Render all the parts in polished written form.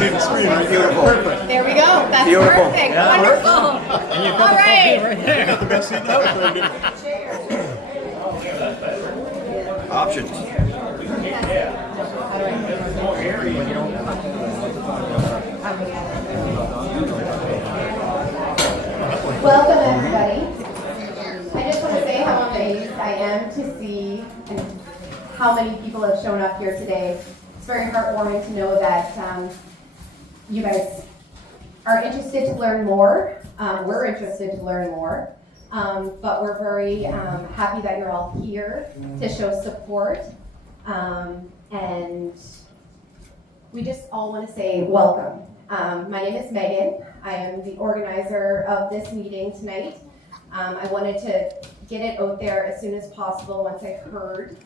see the screen, right? Beautiful. Perfect. There we go. That's Beautiful. perfect. Yeah. Wonderful. And you've got All the full view right. right there. You got the best seat now. Options. Welcome, everybody. I just want to say how amazed I am to see how many people have shown up here today. It's very heartwarming to know that you guys are interested to learn more. We're interested to learn more. But we're very happy that you're all here to show support. And we just all want to say welcome. My name is Megan. I am the organizer of this meeting tonight. I wanted to get it out there as soon as possible once I heard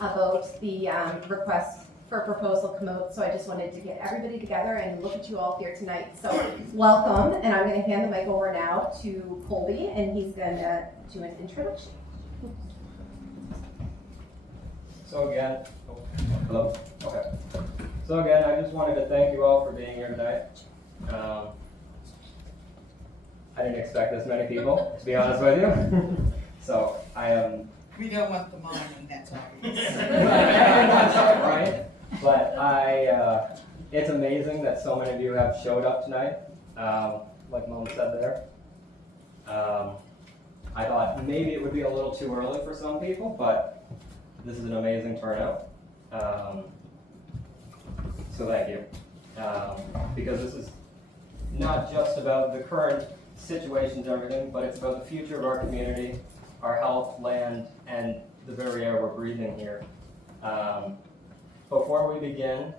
about the request for a proposal come out. So I just wanted to get everybody together and look at you all here tonight. So welcome, and I'm going to hand the mic over now to Colby, and he's going to do an introduction. So again, hello? Okay. So again, I just wanted to thank you all for being here tonight. I didn't expect this many people, to be honest with you. So I am... We don't want the money, that's obvious. Right? But it's amazing that so many of you have showed up tonight, like Mom said there. I thought maybe it would be a little too early for some people, but this is an amazing turnout. So thank you. Because this is not just about the current situations and everything, but it's about the future of our community, our health, land, and the very air we're breathing here. Before we begin,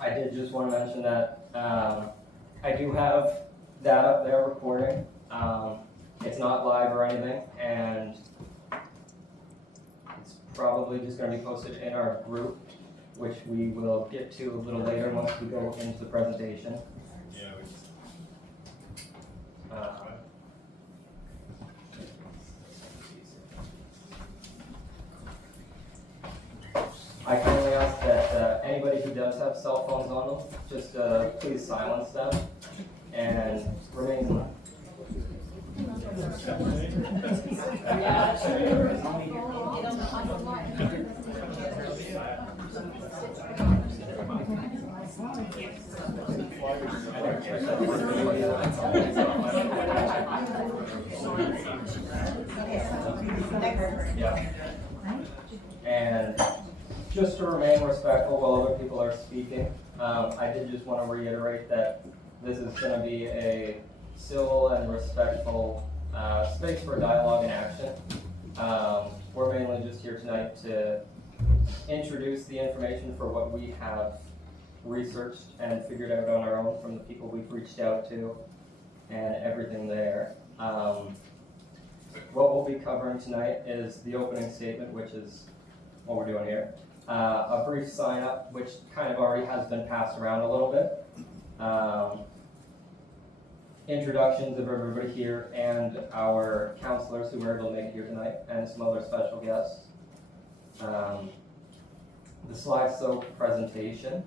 I did just want to mention that I do have that up there recording. It's not live or anything, and it's probably just going to be posted in our group, which we will get to a little later once we go into the presentation. I kindly ask that anybody who does have cell phones on them, just please silence them and remain silent. Yeah. And just to remain respectful while other people are speaking, I did just want to reiterate that this is going to be a civil and respectful space for dialogue and action. We're mainly just here tonight to introduce the information for what we have researched and figured out on our own from the people we've reached out to and everything there. What we'll be covering tonight is the opening statement, which is what we're doing here. A brief sign up, which kind of already has been passed around a little bit. Introductions of everybody here and our counselors who were able to make it here tonight, and some other special guests. The slideshow presentation.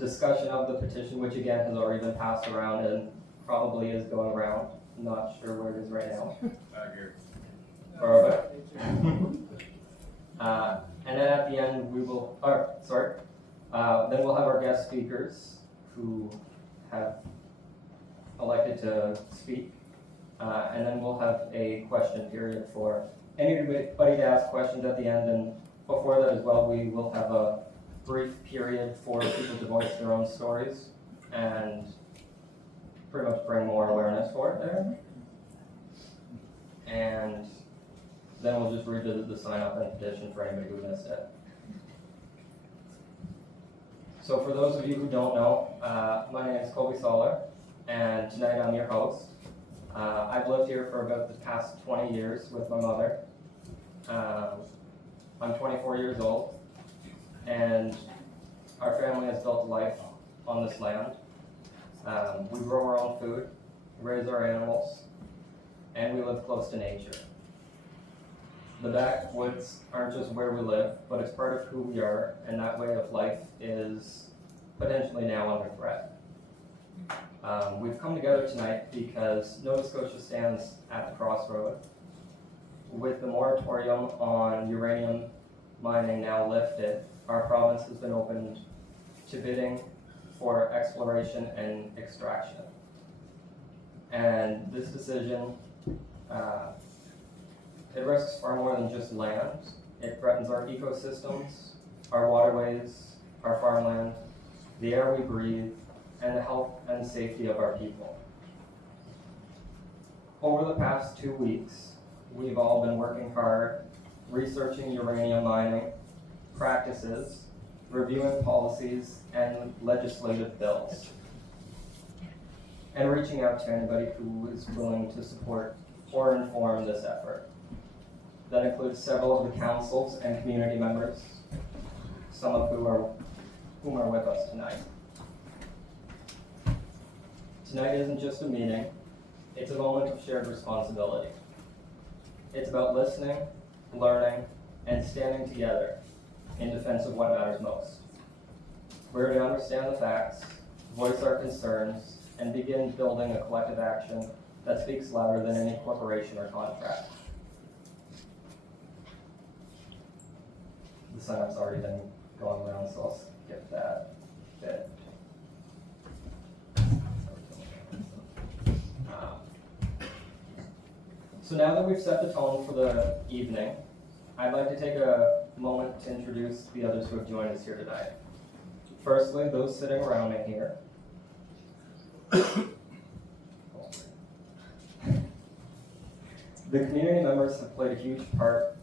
Discussion of the petition, which again has already been passed around and probably is going around. I'm not sure where it is right now. Here. Perfect. And then at the end we will, then we'll have our guest speakers who have elected to speak. And then we'll have a question period for anybody to ask questions at the end. And before that as well, we will have a brief period for people to voice their own stories and pretty much bring more awareness for it there. And then we'll just revisit the sign up and petition for anybody who missed it. So for those of you who don't know, my name is Colby Soller, and tonight I'm your host. I've lived here for about the past 20 years with my mother. I'm 24 years old, and our family has built a life on this land. We grow our own food, raise our animals, and we live close to nature. The backwoods aren't just where we live, but it's part of who we are, and that way of life is potentially now under threat. We've come together tonight because Nova Scotia stands at the crossroad. With the moratorium on uranium mining now lifted, our province has been opened to bidding for exploration and extraction. And this decision, it risks far more than just land. It threatens our ecosystems, our waterways, our farmland, the air we breathe, and the health and safety of our people. Over the past 2 weeks, we've all been working hard, researching uranium mining practices, reviewing policies and legislative bills, and reaching out to anybody who is willing to support or inform this effort. That includes several of the councils and community members, some of whom are with us tonight. Tonight isn't just a meeting, it's a moment of shared responsibility. It's about listening, learning, and standing together in defense of what matters most. We're to understand the facts, voice our concerns, and begin building a collective action that speaks louder than any corporation or contract. The sign-up's already been going around, so I'll skip that bit. So now that we've set the tone for the evening, I'd like to take a moment to introduce the others who have joined us here tonight. Firstly, those sitting around me here. The community members have played a huge part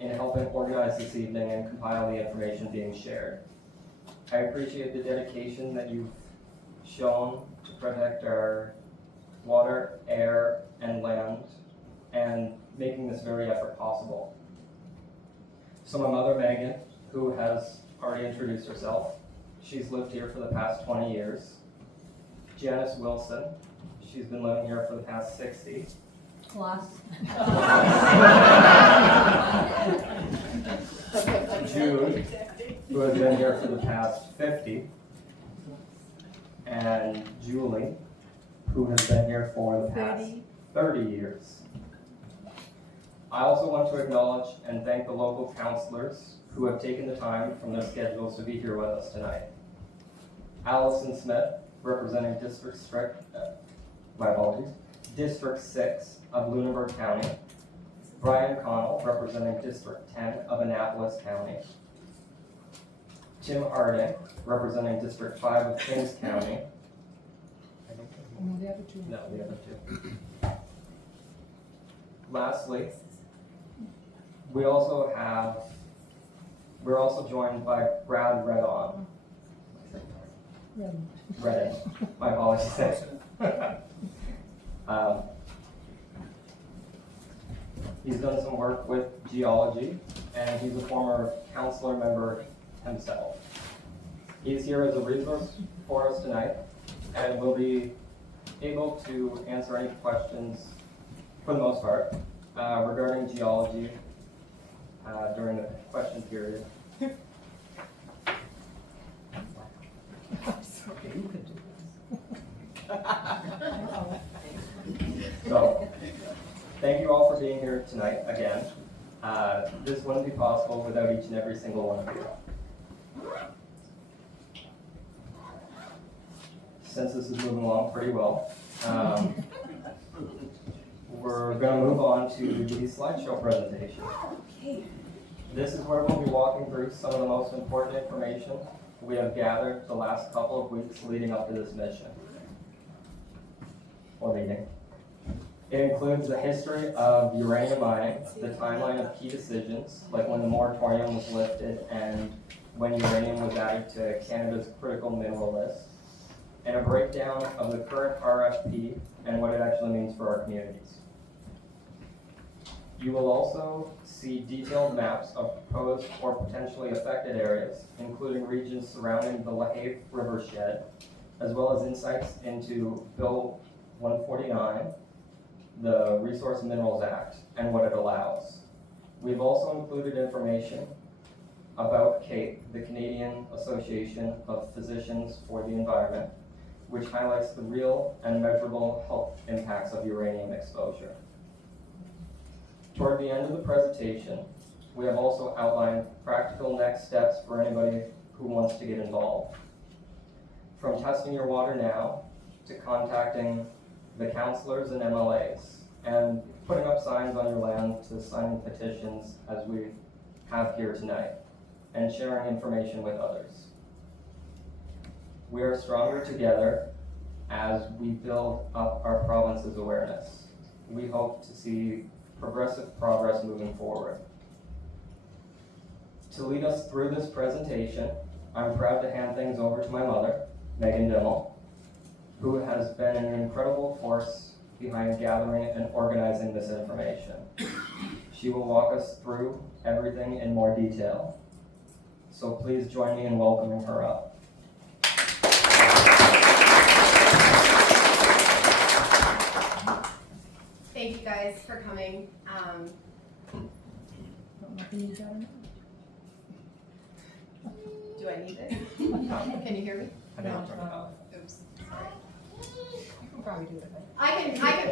in helping organize this evening and compile the information being shared. I appreciate the dedication that you've shown to protect our water, air, and land, and making this very effort possible. So my mother, Megan, who has already introduced herself, she's lived here for the past 20 years. Janice Wilson, she's been living here for the past 60. Plus. Jude, who has been here for the past 50. And Julie, who has been here for the past 30 years. I also want to acknowledge and thank the local councillors who have taken the time from their schedules to be here with us tonight. Allison Smith, representing District 6 of Lunenburg County. Brian Connell, representing District 10 of Annapolis County. Tim Harding, representing District 5 of Kings County. No, the other two. No, the other two. Lastly, we're also joined by Brad Redon. Redden. My apologies. He's done some work with Geology, and he's a former councillor member himself. He's here as a resource for us tonight, and will be able to answer any questions, for the most part, regarding geology during the question period. So, thank you all for being here tonight again. This wouldn't be possible without each and every single one of you. Since this is moving along pretty well, we're going to move on to the slideshow presentation. This is where we'll be walking through some of the most important information we have gathered the last couple of weeks leading up to this mission or meeting. It includes the history of uranium mining, the timeline of key decisions, like when the moratorium was lifted and when uranium was added to Canada's critical mineral list, and a breakdown of the current RFP and what it actually means for our communities. You will also see detailed maps of proposed or potentially affected areas, including regions surrounding the LaHave River Shed, as well as insights into Bill 149, the Resource Minerals Act, and what it allows. We've also included information about CAPE, the Canadian Association of Physicians for the Environment, which highlights the real and measurable health impacts of uranium exposure. Toward the end of the presentation, we have also outlined practical next steps for anybody who wants to get involved. From testing your water now to contacting the counsellors and MLAs and putting up signs on your land to signing petitions as we have here tonight and sharing information with others. We are stronger together as we build up our province's awareness. We hope to see progressive progress moving forward. To lead us through this presentation, I'm proud to hand things over to my mother, Megan Dimmel, who has been an incredible force behind gathering and organizing this information. She will walk us through everything in more detail. So please join me in welcoming her up. Thank you guys for coming. Do I need this? Can you hear me? I didn't turn it off. Oops, sorry. You can probably do it.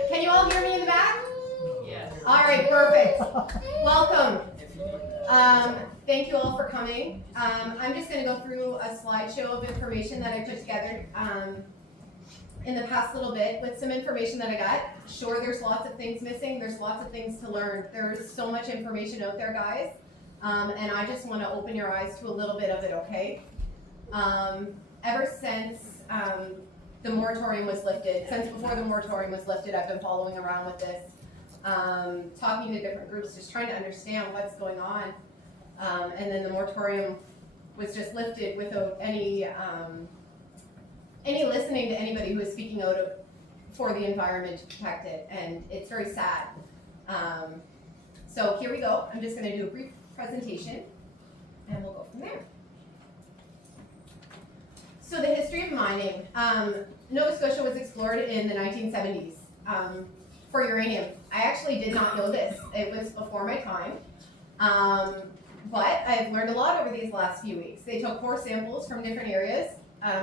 Can you all hear me in the back? Yes. All right, perfect. Welcome. Thank you all for coming. I'm just gonna go through a slideshow of information that I put together in the past little bit with some information that I got. Sure, there's lots of things missing. There's lots of things to learn. There's so much information out there, guys. And I just wanna open your eyes to a little bit of it, okay? Ever since the moratorium was lifted, since before the moratorium was lifted, I've been following around with this, talking to different groups, just trying to understand what's going on. And then the moratorium was just lifted without any listening to anybody who was speaking out for the environment to protect it, and it's very sad. So here we go. I'm just going to do a brief presentation, and we'll go from there. So the history of mining. Nova Scotia was explored in the 1970s for uranium. I actually did not know this. It was before my time. But I've learned a lot over these last few weeks. They took 4 samples from different areas.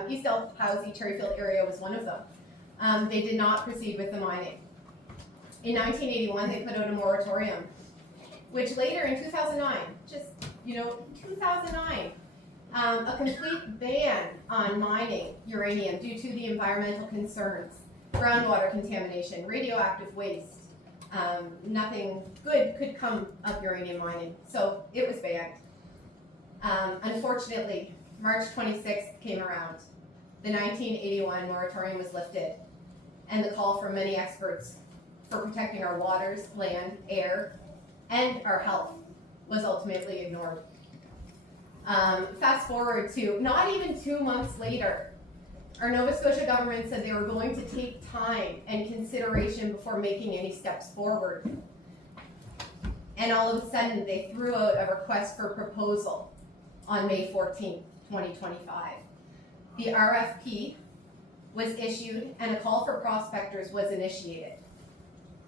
East Dalhousie, Cherryfield area was one of them. They did not proceed with the mining. In 1981, they put out a moratorium, which later in 2009, 2009, a complete ban on mining uranium due to the environmental concerns, groundwater contamination, radioactive waste. Nothing good could come of uranium mining, so it was banned. Unfortunately, March 26th came around. The 1981 moratorium was lifted, and the call from many experts for protecting our waters, land, air, and our health was ultimately ignored. Fast forward to not even 2 months later, our Nova Scotia government said they were going to take time and consideration before making any steps forward. And all of a sudden, they threw out a request for proposal on May 14th, 2025. The RFP was issued and a call for prospectors was initiated.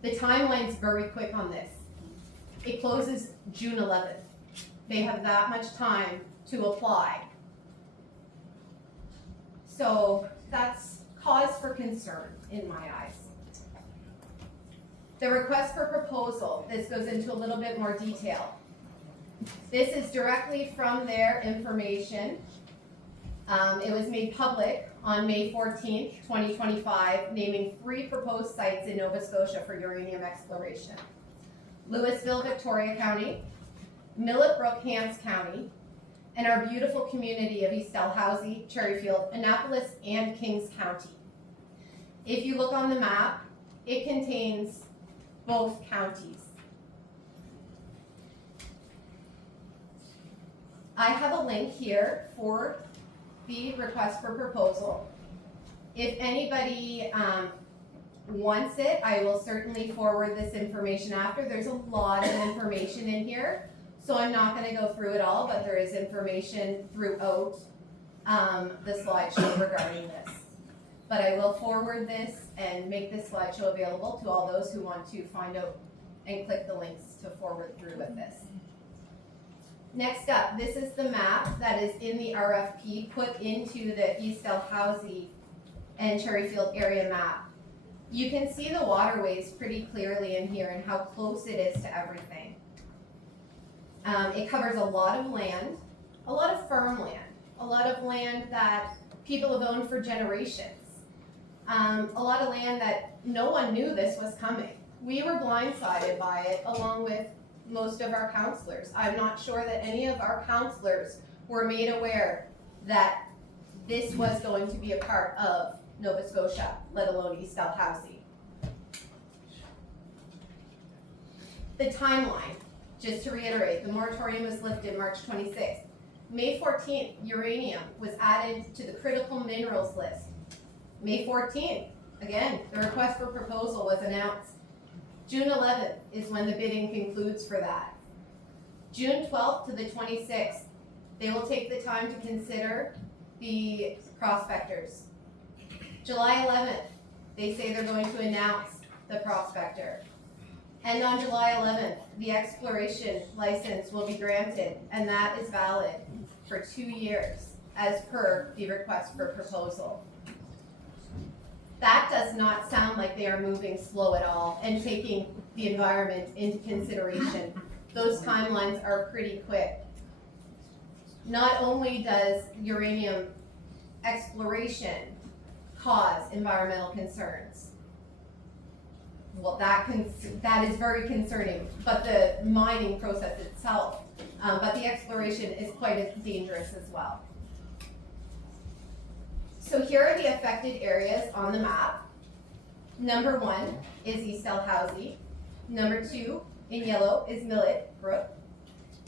The timeline's very quick on this. It closes June 11th. They have that much time to apply. So that's cause for concern in my eyes. The request for proposal, this goes into a little bit more detail. This is directly from their information. It was made public on May 14th, 2025, naming 3 proposed sites in Nova Scotia for uranium exploration. Louisville, Victoria County, Millbrook, Hants County, and our beautiful community of East Dalhousie, Cherryfield, Annapolis, and Kings County. If you look on the map, it contains both counties. I have a link here for the request for proposal. If anybody wants it, I will certainly forward this information after. There's a lot of information in here, so I'm not going to go through it all, but there is information throughout the slideshow regarding this. But I will forward this and make this slideshow available to all those who want to find out and click the links to forward through with this. Next up, this is the map that is in the RFP put into the East Dalhousie and Cherryfield area map. You can see the waterways pretty clearly in here and how close it is to everything. It covers a lot of land, a lot of firm land, a lot of land that people have owned for generations. A lot of land that no one knew this was coming. We were blindsided by it along with most of our councillors. I'm not sure that any of our councillors were made aware that this was going to be a part of Nova Scotia, let alone East Dalhousie. The timeline, just to reiterate, the moratorium was lifted March 26th. May 14th, uranium was added to the critical minerals list. May 14th, again, the request for proposal was announced. June 11th is when the bidding concludes for that. June 12th to the 26th, they will take the time to consider the prospectors. July 11th, they say they're going to announce the prospector. And on July 11th, the exploration license will be granted, and that is valid for 2 years as per the request for proposal. That does not sound like they are moving slow at all and taking the environment into consideration. Those timelines are pretty quick. Not only does uranium exploration cause environmental concerns, well, that is very concerning, but the mining process itself, but the exploration is quite as dangerous as well. So here are the affected areas on the map. Number 1 is East Dalhousie. Number 2 in yellow is Millet Brook.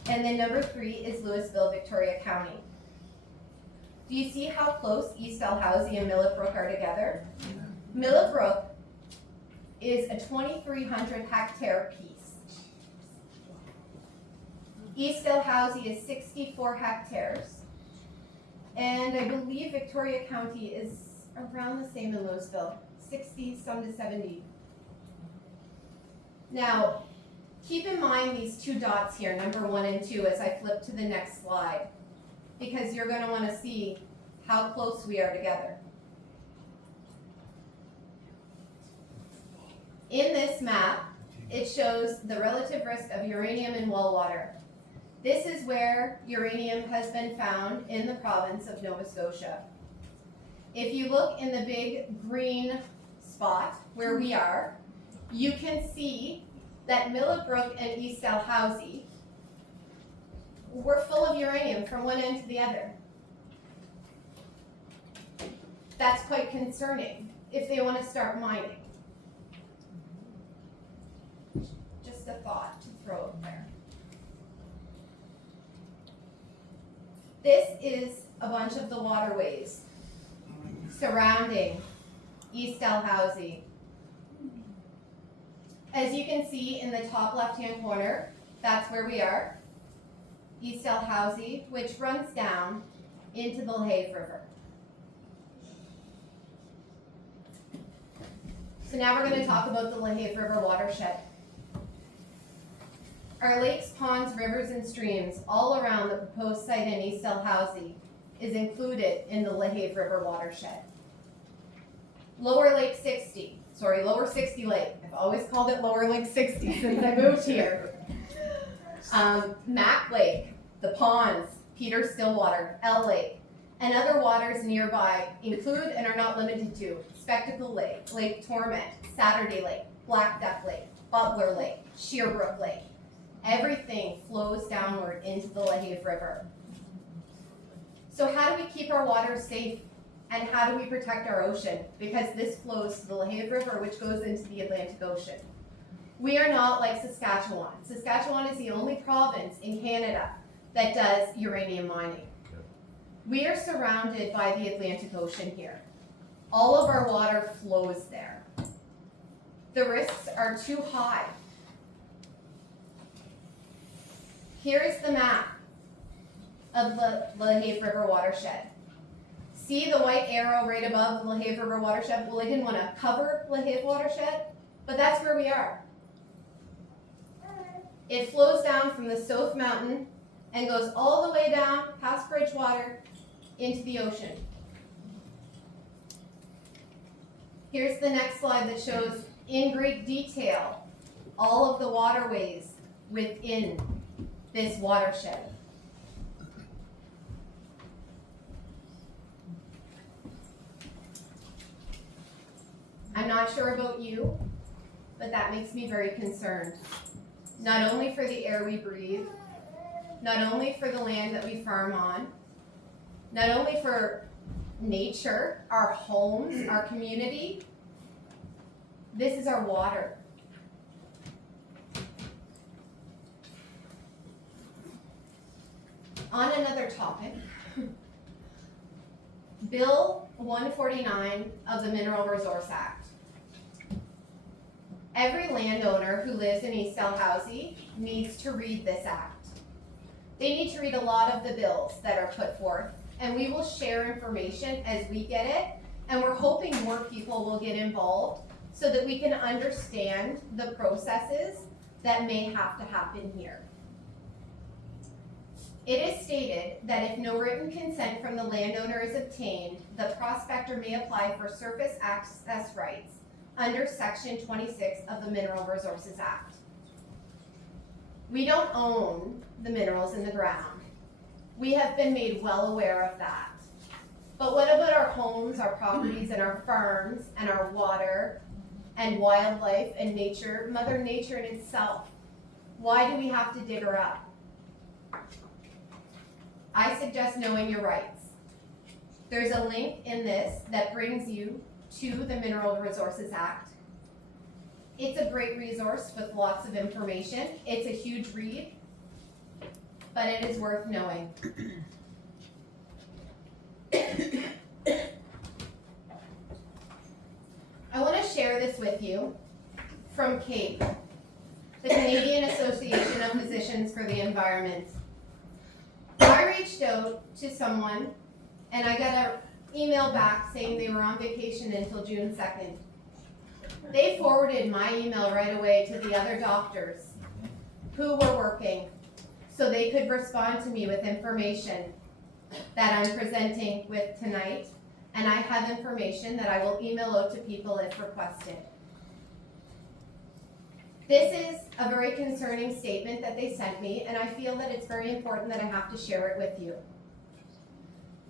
And then number 3 is Louisville, Victoria County. Do you see how close East Dalhousie and Millet Brook are together? Millet Brook is a 2,300 hectare piece. East Dalhousie is 64 hectares. And I believe Victoria County is around the same in Louisville, 60 some to 70. Now, keep in mind these 2 dots here, number 1 and 2, as I flip to the next slide, because you're going to want to see how close we are together. In this map, it shows the relative risk of uranium in well water. This is where uranium has been found in the province of Nova Scotia. If you look in the big green spot where we are, you can see that Millet Brook and East Dalhousie were full of uranium from one end to the other. That's quite concerning if they want to start mining. Just a thought to throw out there. This is a bunch of the waterways surrounding East Dalhousie. As you can see in the top left-hand corner, that's where we are, East Dalhousie, which runs down into the Lahave River. So now we're going to talk about the Lahave River watershed. Our lakes, ponds, rivers, and streams all around the proposed site in East Dalhousie is included in the Lahave River watershed. Lower 60 Lake. I've always called it Lower Lake 60 since I moved here. Mac Lake, the ponds, Peter Stillwater, L Lake, and other waters nearby include and are not limited to Spectacle Lake, Lake Torment, Saturday Lake, Black Duck Lake, Butler Lake, Shearbrook Lake. Everything flows downward into the Lahave River. So how do we keep our waters safe? And how do we protect our ocean? Because this flows to the Lahave River, which goes into the Atlantic Ocean. We are not like Saskatchewan. Saskatchewan is the only province in Canada that does uranium mining. We are surrounded by the Atlantic Ocean here. All of our water flows there. The risks are too high. Here is the map of the Lahave River watershed. See the white arrow right above the Lahave River watershed? Well, I didn't want to cover Lahave watershed, but that's where we are. It flows down from the South Mountain and goes all the way down past Bridgewater into the ocean. Here's the next slide that shows in great detail all of the waterways within this watershed. I'm not sure about you, but that makes me very concerned. Not only for the air we breathe, not only for the land that we farm on, not only for nature, our homes, our community. This is our water. On another topic, Bill 149 of the Mineral Resource Act. Every landowner who lives in East Dalhousie needs to read this act. They need to read a lot of the bills that are put forth, and we will share information as we get it, and we're hoping more people will get involved so that we can understand the processes that may have to happen here. It is stated that if no written consent from the landowner is obtained, the prospector may apply for surface access rights under Section 26 of the Mineral Resources Act. We don't own the minerals in the ground. We have been made well aware of that. But what about our homes, our properties, and our farms, and our water, and wildlife, and nature, Mother Nature in itself? Why do we have to dig her up? I suggest knowing your rights. There's a link in this that brings you to the Mineral Resources Act. It's a great resource with lots of information. It's a huge read, but it is worth knowing. I want to share this with you from CAPE, the Canadian Association of Physicians for the Environment. I reached out to someone and I got an email back saying they were on vacation until June 2nd. They forwarded my email right away to the other doctors who were working so they could respond to me with information that I'm presenting with tonight, and I have information that I will email out to people if requested. This is a very concerning statement that they sent me, and I feel that it's very important that I have to share it with you.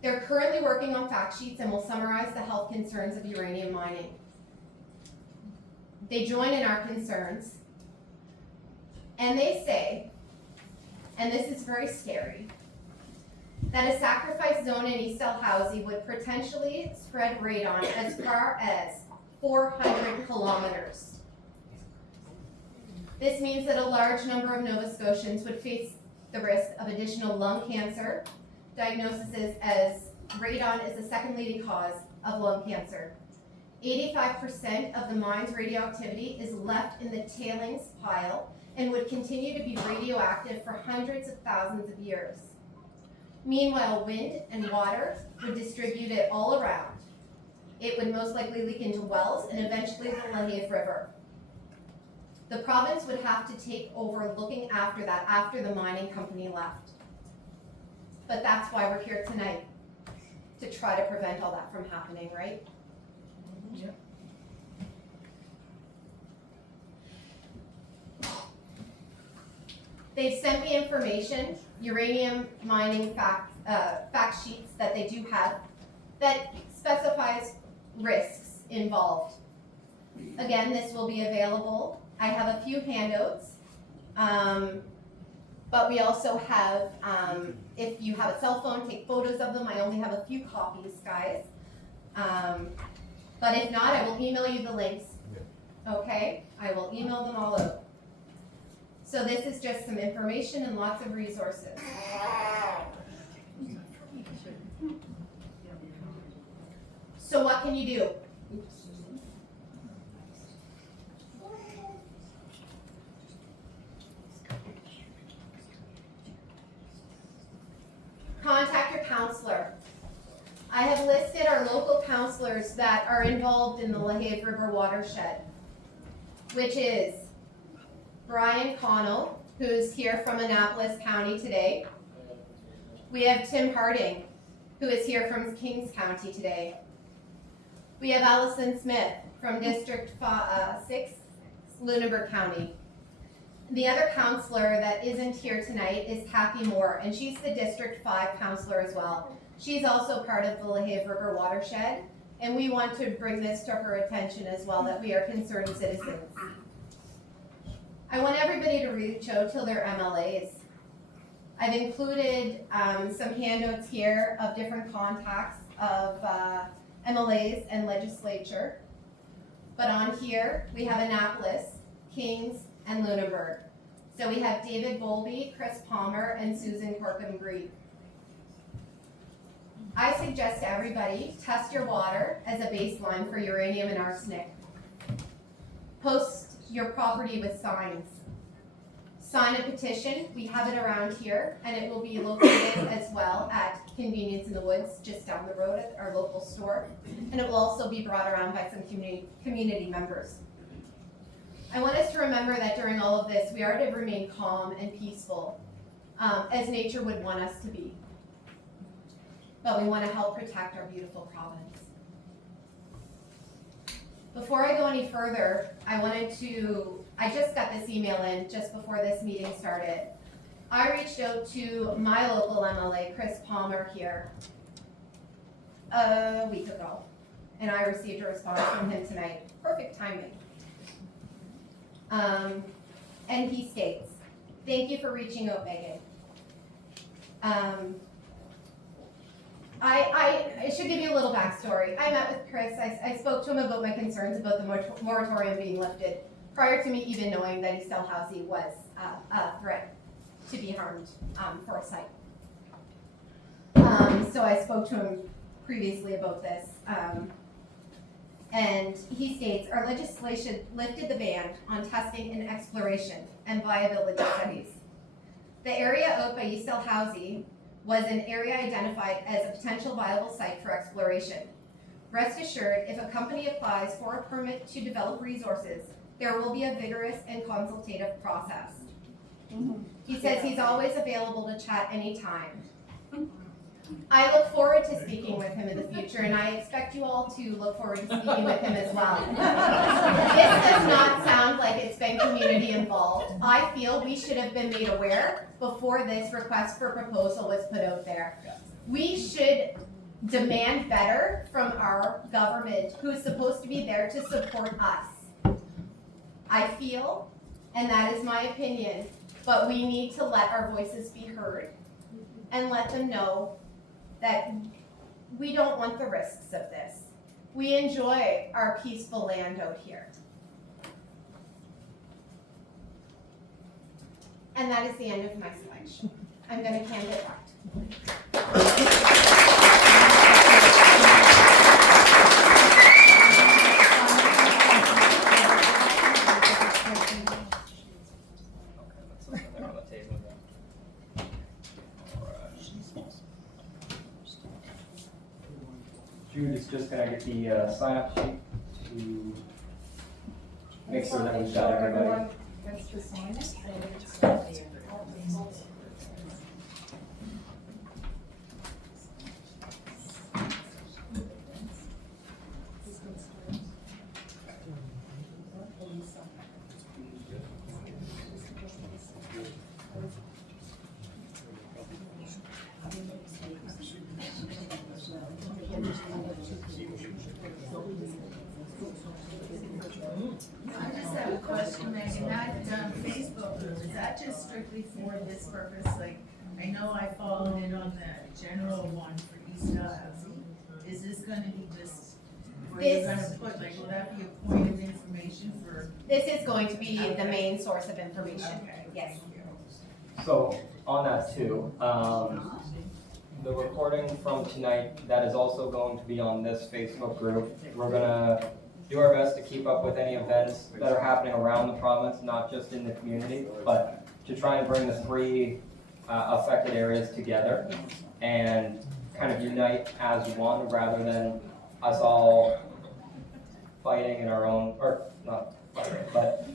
They're currently working on fact sheets and will summarize the health concerns of uranium mining. They join in our concerns, and they say, and this is very scary, that a sacrifice zone in East Dalhousie would potentially spread radon as far as 400 kilometers. This means that a large number of Nova Scotians would face the risk of additional lung cancer, diagnoses as radon is the second leading cause of lung cancer. 85% of the mine's radioactivity is left in the tailings pile and would continue to be radioactive for hundreds of thousands of years. Meanwhile, wind and water would distribute it all around. It would most likely leak into wells and eventually the LaHave River. The province would have to take over looking after that after the mining company left. But that's why we're here tonight, to try to prevent all that from happening, right? Yep. They've sent me information, uranium mining fact sheets that they do have, that specifies risks involved. Again, this will be available. I have a few handouts, but we also have, if you have a cell phone, take photos of them. I only have a few copies, guys. But if not, I will email you the links. Okay? I will email them all out. So this is just some information and lots of resources. So what can you do? Contact your counselor. I have listed our local counselors that are involved in the LaHave River watershed, which is Brian Connell, who's here from Annapolis County today. We have Tim Harding, who is here from Kings County today. We have Allison Smith from District 6, Lunenburg County. The other counselor that isn't here tonight is Kathy Moore, and she's the District 5 counselor as well. She's also part of the LaHave River watershed, and we want to bring this to her attention as well, that we are concerned citizens. I want everybody to reach out to their MLAs. I've included some handouts here of different contacts of MLAs and legislature. But on here, we have Annapolis, Kings, and Lunenburg. So we have David Bowlby, Chris Palmer, and Susan Corkum-Green. I suggest to everybody, test your water as a baseline for uranium and arsenic. Post your property with signs. Sign a petition. We have it around here, and it will be located as well at Convenience in the Woods, just down the road at our local store. And it will also be brought around by some community members. I want us to remember that during all of this, we are to remain calm and peaceful, as nature would want us to be. But we want to help protect our beautiful province. Before I go any further, I just got this email in just before this meeting started. I reached out to my local MLA, Chris Palmer here, a week ago, and I received a response from him tonight. Perfect timing. And he states, "Thank you for reaching out, Megan. I should give you a little backstory. I met with Chris. I spoke to him about my concerns about the moratorium being lifted prior to me even knowing that East Dalhousie was a threat to be harmed for a site. So I spoke to him previously about this. And he states, our legislation lifted the ban on testing and exploration and viability studies. The area out by East Dalhousie was an area identified as a potential viable site for exploration. Rest assured, if a company applies for a permit to develop resources, there will be a vigorous and consultative process. He says he's always available to chat anytime. I look forward to speaking with him in the future, and I expect you all to look forward to speaking with him as well. This does not sound like it's been community involved. I feel we should have been made aware before this request for proposal was put out there. We should demand better from our government, who is supposed to be there to support us. I feel, and that is my opinion, but we need to let our voices be heard and let them know that we don't want the risks of this. We enjoy our peaceful land out here. And that is the end of my slideshow. I'm going to hand it back to you. Jude is just gonna get the sign-up sheet to make sure that we've got everybody. That's to sign it. I just have a question, Megan, that Facebook group, is that just strictly for this purpose? Like, I know I followed it on the general one for East Dalhousie. Is this gonna be just, where you're gonna put, like, will that be a point of information for? This is going to be the main source of information. Okay. Yes. So on that too, the recording from tonight, that is also going to be on this Facebook group. We're gonna do our best to keep up with any events that are happening around the province, not just in the community, but to try and bring the three affected areas together and kind of unite as one rather than us all fighting in our own, or not fighting, but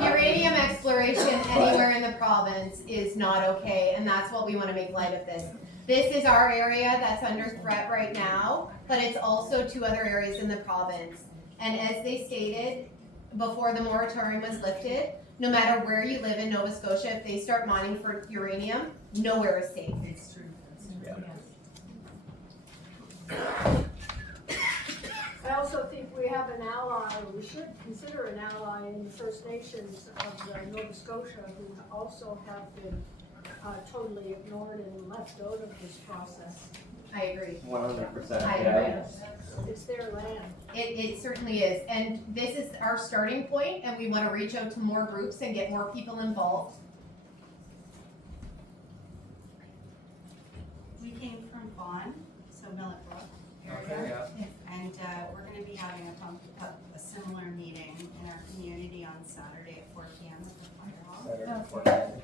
Uranium exploration anywhere in the province is not not okay, and that's what we wanna make light of this. This is our area that's under threat right now, but it's also 2 other areas in the province. And as they stated, before the moratorium was lifted, no matter where you live in Nova Scotia, if they start mining for uranium, nowhere is safe. It's true, that's true. I also think we have an ally, or we should consider an ally in the First Nations of Nova Scotia, who also have been totally ignored and left out of this process. I agree. 100%, I yeah. agree. It's their land. It certainly is, and this is our starting point, and we wanna reach out to more groups and get more people involved. We came from Vaughan, so Millet Brook Okay, area, yeah. and we're gonna be having a similar meeting in our community on Saturday at 4 p.m. at the fire hall. Saturday, 4:00.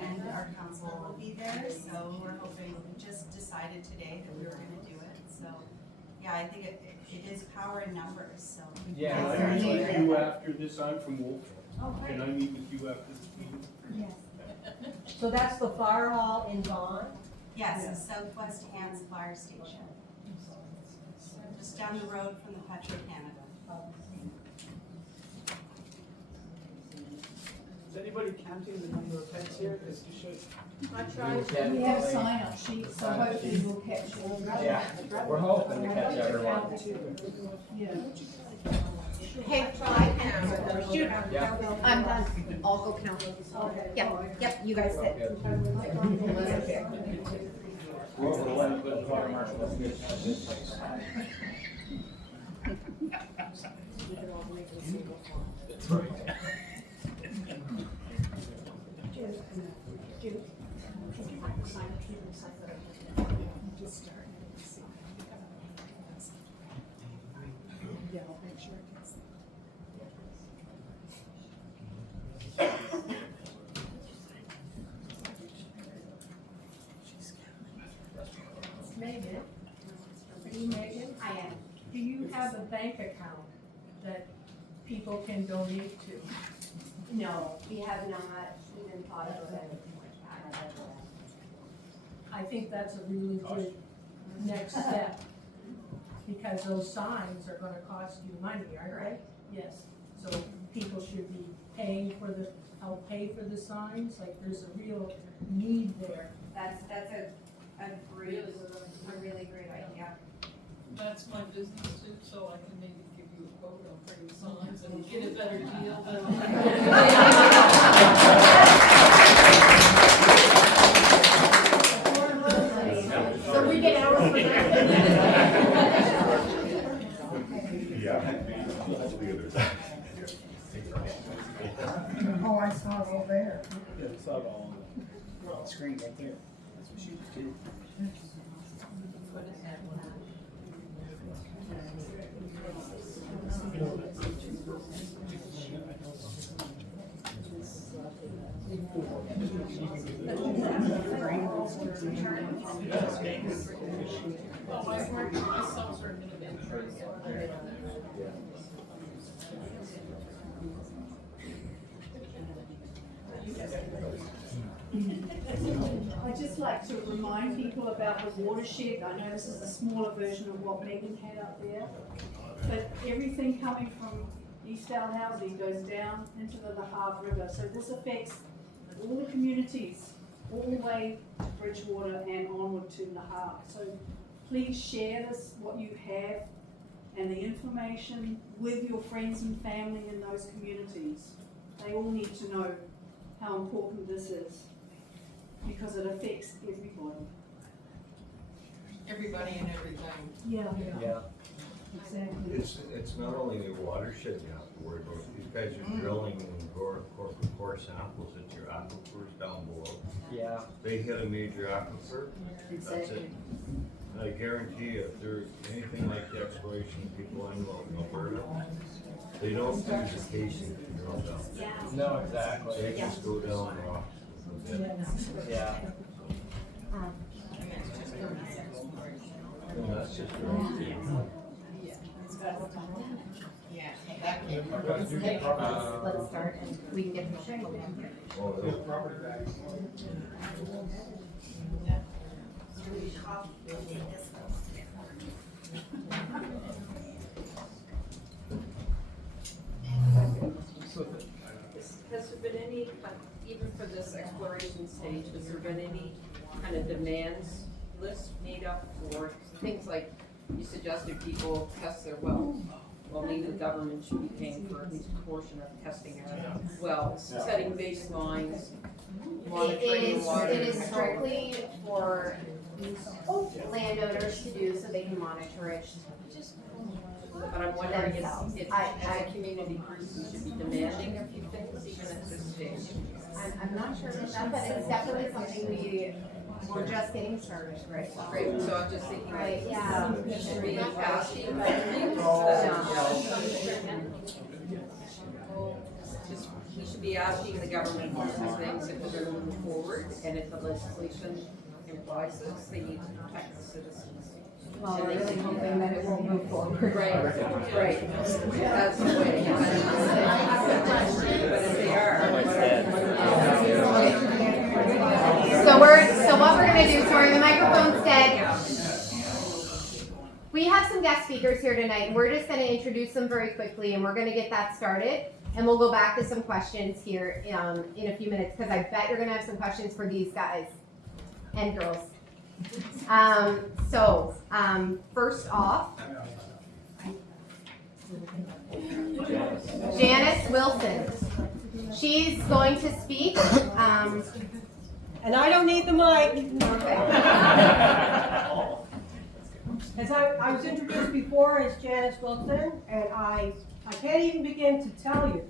And our council will be there, so we're hoping, we just decided today that we were gonna do it, so, yeah, I think it is power in numbers, so. Yeah. Can I meet with you after this? I'm from Wolf. Oh, Can I meet with you after this meeting? Yes. So that's the fire hall in Vaughan? Yes, the Southwest Hands Fire Station. Just down the road from the Petro-Canada. Is anybody counting the number of pets here? Because you should. I tried. Yeah. We have sign-up sheets, so hopefully we'll catch all. Yeah, we're hoping to catch everyone. Yeah. Okay, I can, shoot, Yeah. I'm done, I'll go count. Yep, you guys sit. Megan, are you Megan? I am. Do you have a bank account that people can donate to? No, we have not even thought of anything like that. I think that's a really good next step, because those signs are gonna cost you money, aren't they? Yes, so people should be paying for help pay for the signs, like there's a real need there. That's a really great idea. That's my business too, so I can maybe give you a quote on printing signs and get a better deal So we get ours for that. Oh, I saw it all there. Yeah, it's not all on the screen right there. That's what she did. My sons are in I'd just like to remind people about the watershed. I know this is a smaller version of what Megan had up there, but everything coming from East Dalhousie goes down into the Lahave River. So this affects all the communities, all the way to Bridgewater and onward to Lahave. So please share this, what you have, and the information with your friends and family in those communities. They all need to know how important this is, because it affects everybody. everybody and everything. Yeah, Yeah. exactly. It's not only the watershed you have to worry about, these guys are drilling and core samples at your aquifers down below. Yeah. They hit a major aquifer, that's it. And I guarantee you, if there's anything like the exploration people I know in Alberta, they don't use a casing to drill down. No, exactly. They just go down rock. Yeah. And that's just drilling. Yeah, that Let's start and we can get the show. Has there been any, even for this exploration stage, has there been any kind of demands list made up for things like you suggested people test their wells? Well, maybe the government should be paying for at least a portion of testing our wells, setting baselines, monitoring water. It is strictly for landowners to do so they can monitor it. But I'm wondering themselves. if as a community group, we should be demanding a few things even at this stage. I'm not sure about that, but it's definitely something we're just getting started, right? Right, so I'm just thinking Right, like, yeah. we should be asking about things just, we should be asking the government for some things if we're gonna move forward, and if the legislation implies this, they need to protect the citizens. Well, we're really hoping that it won't move forward. Right, right, that's the way. But if they are, So what we're gonna do, sorry, the microphone's dead. We have some guest speakers here tonight, and we're just gonna introduce them very quickly, and we're gonna get that started. And we'll go back to some questions here in a few minutes, because I bet you're gonna have some questions for these guys and girls. First off, Janice Wilson. She's going to speak. And I don't need the mic. Okay. As I was introduced before as Janice Wilson, and I can't even begin to tell you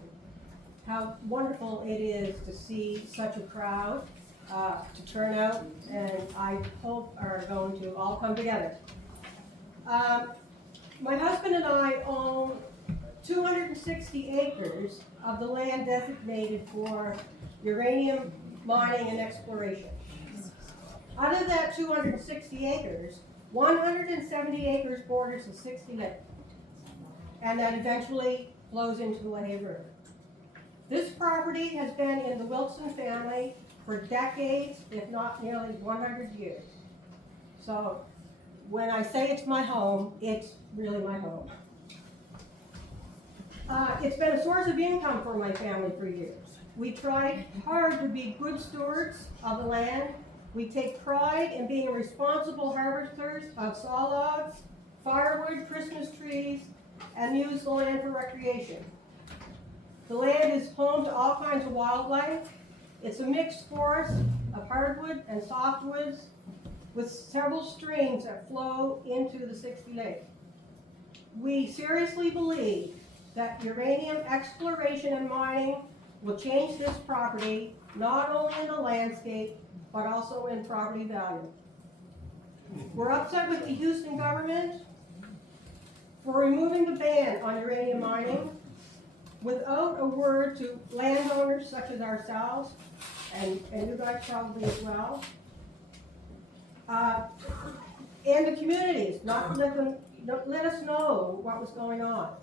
how wonderful it is to see such a crowd to turn out, and I hope are going to all come together. My husband and I own 260 acres of the land designated for uranium mining and exploration. Out of that 260 acres, 170 acres borders the 60 Lake, and that eventually flows into the Lehigh River. This property has been in the Wilson family for decades, if not nearly 100 years. So when I say it's my home, it's really my home. It's been a source of income for my family for years. We tried hard to be good stewards of the land. We take pride in being responsible harvesters of saw logs, firewood, Christmas trees, and use the land for recreation. The land is home to all kinds of wildlife. It's a mixed forest of hardwood and softwoods with several streams that flow into the 60 Lake. We seriously believe that uranium exploration and mining will change this property, not only in the landscape, but also in property value. We're upset with the Houston government for removing the ban on uranium mining without a word to landowners such as ourselves, and you guys probably as well, and the communities, not to let us know what was going on.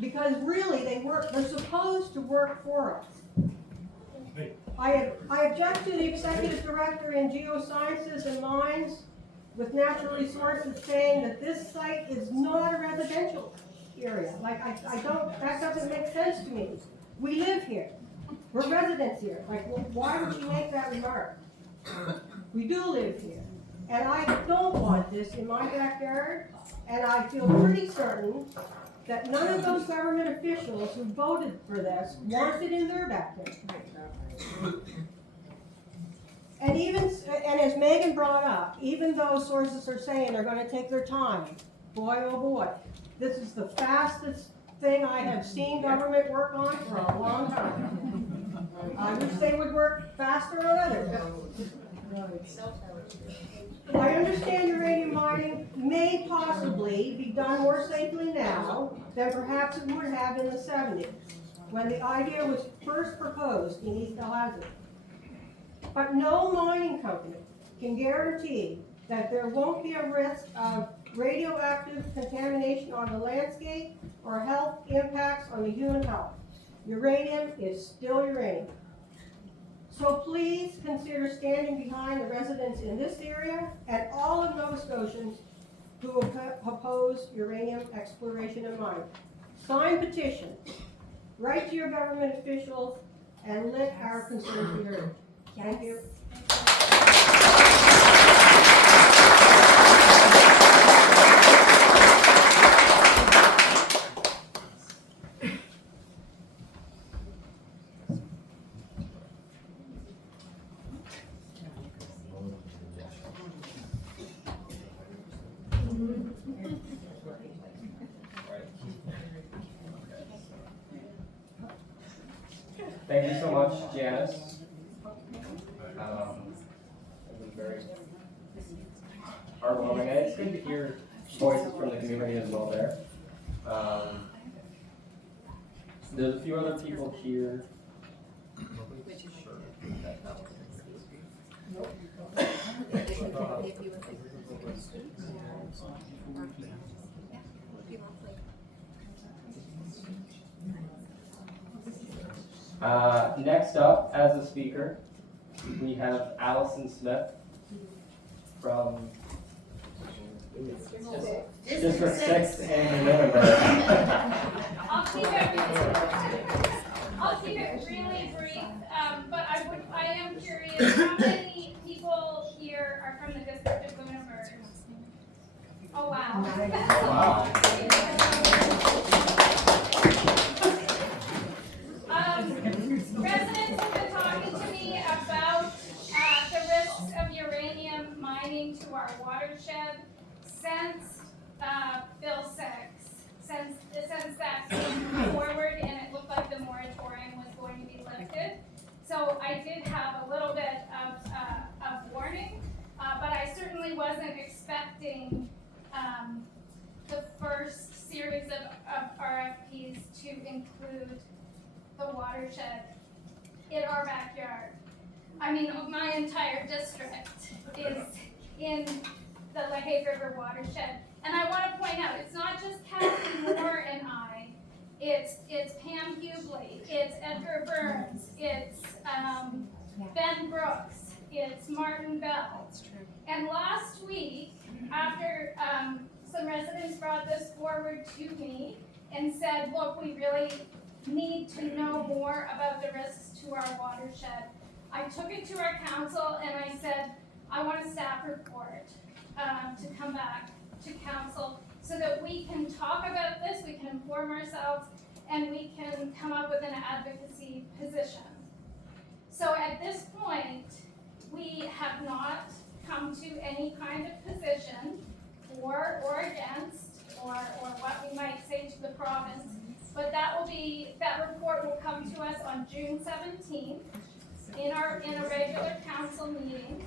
Because really, they're supposed to work for us. I object to the executive director in geosciences and mines with natural resources saying that this site is not a residential area. Like, that doesn't make sense to me. We live here. We're residents here. Like, well, why would you make that remark? We do live here. And I don't want this in my backyard, and I feel pretty certain that none of those government officials who voted for this want it in their backyard. And as Megan brought up, even though sources are saying they're going to take their time, boy oh boy, this is the fastest thing I have seen government work on for a long time. I wish they would work faster on others. I understand uranium mining may possibly be done more safely now than perhaps it would have in the 70s, when the idea was first proposed in East Dalhousie. But no mining company can guarantee that there won't be a risk of radioactive contamination on the landscape, or health impacts on the human health. Uranium is still uranium. So please consider standing behind the residents in this area and all of Nova Scotians who oppose uranium exploration and mining. Sign petition, write to your government officials, and let our concerns be heard. Thank you. Thank you so much, Janice. It was very heartwarming, and it's good to hear voices from the community as well there. There's a few other people here. Next up, as a speaker, we have Allison Smith from District 6 in Lunenburg. I'll keep it really brief, but I am curious, how many people here are from the District of Lunenburg? Oh, wow. Residents have been talking to me about the risks of uranium mining to our watershed since Bill 6, since that came forward and it looked like the moratorium was going to be lifted. So I did have a little bit of warning, but I certainly wasn't expecting the first series of RFPs to include the watershed in our backyard. I mean, my entire district is in the Lehigh River watershed. And I want to point out, it's not just Kathy Moore and I, it's Pam Hughley, it's Edgar Burns, it's Ben Brooks, it's Martin Bell. That's true. And last week, after some residents brought this forward to me and said, look, we really need to know more about the risks to our watershed, I took it to our council and I said, I want a staff report to come back to council so that we can talk about this, we can inform ourselves, and we can come up with an advocacy position. So at this point, we have not come to any kind of position for or against, or what we might say to the province, but that report will come to us on June 17th in a regular council meeting.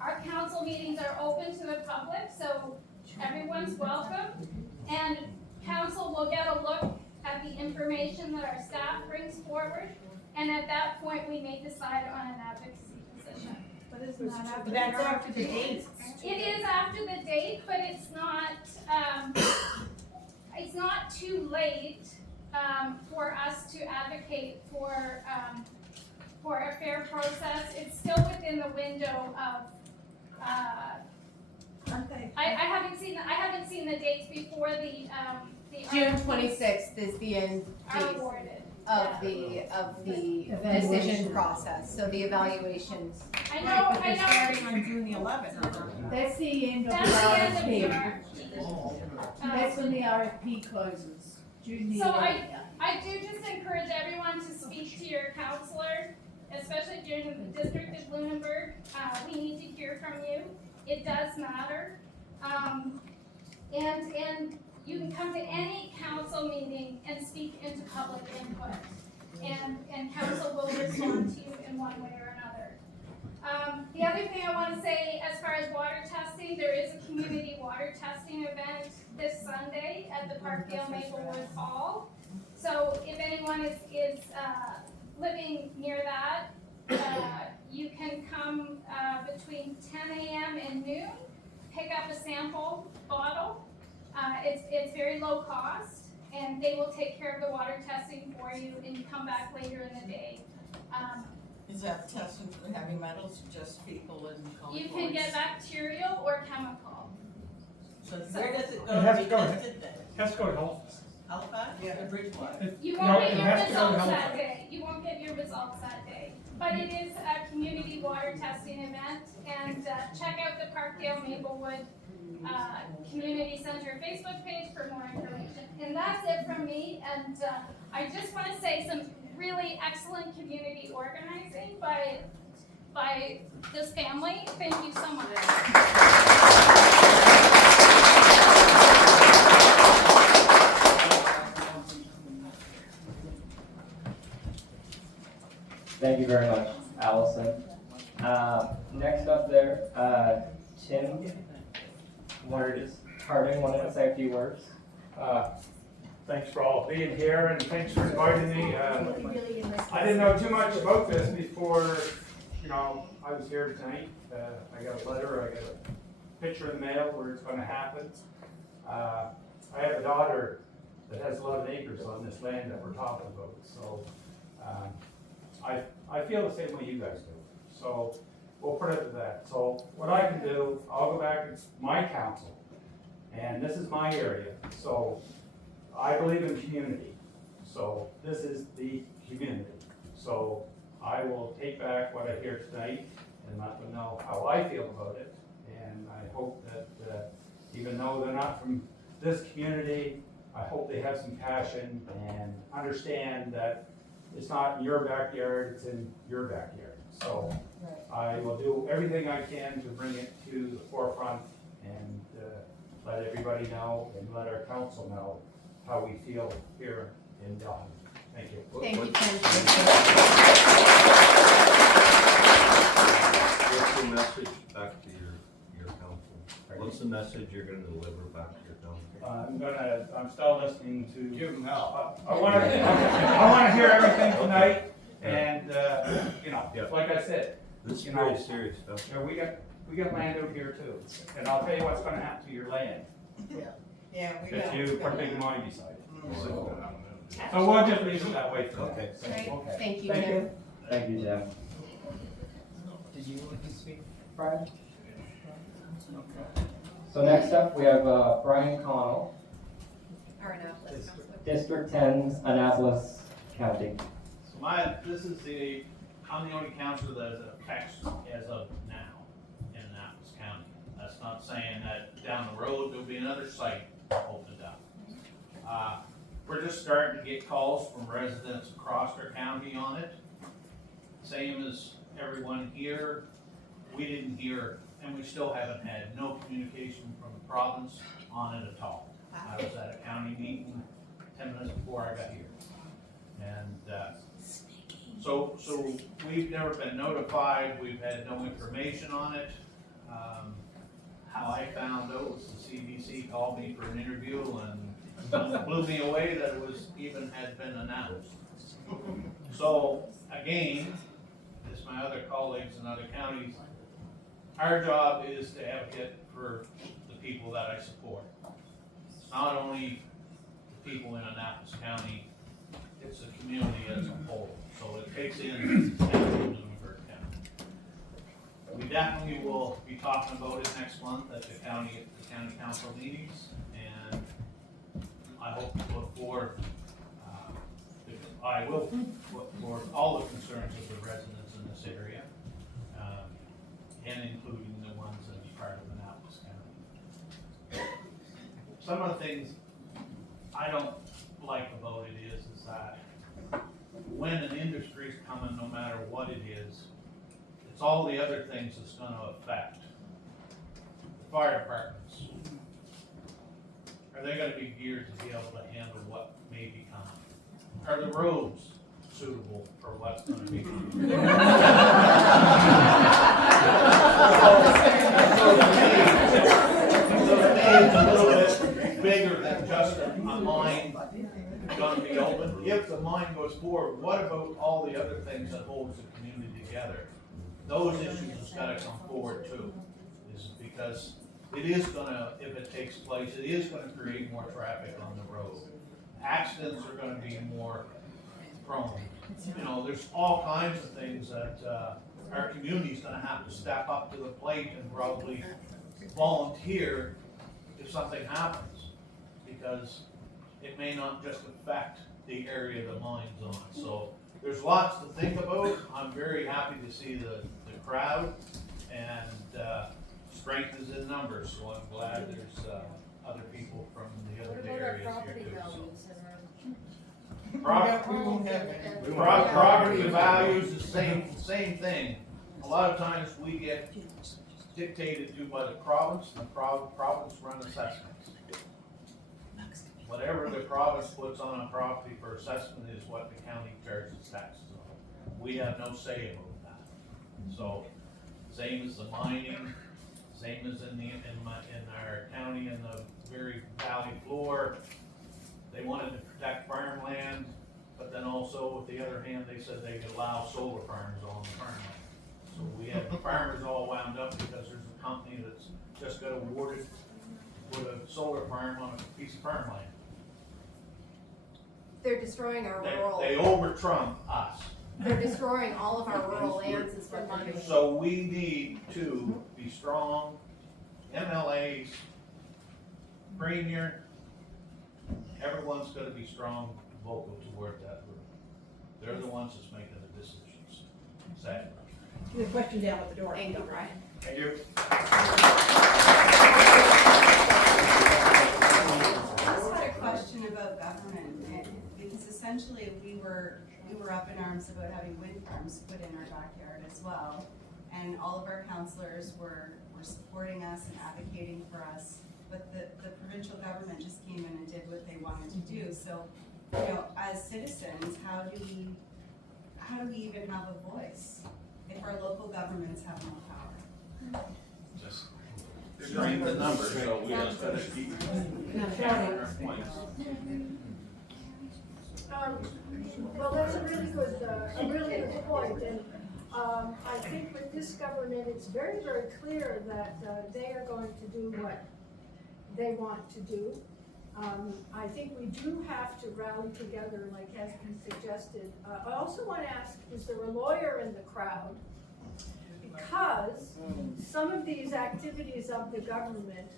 Our council meetings are open to the public, so everyone's welcome. And council will get a look at the information that our staff brings forward. And at that point, we may decide on an advocacy position. But isn't that after? That's after the date. It is after the date, but it's not too late for us to advocate for a fair process. It's still within the window of. I haven't seen the dates before the June RFPs 26th is the end are date awarded. of the decision process, so the evaluations. I know. Starting on June the 11th. That's the end of the That's the end of the RFP. RFP. That's when the RFP closes. June the So 11th. I do just encourage everyone to speak to your counselor, especially if you're in the District of Lunenburg. We need to hear from you. It does matter. And you can come to any council meeting and speak into public input. And council will respond to you in one way or another. The other thing I want to say as far as water testing, there is a community water testing event this Sunday at the Parkdale Maplewood Hall. So if anyone is living near that, you can come between 10 a.m. and noon, pick up a sample bottle. It's very low cost, and they will take care of the water testing for you, and you come back later in the day. Is that testing for the heavy metals, just people and You can get bacterial or chemical. So where does it It go has to be to go- tested then? Has to go to health. Halifax or Bridgewater? You No, won't it get your has to go to results that Halifax. day. You won't get your results that day. But it is a community water testing event, and check out the Parkdale Maplewood Community Center Facebook page for more information. And that's it from me, and I just want to say some really excellent community organizing by this family. Thank you so much. Thank you very much, Allison. Next up there, Tim Harding wanted to say a few words. Thanks for all being here, and thanks for inviting me. I didn't know too much about this before, I was here tonight. I got a letter, I got a picture in the mail where it's gonna happen. I have a daughter that has 11 acres on this land that we're talking about, so I feel the same way you guys do. So we'll put it to that. So what I can do, I'll go back to my council, and this is my area. So I believe in community. So this is the community. So I will take back what I hear tonight and let them know how I feel about it. And I hope that even though they're not from this community, I hope they have some passion and understand that it's not in your backyard, it's in your backyard. So I will do everything I can to bring it to the forefront and let everybody know and let our council know how we feel here in Dalhousie. Thank you. Thank you, Tim. What's the message back to your council? What's the message you're gonna deliver back to your council? I'm still listening to. Give them hell. I wanna hear everything tonight, and, like I said. This is very serious stuff. We got land out here too, and I'll tell you what's gonna happen to your land. Yeah, we If got. you put big money beside it. Oh. So we'll just leave it that way for now. Okay. Great, thank you, Thank Tim. you. Thank you, Tim. Did you want to speak? Brian? So next up, we have Brian Connell, District 10, Annapolis County. So this is I'm the only councillor that is affects as of now in Annapolis County. That's not saying that down the road there'll be another site opened up. We're just starting to get calls from residents across our county on it. Same as everyone here, we didn't hear, and we still haven't had no communication from the province on it at all. I was at a county meeting 10 minutes before I got here. And so we've never been notified, we've had no information on it. How I found out was the CBC called me for an interview and blew me away that it was even had been announced. So again, as my other colleagues in other counties, our job is to advocate for the people that I support. It's not only the people in Annapolis County, it's the community as a whole. So it takes in Lunenburg County. We definitely will be talking about it next month at the county council meetings, and I hope to put forward, I will put forward all the concerns of the residents in this area, and including the ones that are part of Annapolis County. Some of the things I don't like about it is that when an industry's coming, no matter what it is, it's all the other things that's gonna affect. The fire departments, are they gonna be geared to be able to handle what may be coming? Are the roads suitable for what's gonna be coming? It's a little bit bigger than just a mine gonna be open. If the mine goes forward, what about all the other things that holds the community together? Those issues has gotta come forward too, is because it is gonna, if it takes place, it is gonna create more traffic on the road. Accidents are gonna be more prone. You know, there's all kinds of things that, our community's gonna have to step up to the plate and probably volunteer if something happens. Because it may not just affect the area the mine's on. So there's lots to think about. I'm very happy to see the crowd, and strength is in numbers, so I'm glad there's other people from the other areas here too. Property values, the same thing. A lot of times we get dictated to by the province, and the province run assessments. Whatever the province puts on a property for assessment is what the county charges taxes on. We have no say about that. So, same as the mining, same as in our county in the very valley floor. They wanted to protect farmland, but then also, with the other hand, they said they could allow solar farms on the farmland. So we had the farmers all wound up because there's a company that's just got awarded with a solar farm on a piece of farmland. They're destroying our rural. They over-trump us. They're destroying all of our rural lands is what they're doing. So we need to be strong, MLAs, Premier, everyone's gonna be strong, vocal toward that group. They're the ones that's making the decisions. Sad. The question down at the door. Thank you, Brian. Thank you. I just had a question about government, because essentially we were up in arms about having wind farms put in our backyard as well. And all of our councillors were supporting us and advocating for us, but the provincial government just came in and did what they wanted to do. So, you know, as citizens, how do we even have a voice if our local governments have no power? Just strength in numbers, so we just gotta keep our points. Well, that's a really good point, and I think with this government, it's very, very clear that they are going to do what they want to do. I think we do have to rally together, like has been suggested. I also want to ask, is there a lawyer in the crowd? Because some of these activities of the government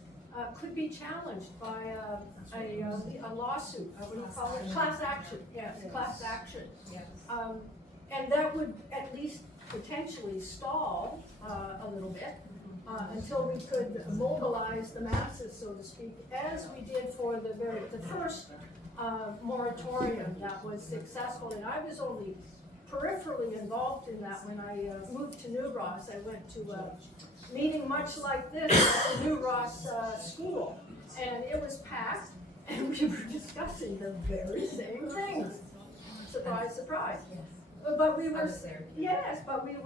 could be challenged by a lawsuit, what do you call it? Class action, yes, class action. And that would at least potentially stall a little bit until we could mobilize the masses, so to speak, as we did for the first moratorium that was successful. And I was only peripherally involved in that when I moved to New Ross. I went to a meeting much like this at the New Ross school, and it was packed, and we were discussing the very same things. Surprise, surprise. But we were, yes, but we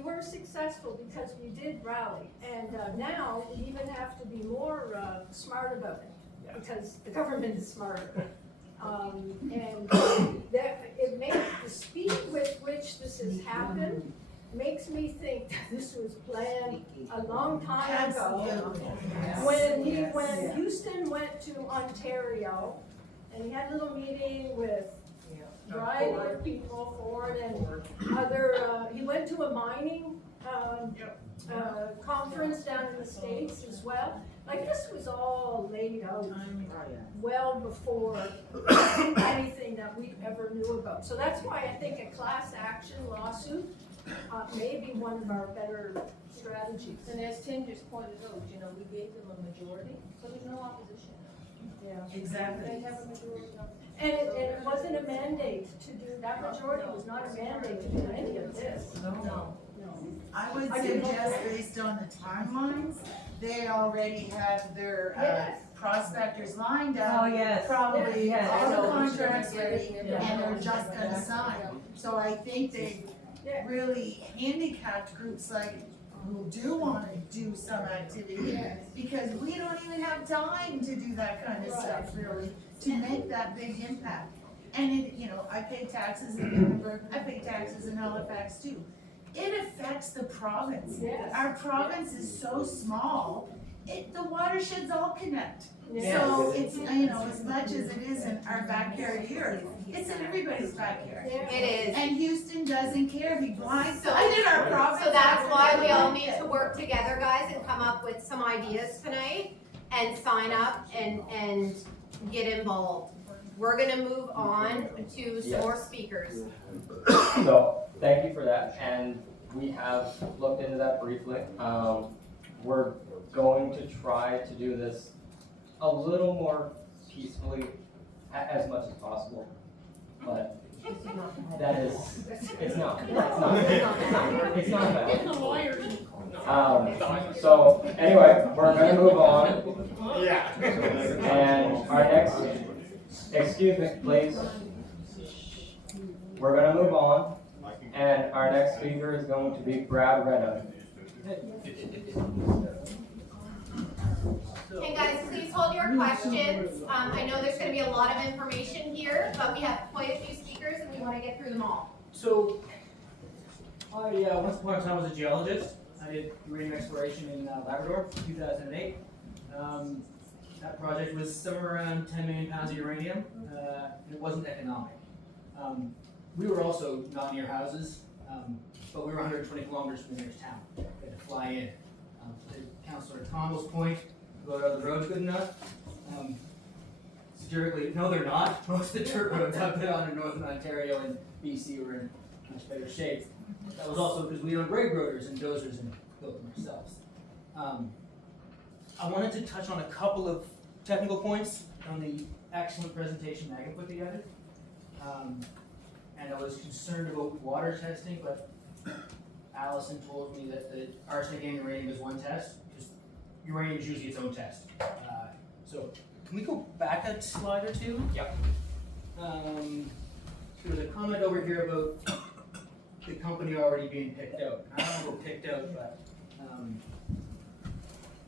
were successful because we did rally, and now we even have to be more smart about it because the government is smarter. And that it makes the speed with which this has happened makes me think that this was planned a long time ago. When Houston went to Ontario, and he had a little meeting with variety of people, Ford and other, he went to a mining conference down in the States as well. Like, this was all laid out well before anything that we ever knew about. So that's why I think a class action lawsuit may be one of our better strategies. And as Tim just pointed out, you know, we gave them a majority, so there's no opposition. Yeah. Exactly. They have a majority of. And it wasn't a mandate to do, that majority was not a mandate to do any of this. No. I would suggest, based on the timelines, they already have their prospectors lined up. Oh, yes. Probably Yes. all the contracts ready, and they're just gonna sign. So I think they really handicapped groups like who do wanna do some activity, because we don't even have time to do that kind of stuff really, to make that big impact. And it, you know, I pay taxes in Nuremberg, I pay taxes in Halifax too. It affects the province. Yes. Our province is so small, the watersheds all connect. Yeah. So it's, you know, as much as it is in our backyard here, it's in everybody's backyard. It is. And Houston doesn't care, he blindsided our province. So that's why we all need to work together, guys, and come up with some ideas tonight and sign up and get involved. We're gonna move on to some more speakers. So, thank you for that, and we have looked into that briefly. We're going to try to do this a little more peacefully, as much as possible, but that is, it's not bad. So, anyway, we're gonna move on. Yeah. And our next, excuse me, please. We're gonna move on, and our next speaker is going to be Brad Redden. And guys, please hold your questions. I know there's gonna be a lot of information here, but we have quite a few speakers and we wanna get through them all. So, I once upon a time was a geologist. I did uranium exploration in Labrador in 2008. That project was somewhere around 10 million pounds of uranium, and it wasn't economic. We were also not near houses, but we were 120 kilometers from the nearest town. We had to fly in. To Councillor Connell's point, are the roads good enough? Satirically, no, they're not. Most of the dirt roads out there in northern Ontario and BC were in much better shape. That was also because we owned grade graders and dozers and built them ourselves. I wanted to touch on a couple of technical points on the excellent presentation Megan put together. And I was concerned about water testing, but Allison told me that the arsenic and uranium is one test. Just uranium is usually its own test. So can we go back a slide or two? Yep. There was a comment over here about the company already being picked out. I don't know about picked out, but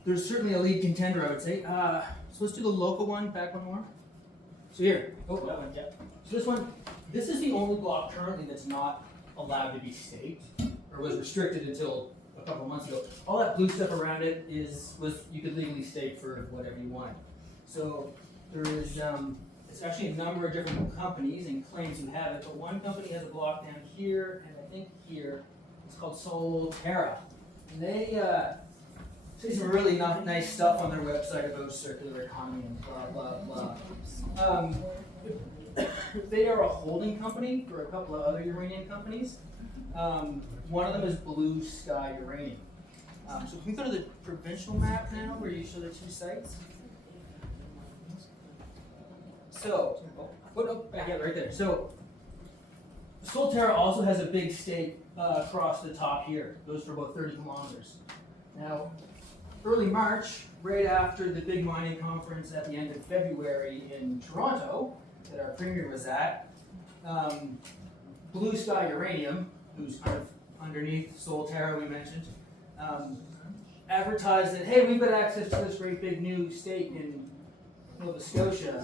there's certainly a lead contender, I would say. So let's do the local one, back one more. So here, oh, that one, yeah. So this is the only block currently that's not allowed to be staked, or was restricted until a couple months ago. All that blue stuff around it was you could legally stake for whatever you wanted. So there is, it's actually a number of different companies and claims who have it, but one company has a block down here, and I think here, it's called Solterra. And they say some really nice stuff on their website about circular economy and blah, blah, blah. They are a holding company for a couple of other uranium companies. One of them is Blue Sky Uranium. So can we go to the provincial map now where you show the two sites? So, yeah, right there. So, Solterra also has a big stake across the top here. Goes for about 30 kilometers. Now, early March, right after the big mining conference at the end of February in Toronto, that our premier was at, Blue Sky Uranium, who's kind of underneath Solterra we mentioned, advertised that, hey, we've got access to this great big new stake in Nova Scotia,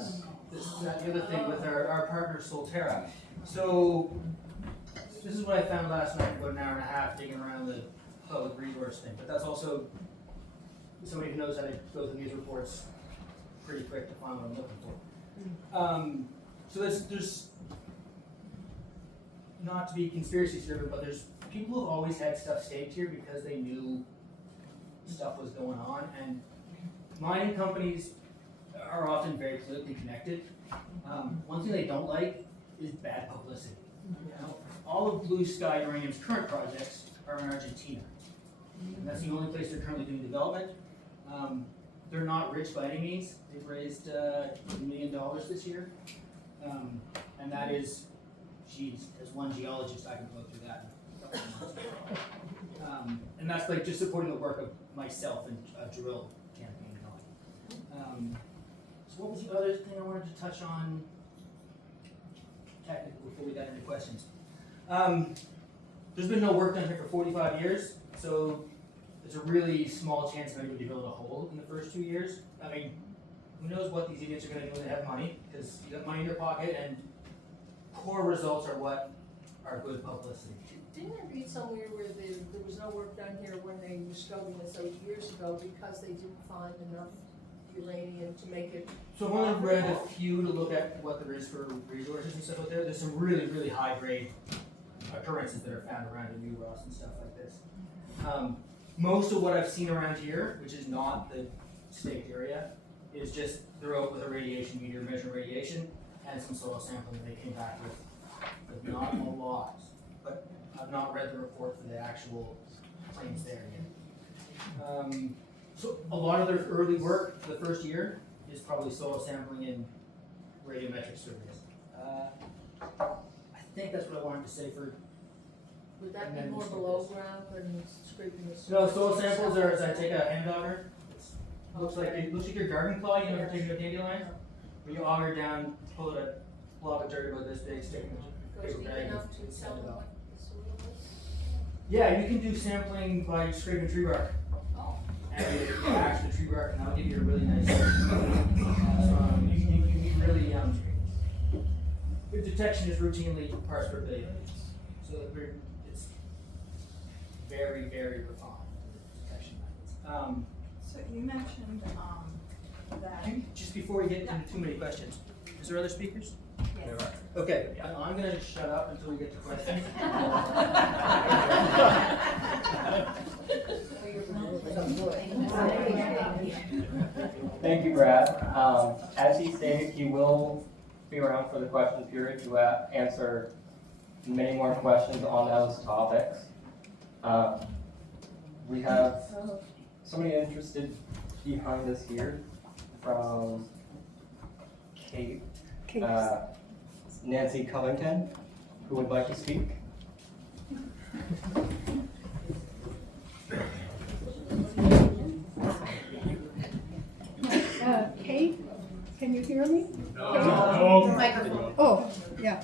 this, that, the other thing with our partner Solterra. So this is what I found last night, about an hour and a half digging around the public resource thing, but that's also somebody who knows how to go through these reports pretty quick to find what I'm looking for. So there's not to be conspiracy driven, but there's people who've always had stuff staked here because they knew stuff was going on, and mining companies are often very politically connected. One thing they don't like is bad publicity. You know, all of Blue Sky Uranium's current projects are in Argentina. And that's the only place they're currently doing development. They're not rich by any means. They've raised $1 million this year. And that is, geez, as one geologist, I can go through that in a couple of months. And that's like just supporting the work of myself and a drill campaign going. So what was the other thing I wanted to touch on technically before we got into questions? There's been no work done here for 45 years, so it's a really small chance of anybody building a hole in the first 2 years. I mean, who knows what these idiots are going to do when they have money, because you got money in your pocket, and core results are what are good publicity. Didn't I read somewhere where there was no work done here when they were scoping this out years ago because they didn't find enough uranium to make it? So I've only read a few to look at what there is for resources and stuff out there. There's some really, really high grade occurrences that are found around the New Ross and stuff like this. Most of what I've seen around here, which is not the staked area, is just they're out with a radiation meter, measuring radiation, and some soil sampling they came back with not a lot. But I've not read the report for the actual claims there yet. So a lot of their early work for the first year is probably soil sampling and radiometric surveys. I think that's what I wanted to say for. Would that be more below ground than scraping the soil? No, soil samples are as I take a hand auger. Looks like your garden claw. You know, you're taking a dandelion. Where you auger down, pull out a blob of dirt about this big, stick in a paper bag, and send it off. Yeah, you can do sampling by scraping tree bark. And you ash the tree bark, and that'll give you a really nice. So you really the detection is routinely parts per billion. So it's very, very refined detection methods. So you mentioned, that. Just before we get into too many questions, is there other speakers? Yes. Okay, I'm gonna just shut up until we get to questions. Thank you, Brad. As he stated, he will be around for the question period to answer many more questions on those topics. We have somebody interested behind us here from Cape, Nancy Covington, who would like to speak. Kate, can you hear me? No. Microphone. Oh, yeah.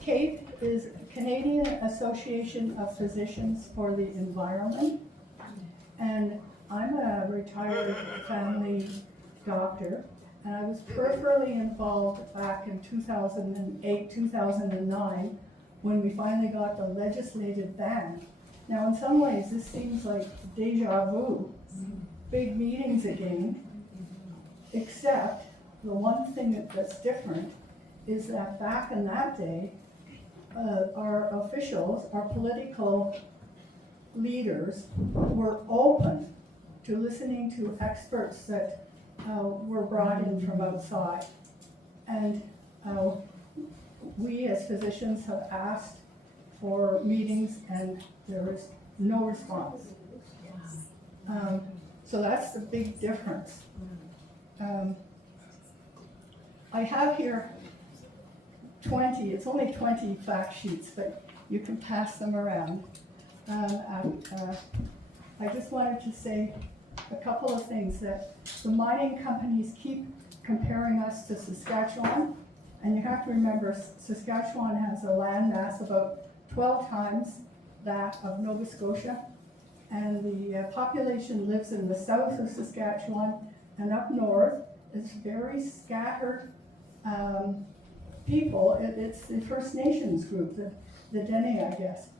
CAPE is Canadian Association of Physicians for the Environment, and I'm a retired family doctor, and I was peripherally involved back in 2008, 2009, when we finally got the legislative ban. Now, in some ways, this seems like deja vu, big meetings again, except the one thing that's different is that back in that day, our officials, our political leaders were open to listening to experts that were brought in from outside. And we as physicians have asked for meetings and there is no response. So that's the big difference. I have here 20, it's only 20 fact sheets, but you can pass them around. I just wanted to say a couple of things, that the mining companies keep comparing us to Saskatchewan, and you have to remember Saskatchewan has a land mass about 12 times that of Nova Scotia, and the population lives in the south of Saskatchewan, and up north it's very scattered people. It's the First Nations group, the Dene, I guess.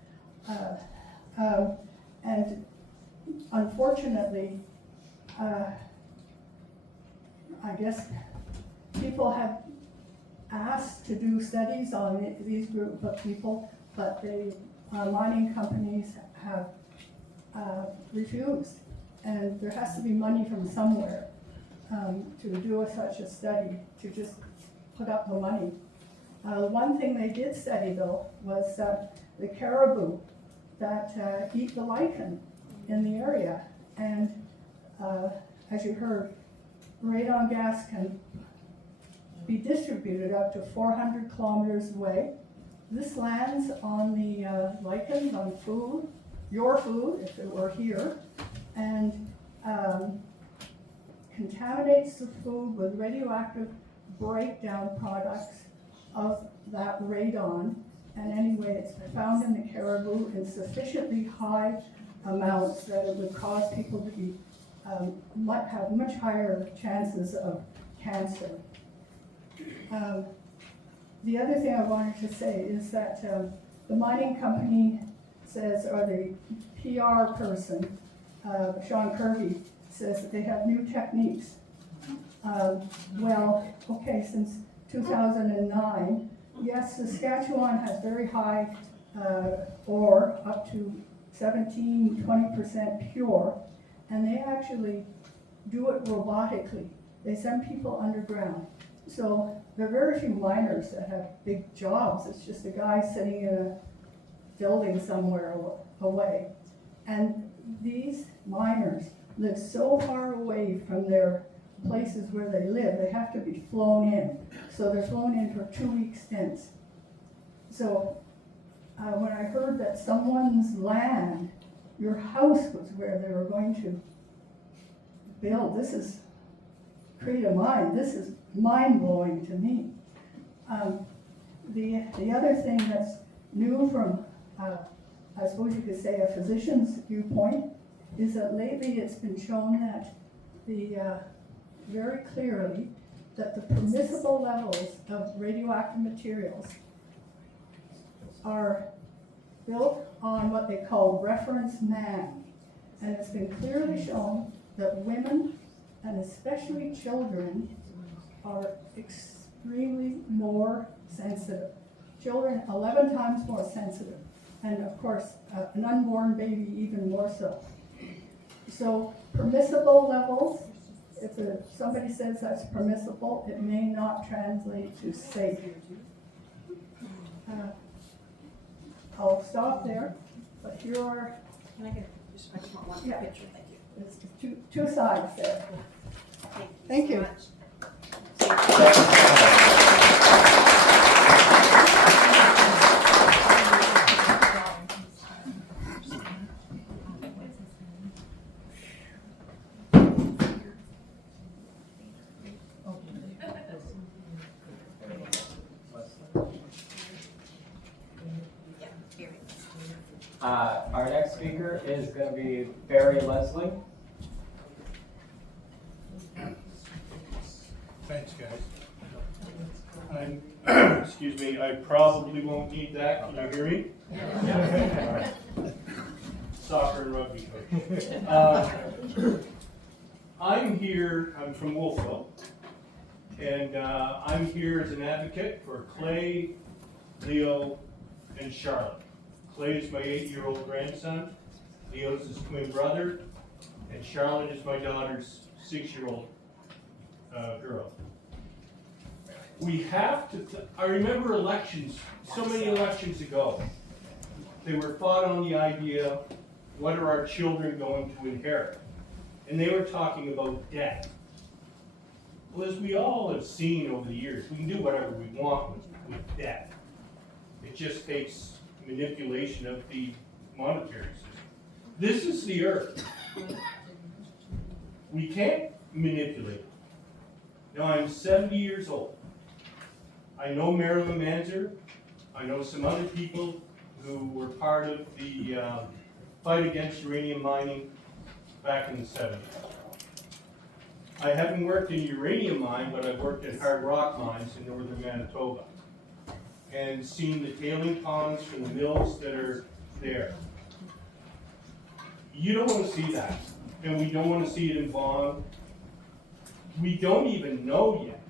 And unfortunately, I guess people have asked to do studies on these group of people, but the mining companies have refused. And there has to be money from somewhere to do such a study, to just put up the money. One thing they did study, though, was the caribou that eat the lichen in the area. And as you heard, radon gas can be distributed up to 400 kilometers away. This lands on the lichens, on food, your food, if it were here, and contaminates the food with radioactive breakdown products of that radon. And anyway, it's found in the caribou in sufficiently high amounts that it would cause people to be have much higher chances of cancer. the other thing I wanted to say is that the mining company says, or the PR person, Sean Kirby, says that they have new techniques. Well, okay, since 2009, yes, Saskatchewan has very high ore, up to 17–20% pure, and they actually do it robotically. They send people underground. So there are very few miners that have big jobs. It's just a guy sitting in a building somewhere away. And these miners live so far away from their places where they live, they have to be flown in. So they're flown in for 2-week stints. So when I heard that someone's land, your house was where they were going to build, this is create a mine. This is mind-blowing to me. The other thing that's new from, I suppose you could say, a physician's viewpoint, is that lately it's been shown that very clearly that the permissible levels of radioactive materials are built on what they call reference man. And it's been clearly shown that women, and especially children, are extremely more sensitive. Children 11 times more sensitive. And of course, an unborn baby even more so. So permissible levels, if somebody says that's permissible, it may not translate to safe. I'll stop there, but here are, Can I get just one yeah, picture? Thank you. there's two sides there. Thank you. Thank you. Our next speaker is going to be Barry Leslie. Thanks, guys. I'm, excuse me, I probably won't need that. Can you hear me? Yeah. Soccer and rugby coach. I'm here, I'm from Wolfville, and I'm here as an advocate for Clay, Leo, and Charlotte. Clay is my 8-year-old grandson, Leo's his twin brother, and Charlotte is my daughter's 6-year-old girl. We have to, I remember elections, so many elections ago, they were fought on the idea, what are our children going to inherit? And they were talking about debt. Well, as we all have seen over the years, we can do whatever we want with debt. It just takes manipulation of the monetary system. This is the earth. We can't manipulate it. Now, I'm 70 years old. I know Marilyn Manzer. I know some other people who were part of the fight against uranium mining back in the 70s. I haven't worked in uranium mine, but I've worked in hard rock mines in northern Manitoba and seen the tailing ponds from the mills that are there. You don't want to see that, and we don't want to see it in Vaughan. We don't even know yet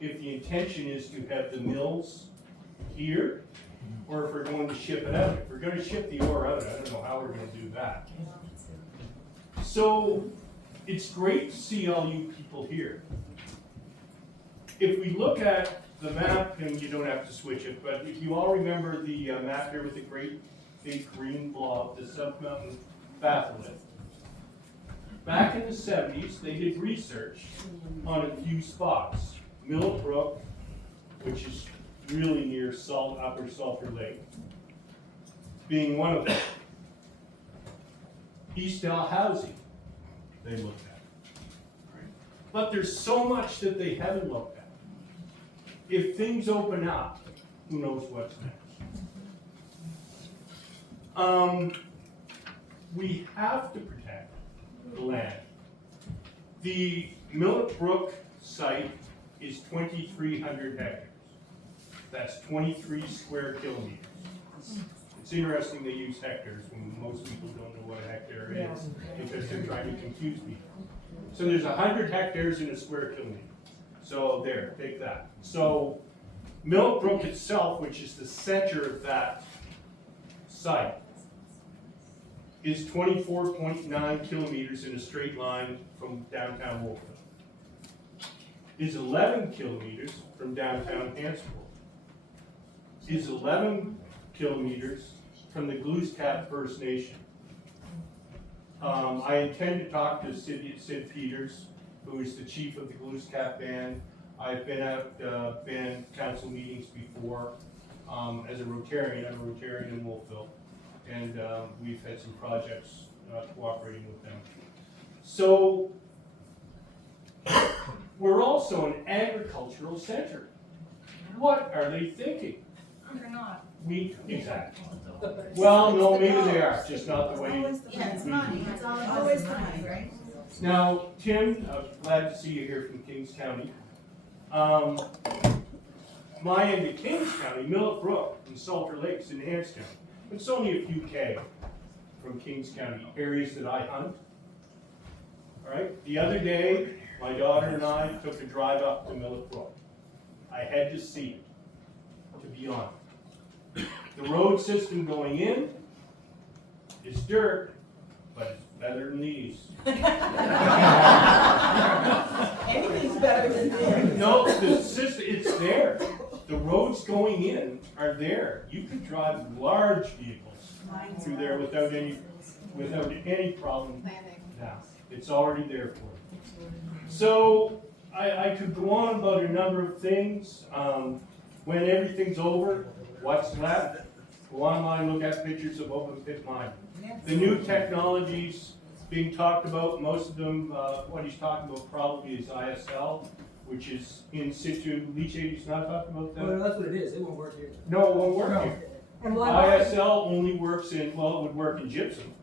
if the intention is to have the mills here, or if we're going to ship it out. If we're going to ship the ore out, I don't know how we're going to do that. So it's great to see all you people here. If we look at the map, and you don't have to switch it, but if you all remember the map here with the great big green blob, the sub-mountain batholith. Back in the 70s, they did research on a few spots. Mill Brook, which is really near Upper Sulphur Lake, being one of them. East Dalhousie, they looked at. But there's so much that they haven't looked at. If things open up, who knows what's next? We have to protect the land. The Millet Brook site is 2,300 hectares. That's 23 square kilometers. It's interesting they use hectares when most people don't know what a hectare is because they're trying to confuse people. So there's 100 hectares in a square kilometer. So there, take that. So Millbrook itself, which is the center of that site, is 24.9 kilometers in a straight line from downtown Wolfville. Is 11 kilometers from downtown Hansville. Is 11 kilometers from the Glooscap First Nation. I intend to talk to Sid Peters, who is the chief of the Glooscap band. I've been at band council meetings before as a Rotarian. I'm a Rotarian in Wolfville, and we've had some projects cooperating with them. So we're also an agricultural center. What are they thinking? They're not. Exactly. Well, no, maybe they are, just not the way. Yeah, it's money, it's always money, right? Now, Tim, I'm glad to see you here from Kings County. My end of Kings County, Millbrook and Salter Lakes in Hants County. It's only a few K from Kings County, areas that I hunt. All right, the other day, my daughter and I took a drive up to Millbrook. I had to see it, to be honest. The road system going in is dirt, but it's better than these. Anything's better than this. No, the system, it's there. The roads going in are there. You can drive large vehicles through there without any problem now. It's already there for you. So I could go on about a number of things. When everything's over, what's left? Go online, look at pictures of open pit mining. The new technologies being talked about, most of them, what he's talking about probably is ISL, which is in situ. Leachate, he's not talking about that? Well, that's what it is. It won't work here. No, it won't work here. And what ISL only works in, well, it would work in gypsum.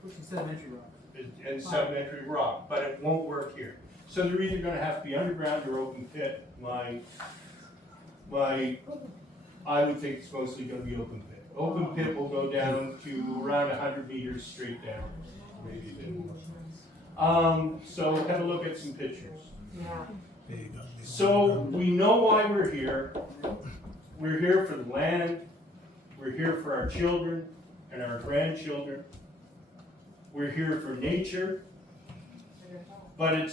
Which is sedimentary rock. And sedimentary rock, but it won't work here. So they're either gonna have to be underground or open pit. I would think it's mostly gonna be open pit. Open pit will go down to around 100 meters straight down, maybe a bit more. So have a look at some pictures. Yeah. So we know why we're here. We're here for the land. We're here for our children and our grandchildren. We're here for nature. But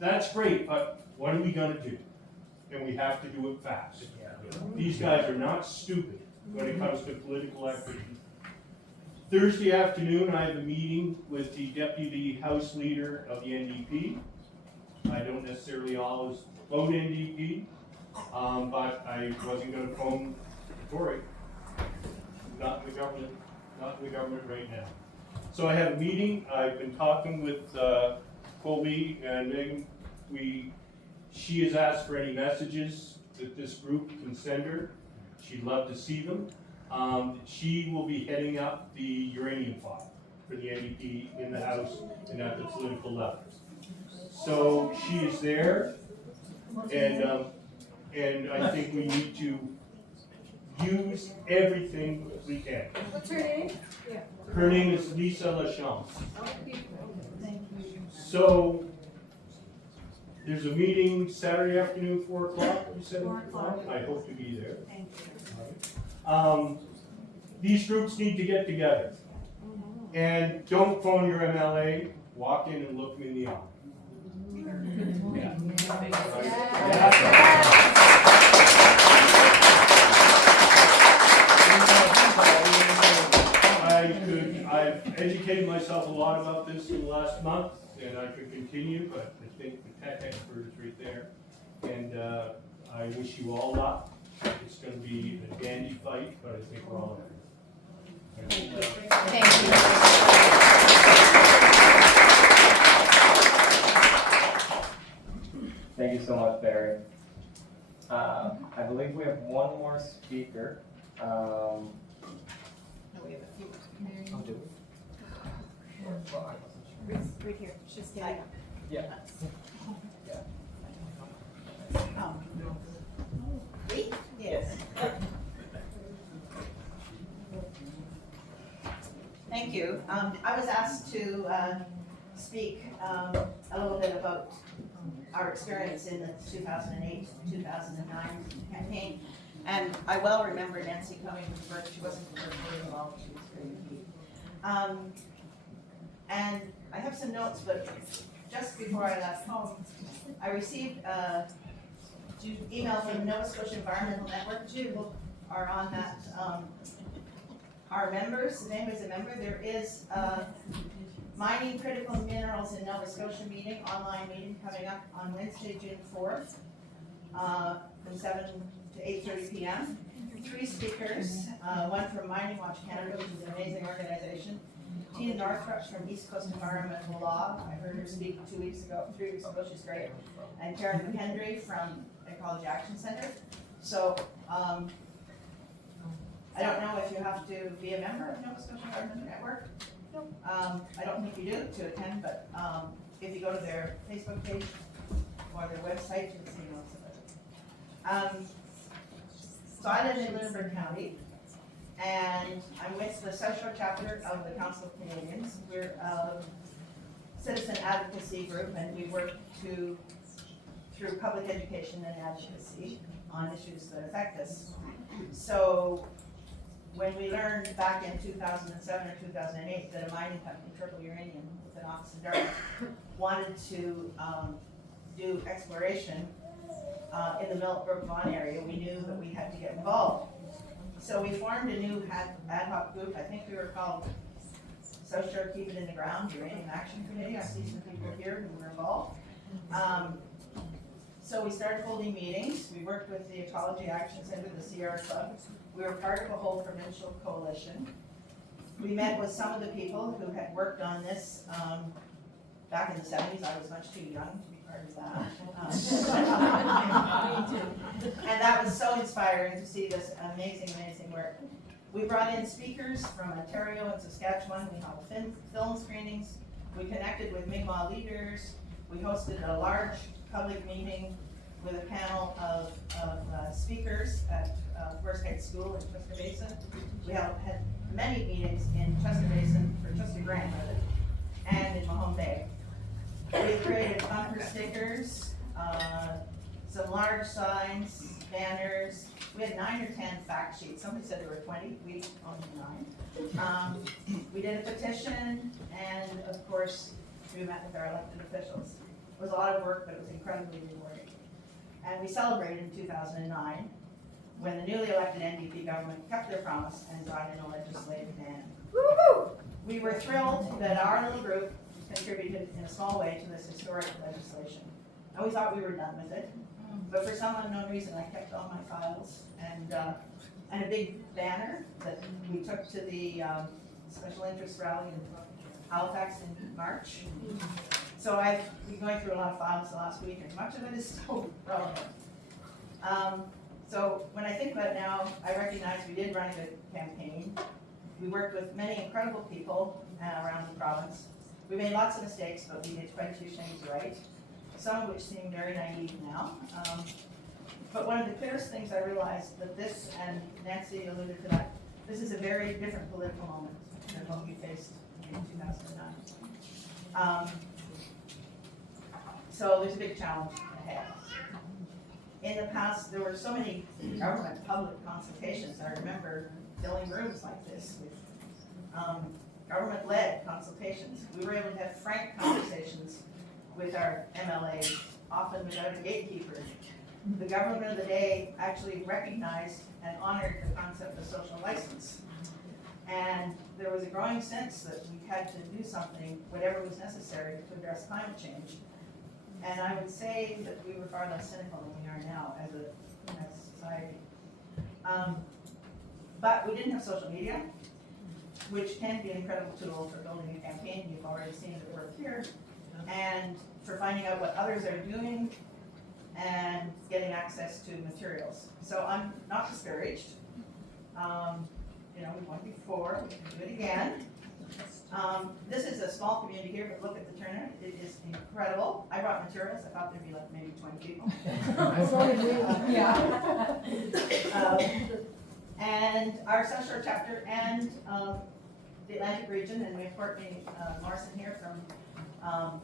that's great, but what are we gonna do? And we have to do it fast. These guys are not stupid when it comes to political activity. Thursday afternoon, I have a meeting with the deputy house leader of the NDP. I don't necessarily always vote NDP, but I wasn't going to phone Tory. Not in the government right now. So I have a meeting. I've been talking with Colby and Megan. She has asked for any messages that this group can send her. She'd love to see them. She will be heading up the uranium file for the NDP in the House and at the political level. So she is there, and I think we need to use everything we can. What's her name? Yeah. Her name is Lisa Lachance. Thank you. So there's a meeting Saturday afternoon, 4 o'clock. You said 4 o'clock. I hope to be there. Thank you. These groups need to get together. And don't phone your MLA. Walk in and look them in the eye. Yeah. I've educated myself a lot about this in the last month, and I could continue, but I think the tech expert is right there. And I wish you all luck. It's going to be a dandy fight, but I think we're all in it. Thank you. Thank you so much, Barry. I believe we have one more speaker. No, we have a few. I'll do it. Right here, she's standing up. Yeah. Wait. you. I was asked to speak a little bit about our experience in the 2008-2009 campaign. And I well remember Nancy coming to work. She wasn't very involved. She was very key. And I have some notes, but just before I left home, I received an email from the Nova Scotia Environmental Network. Two are on that. Our members, if anybody's a member, there is a Mining Critical Minerals in Nova Scotia meeting, online meeting coming up on Wednesday, June 4th, from 7 to 8:30 p.m. 3 speakers, one from Mining Watch Canada, which is an amazing organization. Tina Northrup from East Coast Environmental Law. I heard her speak 3 weeks ago, she's great. And Karen McHenry from Ecology Action Center. So, I don't know if you have to be a member of Nova Scotia Environmental Network. I don't think you do to attend, but if you go to their Facebook page or their website, you'll see notes about it. So I live in Lunenburg County, and I'm with the South Shore chapter of the Council of Canadians. We're a citizen advocacy group, and we work through public education and advocacy on issues that affect us. So when we learned back in 2007 or 2008 that a mining company, Triple Uranium, with an office in Dartmouth, wanted to do exploration in the Miltbrook Vaughan area, we knew that we had to get involved. So we formed a new ad hoc group. I think we were called South Shore Keep It in the Ground Uranium Action Committee. I see some people here who were involved. So we started holding meetings. We worked with the Ecology Action Center, the Sierra Club. We were part of a whole provincial coalition. We met with some of the people who had worked on this back in the 70s. I was much too young to be part of that. And that was so inspiring to see this amazing, amazing work. We brought in speakers from Ontario and Saskatchewan. We held film screenings. We connected with Mi'kmaq leaders. We hosted a large public meeting with a panel of speakers at First High School in Chester Basin. We had many meetings in Chester Basin, or Chester Grant rather, and in Mahone Bay. We created bumper stickers, some large signs, banners. We had 9 or 10 fact sheets. Somebody said there were 20. We only 9. We did a petition, and of course, we met with our elected officials. It was a lot of work, but it was incredibly rewarding. And we celebrated in 2009 when the newly elected NDP government kept their promise and brought in a legislative ban. Woo-hoo! We were thrilled that our little group contributed in a small way to this historic legislation. And we thought we were done with it, but for some unknown reason I kept all my files and a big banner that we took to the special interest rally in Halifax in March. So I've been going through a lot of files the last week, and much of it is still relevant. So when I think about it now, I recognize we did run a good campaign. We worked with many incredible people around the province. We made lots of mistakes, but we did quite a few things right, some of which seem very naive now. But one of the clearest things I realized that this, and Nancy alluded to that, this is a very different political moment than what we faced in 2009. So there's a big challenge ahead. In the past, there were so many government public consultations. I remember filling rooms like this with government-led consultations. We were able to have frank conversations with our MLAs, often without a gatekeeper. The government of the day actually recognized and honored the concept of social license. And there was a growing sense that we had to do something, whatever was necessary, to address climate change. And I would say that we were far less cynical than we are now as a society. But we didn't have social media, which can be an incredible tool for building a campaign. You've already seen it work here. And for finding out what others are doing and getting access to materials. So I'm not discouraged. You know, we won before, we can do it again. This is a small community here, but look at the turnout. It is incredible. I brought materials. I thought there'd be like maybe 20 people. And our South Shore chapter and the Atlantic region, and we have Courtney Morrison here from,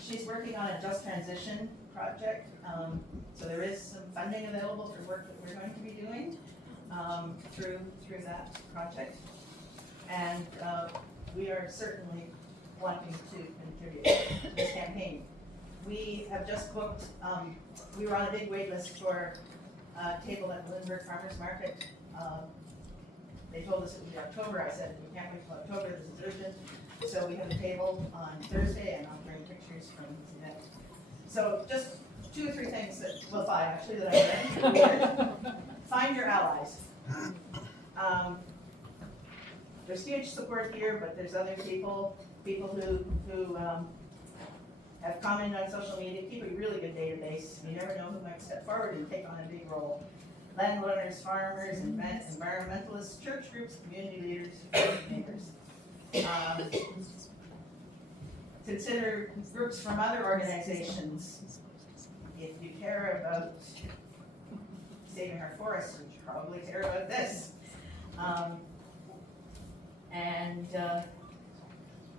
she's working on a just transition project. So there is some funding available for work that we're going to be doing through that project. And we are certainly wanting to contribute to this campaign. We have just booked, we were on a big wait list for a table at the Lindbergh Farmers Market. They told us it would be October. I said, we can't wait till October, this is urgent. So we have a table on Thursday, and I'll bring pictures from this event. So just 2 or 3 things that, well, 5 actually, that I learned. Find your allies. There's huge support here, but there's other people who have commented on social media. Keep a really good database. You never know who might step forward and take on a big role. Landowners, farmers, environmentalists, church groups, community leaders, neighbors. Consider groups from other organizations. If you care about saving our forests, you probably care about this.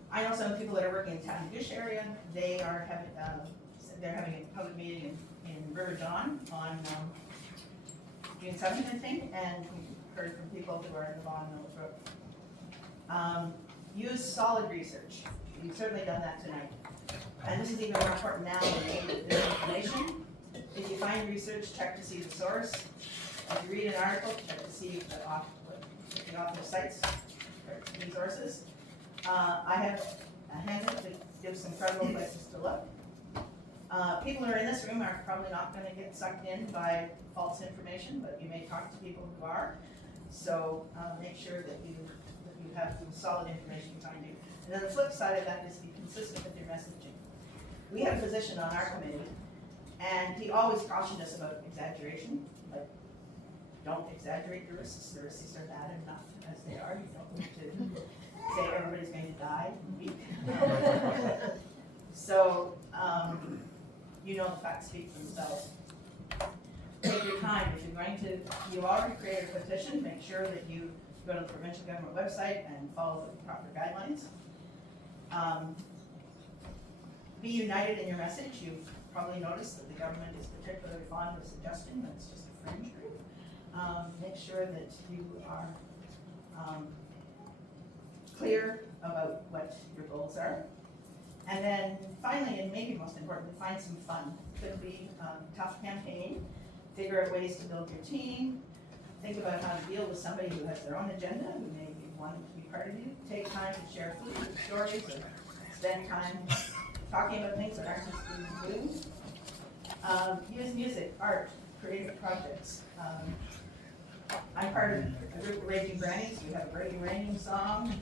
I know some people that are working in the Tattagouche area. They are having they're having a public meeting in River John on June 7th, I think, and we've heard from people who are in the Vaughan Mill Brook. Use solid research. We've certainly done that tonight. And this is even more important now than this information. If you find research, check to see the source. If you read an article, check to see the author cites these sources. I have a handout that gives some credible places to look. People who are in this room are probably not going to get sucked in by false information, but you may talk to people who are. So make sure that you have some solid information behind you. And then the flip side of that is be consistent with your messaging. We have a physician on our committee, and he always cautioned us about exaggeration. Like, don't exaggerate the risks. The risks are bad enough as they are. You don't need to say everybody's going to die in a week. So, you know the facts speak for themselves. Take your time. If you're going to, you already created a petition, make sure that you go to the provincial government website and follow the proper guidelines. Be united in your message. You've probably noticed that the government is particularly fond of suggesting that it's just a fringe group. Make sure that you are clear about what your goals are. And then finally, and maybe most importantly, find some fun. Could be a tough campaign. Figure out ways to build your team. Think about how to deal with somebody who has their own agenda, who may be wanting to be part of you. Take time to share food, stories, or spend time talking about things that aren't just doom and gloom. Use music, art, creative projects. I'm part of a group of Raging Grannies. We have a great uranium song.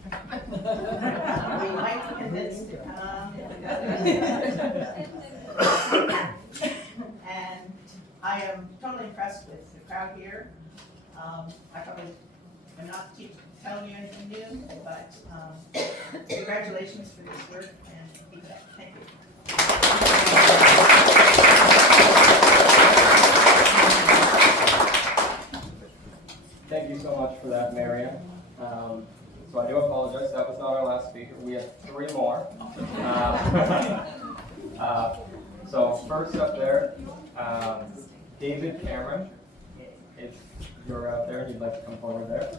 We might be convinced to come. And I am totally impressed with the crowd here. I probably am not keep telling you anything new, but congratulations for this work and keep it up. Thank you. Thank you so much for that, Marian. So I do apologize, that was not our last speaker. We have 3 more. So first up there, David Cameron. If you're out there and you'd like to come forward there.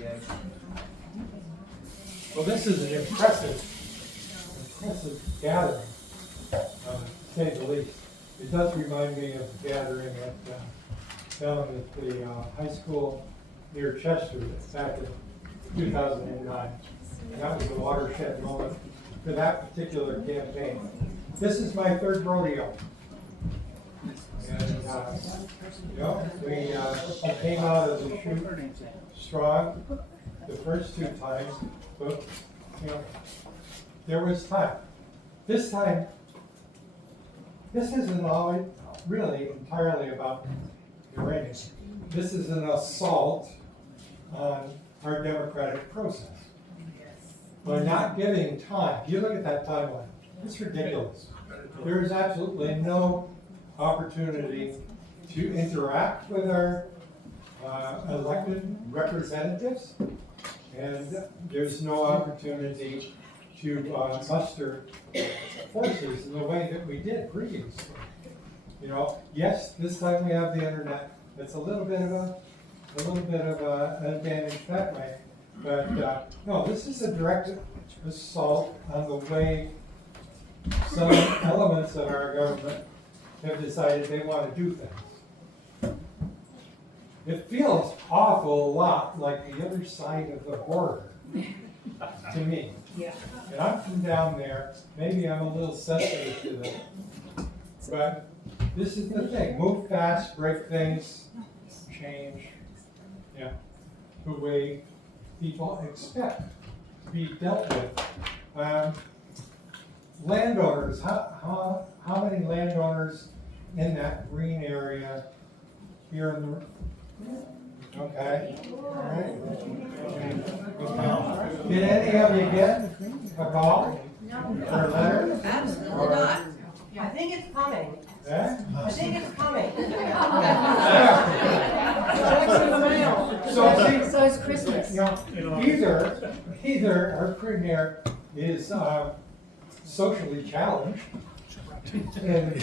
Yes. Well, this is an impressive gathering, to say the least. It does remind me of the gathering down at the high school near Chester back in 2009. And that was a watershed moment for that particular campaign. This is my 3rd rodeo. And, we came out of the chute strong the first 2 times, but, there was time. This time, this isn't always really entirely about uranium. This is an assault on our democratic process. By not giving time, you look at that timeline, it's ridiculous. There is absolutely no opportunity to interact with our elected representatives, and there's no opportunity to muster forces in the way that we did previously. You know, yes, this time we have the internet. It's a little bit of an advantage that way, but no, this is a direct assault on the way some elements of our government have decided they want to do things. It feels awful lot like the other side of the border to me. Yeah. And I'm from down there. Maybe I'm a little sensitive to that. But this is the thing. Move fast, break things, change. Yeah. The way people expect to be dealt with. Landowners, how many landowners in that green area here in the, okay, all right. Okay. Did any of you get a call? No. Or a letter? Absolutely Or- not. I think it's coming. Eh? I think it's coming. So it's Christmas. You know, either our premier is socially challenged and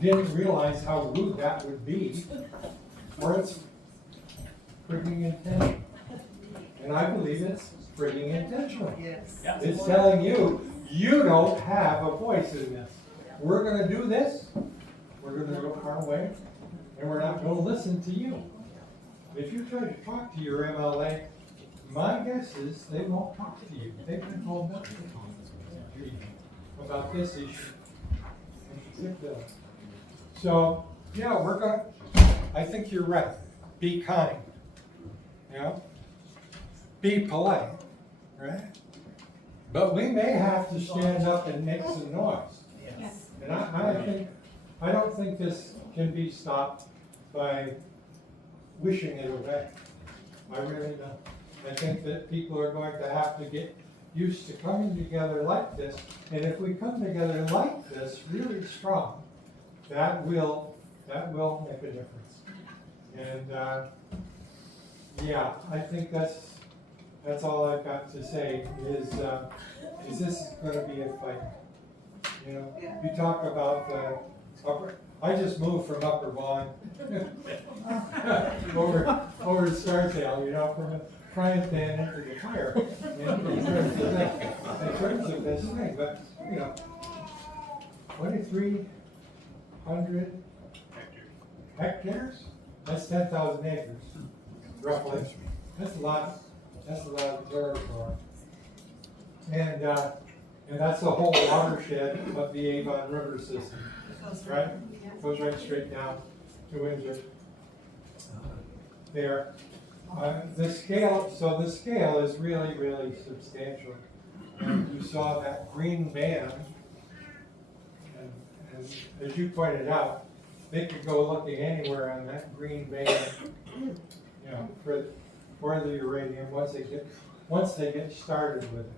didn't realize how rude that would be, or it's frigging intentional. And I believe it's frigging intentional. Yes. It's telling you, you don't have a voice in this. We're gonna do this, we're gonna go our way, and we're not gonna listen to you. If you try to talk to your MLA, my guess is they won't talk to you. They've been told not to talk to you about this issue in particular. So, yeah, I think you're right. Be kind, you know? Be polite, right? But we may have to stand up and make some noise. Yes. And I don't think this can be stopped by wishing it away. I really don't. I think that people are going to have to get used to coming together like this. And if we come together like this, really strong, that will make a difference. And yeah, I think that's all I've got to say is this is going to be a fight. You know, you talk about I just moved from Upper Vaughan over to Scarsdale, you know, from a frying pan into the fire. In terms of this thing, but you know, 2,300 hectares. That's 10,000 acres, roughly. That's a lot. That's a lot of territory. And that's the whole watershed of the Avon River system, right? Goes right straight down to Windsor. There. The scale is really, really substantial. And you saw that green band, and as you pointed out, they could go looking anywhere on that green band, you know, for the uranium once they get started with it.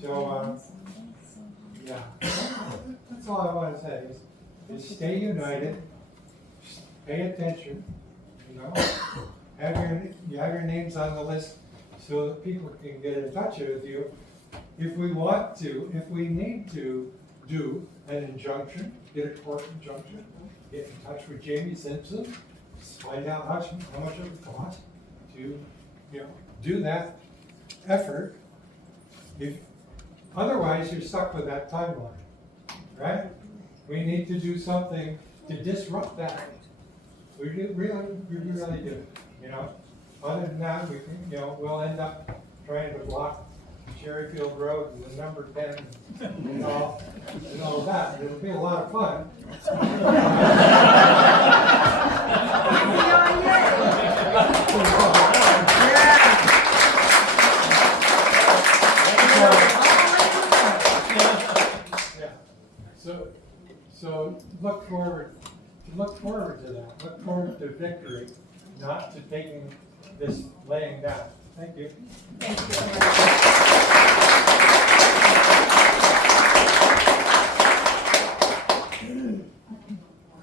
So yeah, that's all I want to say is stay united, pay attention, you know, have your names on the list so that people can get in touch with you if we want to, if we need to do an injunction, get a court injunction, get in touch with Jamie Simpson, find out how much it would cost to, you know, do that effort. Otherwise, you're stuck with that timeline, right? We need to do something to disrupt that. We really do. You know, other than that, we'll end up trying to block Cherryfield Road and the number 10 and all that. It'll be a lot of fun. So look forward to that. Look forward to victory, not to taking this laying down. Thank you. Thank you.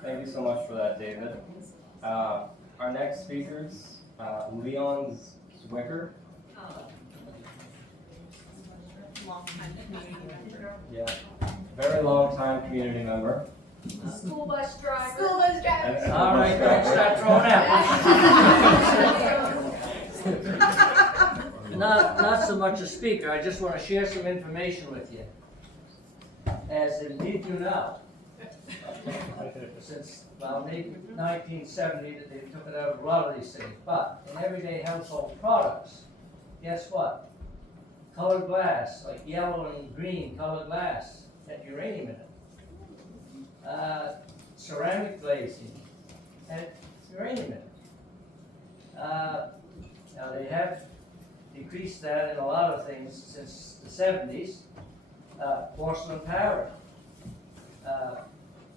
Thank you so much for that, David. our next speakers, Leon Zwicker. Long time community member. Yeah, very long time community member. School bus driver. School bus driver. All right, guys, start throwing out. Not so much a speaker, I just want to share some information with you. As it need to know, since about 1970 that they took it out of a lot of these things, but in everyday household products, guess what? Colored glass, like yellow and green colored glass, had uranium in it. Ceramic glazing had uranium in it. Now they have decreased that in a lot of things since the 70s. Porcelain powder,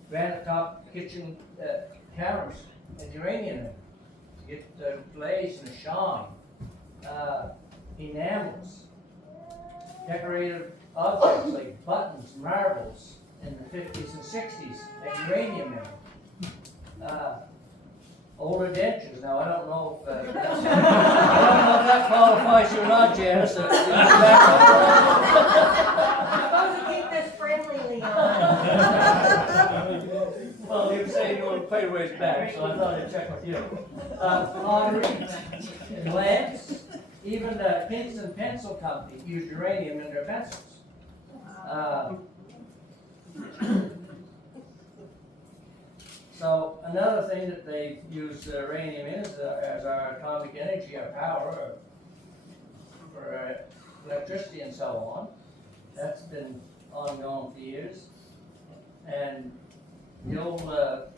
granite top kitchen counters had uranium in it to get the glaze and the shine. Enamels, decorative objects like buttons, marbles in the 50s and 60s had uranium in them. Older dentures. Now I don't know if that qualifies you or not, Janice. Supposed to keep this friendly, Leon. Well, you were saying you want to play ways back, so I thought I'd check with you. Pottery, lamps, even the Kingston Pencil Company used uranium in their pencils. So another thing that they use uranium in is as our atomic energy, our power for electricity and so on. That's been ongoing for years. And the old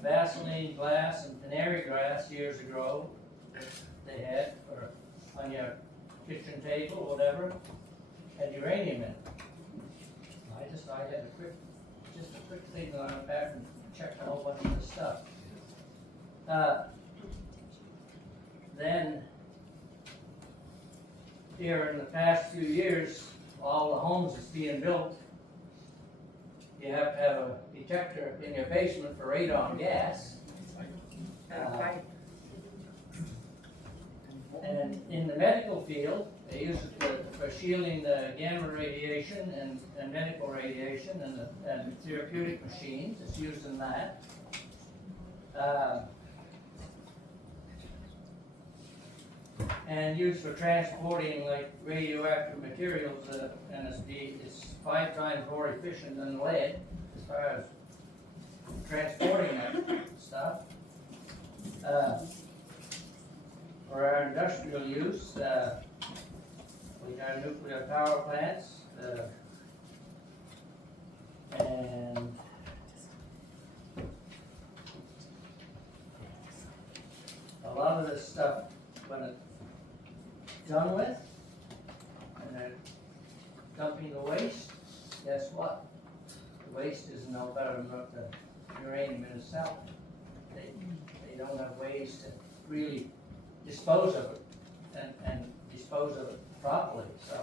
Vaseline glass and canary grass years ago they had for on your kitchen table or whatever had uranium in it. I had a quick thing on the back and checked a whole bunch of this stuff. Then, here in the past few years, all the homes that's being built, you have to have a detector in your basement for radon gas. And in the medical field, they use it for shielding the gamma radiation and medical radiation and therapeutic machines. It's used in that. And used for transporting like radioactive materials, and it's 5 times more efficient than lead as far as transporting that stuff. For our industrial use, we have nuclear power plants, and a lot of this stuff, when it's done with, and they're dumping the waste, guess what? The waste is no better than the uranium in itself. They don't have ways to really dispose of it and dispose of it properly. So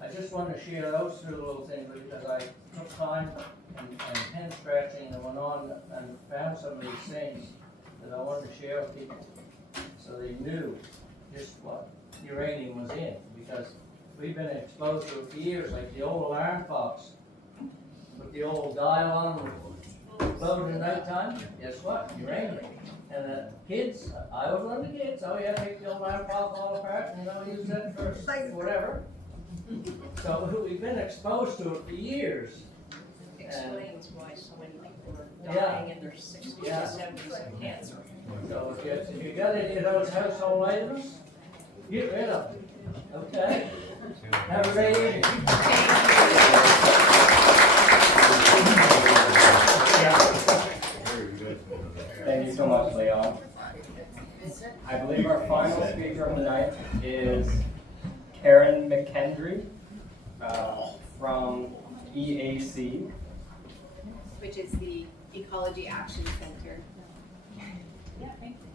I just wanted to share those 2 little things because I took time and pen scratching and went on and found some of these things that I wanted to share with people so they knew just what uranium was in, because we've been exposed to it for years, like the old alarm clocks with the old dial on loaded at night time. Guess what? Uranium. And the kids, I was one of the kids, oh yeah, take the old alarm clock all apart and use that for whatever. So we've been exposed to it for years. Explains why so many people are dying in their 60s and 70s of cancer. So if you got any of those household items, get rid of them. Okay? Have a great evening. Thank you so much, Leon. I believe our final speaker of the night is Karen McKendry from EAC, which is the Ecology Action Center. Yeah, thank you.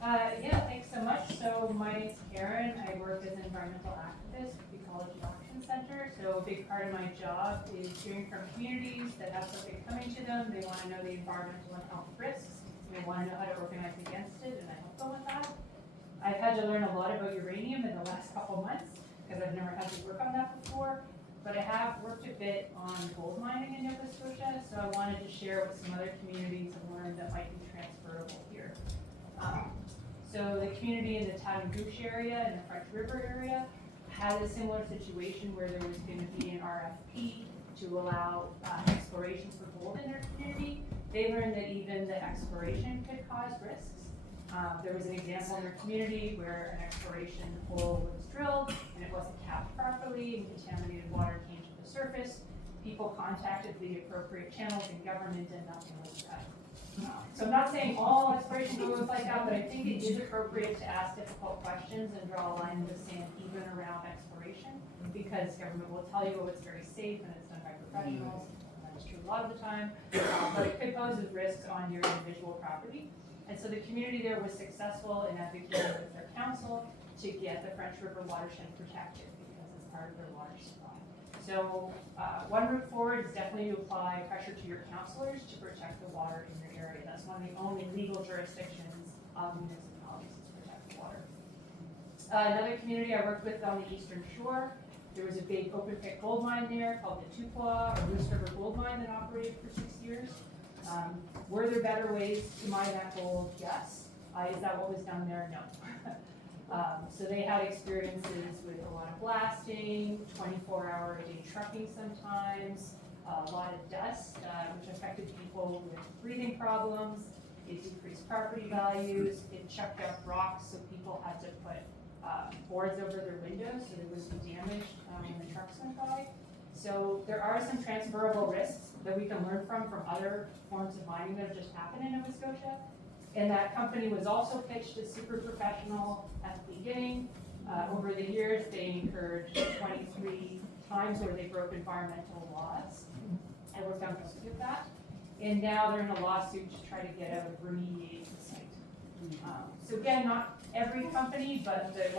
Thanks so much. So my name's Karen. I work as an environmental activist with Ecology Action Center. So a big part of my job is hearing from communities that have something coming to them. They want to know the environmental and health risks they want to know how to organize against it, and I help them with that. I've had to learn a lot about uranium in the last couple months, because I've never had to work on that before, but I have worked a bit on gold mining in Nova Scotia, so I wanted to share what some other communities have learned that might be transferable here. So the community in the Tadangouche area and the French River area had a similar situation where there was going to be an RFP to allow exploration for gold in their community. They learned that even the exploration could cause risks. There was an example in their community where an exploration hole was drilled and it wasn't capped properly and contaminated water came to the surface. People contacted the appropriate channels in government and nothing was done. So I'm not saying all exploration goes like that, but I think it is appropriate to ask difficult questions and draw a line in the sand even around exploration, because government will tell you, oh, it's very safe and it's done by professionals. That's true a lot of the time, but it could pose risks on your individual property. And so the community there was successful in advocating with their council to get the French River watershed protected because it's part of their water supply. So one route forward is definitely to apply pressure to your councillors to protect the water in your area. That's one of the only legal jurisdictions of municipalities to protect the water. Another community I worked with on the eastern shore, there was a big open pit gold mine there called the Tuqua or Moose River Gold Mine that operated for 6 years. Were there better ways to mine that gold? Yes. Is that what was done there? No. So they had experiences with a lot of blasting, 24-hour-a-day trucking sometimes, a lot of dust, which affected people with breathing problems. It decreased property values. It chucked up rocks, so people had to put boards over their windows so there was some damage when the trucks went by. So there are some transferable risks that we can learn from other forms of mining that have just happened in Nova Scotia. And that company was also pitched as super professional at the beginning. Over the years, they incurred 23 times where they broke environmental laws and were found guilty of that. And now they're in a lawsuit to try to get out of remediating the site. So again, not every company, but the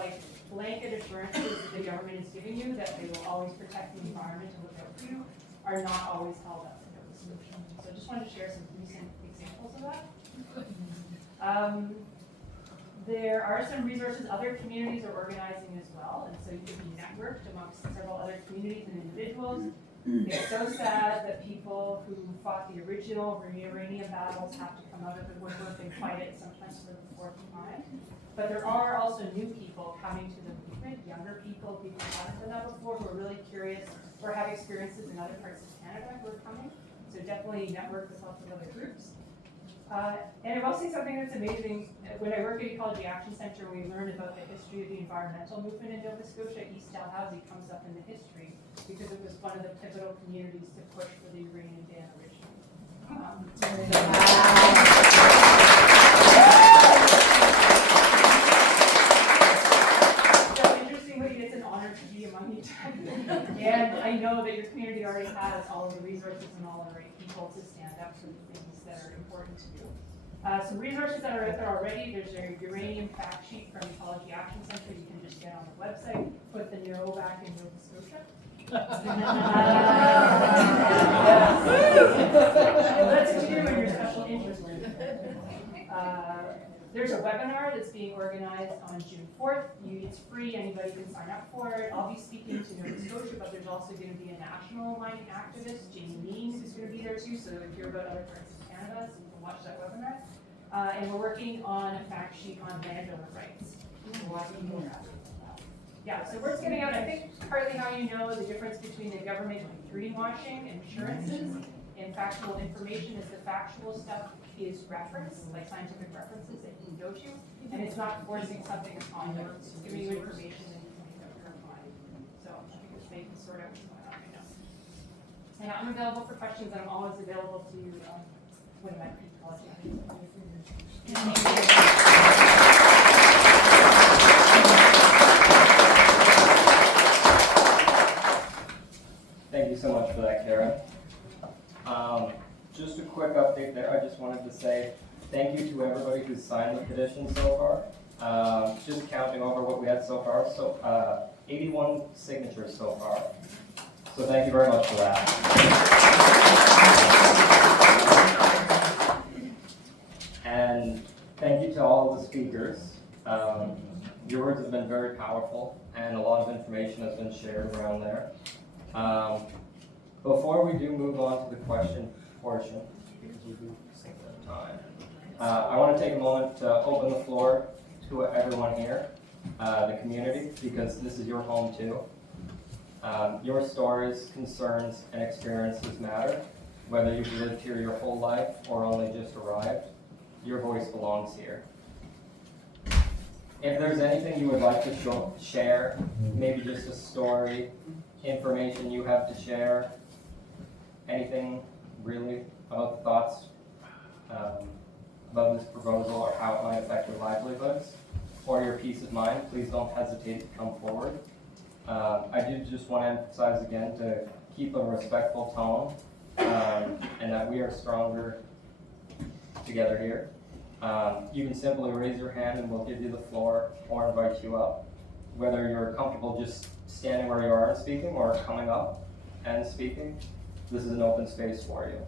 blanket assurances that the government is giving you that they will always protect the environment and look out for you are not always held up in Nova Scotia. So I just wanted to share some recent examples of that. There are some resources other communities are organizing as well, and so you can be networked amongst several other communities and individuals. It's so sad that people who fought the original uranium battles have to come out of the woodwork and fight it sometimes for the fourth time. But there are also new people coming to the movement, younger people, people who haven't done that before, who are really curious or have experiences in other parts of Canada who are coming. So definitely network with lots of other groups. And I will say something that's amazing. When I work at Ecology Action Centre, we learn about the history of the environmental movement in Nova Scotia. East Dalhousie comes up in the history because it was one of the pivotal communities to push for the uranium ban originally. So interestingly, it's an honor to be among you. And I know that your community already has all of the resources and all of the right people to stand up for the things that are important to you. Some resources that are out there already, there's a uranium fact sheet from Ecology Action Centre. You can just get on the website, put the no back in Nova Scotia. That's what you do when you're special interest. There's a webinar that's being organized on June 4th. It's free, anybody can sign up for it. I'll be speaking to Nova Scotia, but there's also going to be a national mining activist, Jamie Means, who's going to be there too, so if you're about other parts of Canada, so you can watch that webinar. And we're working on a fact sheet on landowner rights. Yeah, so word's getting out. I think partly how you know the difference between the government greenwashing and assurances and factual information is the factual stuff is reference, like scientific references that you can go to, and it's not forcing something upon you, it's just giving you information that you can make up your own mind. So I think it's making sort out what's going on right now. And I'm available for questions, and I'm always available to when I'm at Ecology. Thank you so much for that, Karen. Just a quick update there. I just wanted to say thank you to everybody who's signed the petition so far. Just counting over what we had so far, so 81 signatures so far. So thank you very much for that. And speakers. Your words have been very powerful, and a lot of information has been shared around there. Before we do move on to the question portion, because we do save that time, I want to take a moment to open the floor to everyone here, the community, because this is your home too. Your stories, concerns, and experiences matter. Whether you've lived here your whole life or only just arrived, your voice belongs here. If there's anything you would like to share, maybe just a story, information you have to share, anything really about the thoughts about this proposal or how it might affect your livelihoods or your peace of mind, please don't hesitate to come forward. I do just want to emphasize again to keep a respectful tone and that we are stronger together here. You can simply raise your hand and we'll give you the floor or invite you up. Whether you're comfortable just standing where you are and speaking or coming up and speaking, this is an open space for you.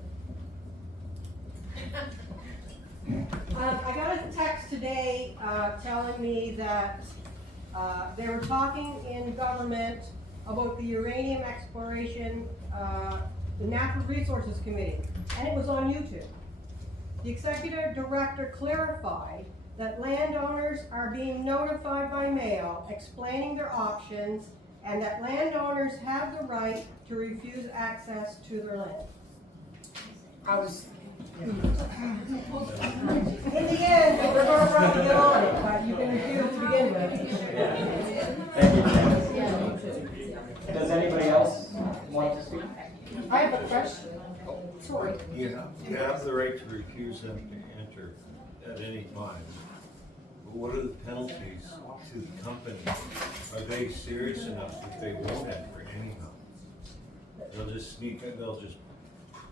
I got a text today telling me that they were talking in government about the uranium exploration, the Natural Resources Committee, and it was on YouTube. The executive director clarified that landowners are being notified by mail explaining their options and that landowners have the right to refuse access to their land. In the end, we're going to probably get on it, but you can refuse to begin with. Thank you. Does anybody else want to speak? I have a question. Sorry. You have the right to refuse them to enter at any time. But what are the penalties to the company? Are they serious enough that they won't enter anyhow? They'll just sneak in, they'll just...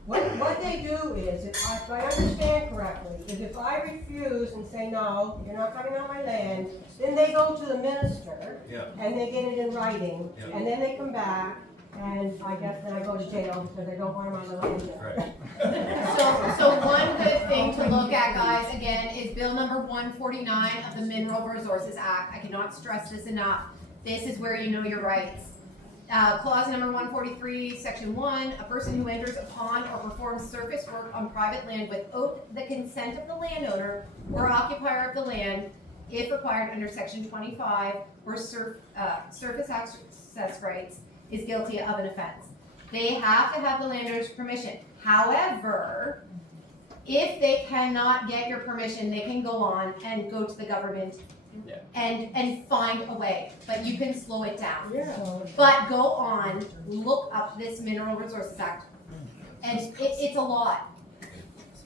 What they do is, if I understand correctly, is if I refuse and say, no, you're not coming on my land, then they go to the minister, and they get it in writing, and then they come back, and I guess then I go to jail because I don't want them on the land yet. So one good thing to look at, guys, again, is Bill number 149 of the Mineral Resources Act. I cannot stress this enough. This is where you know your rights. Clause number 143, section 1, a person who enters upon or performs surface work on private land without the consent of the landowner or occupier of the land, if required under section 25 or surface access rights, is guilty of an offense. They have to have the landowner's permission. However, if they cannot get your permission, they can go on and go to the government and find a way, but you can slow it down. But go on, look up this Mineral Resources Act, and it's a lot.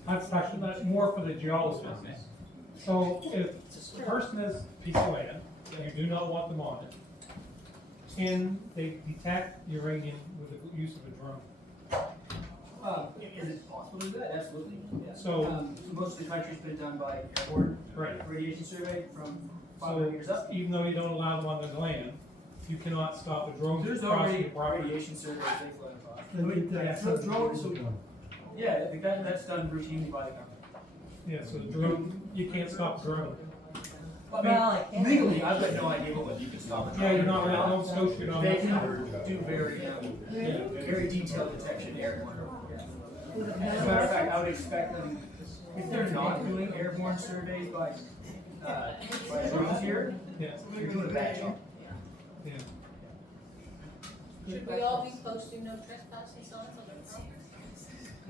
That's actually, that's more for the geologist. So if the person has a piece of land and you do not want them on it, can they detect uranium with the use of a drone? Is it possible to do that? Absolutely. Yeah. So most of the country's been done by airborne radiation survey from 500 meters up. Even though you don't allow them on the land, you cannot stop the drone. There's from crossing already the property. radiation surveys they fly across. Yeah, that's done routinely by the government. Yeah, so the drone, you can't stop the drone. Well, legally, I've got no idea what you can stop. Yeah, you're not allowed, Nova Scotia, you're not They allowed. can do very detailed detection airborne. As a matter of fact, I would expect them, if they're not doing airborne surveys by drones here, you're doing a bad job. Yeah. Should we all be posting no trespassing signs on their property?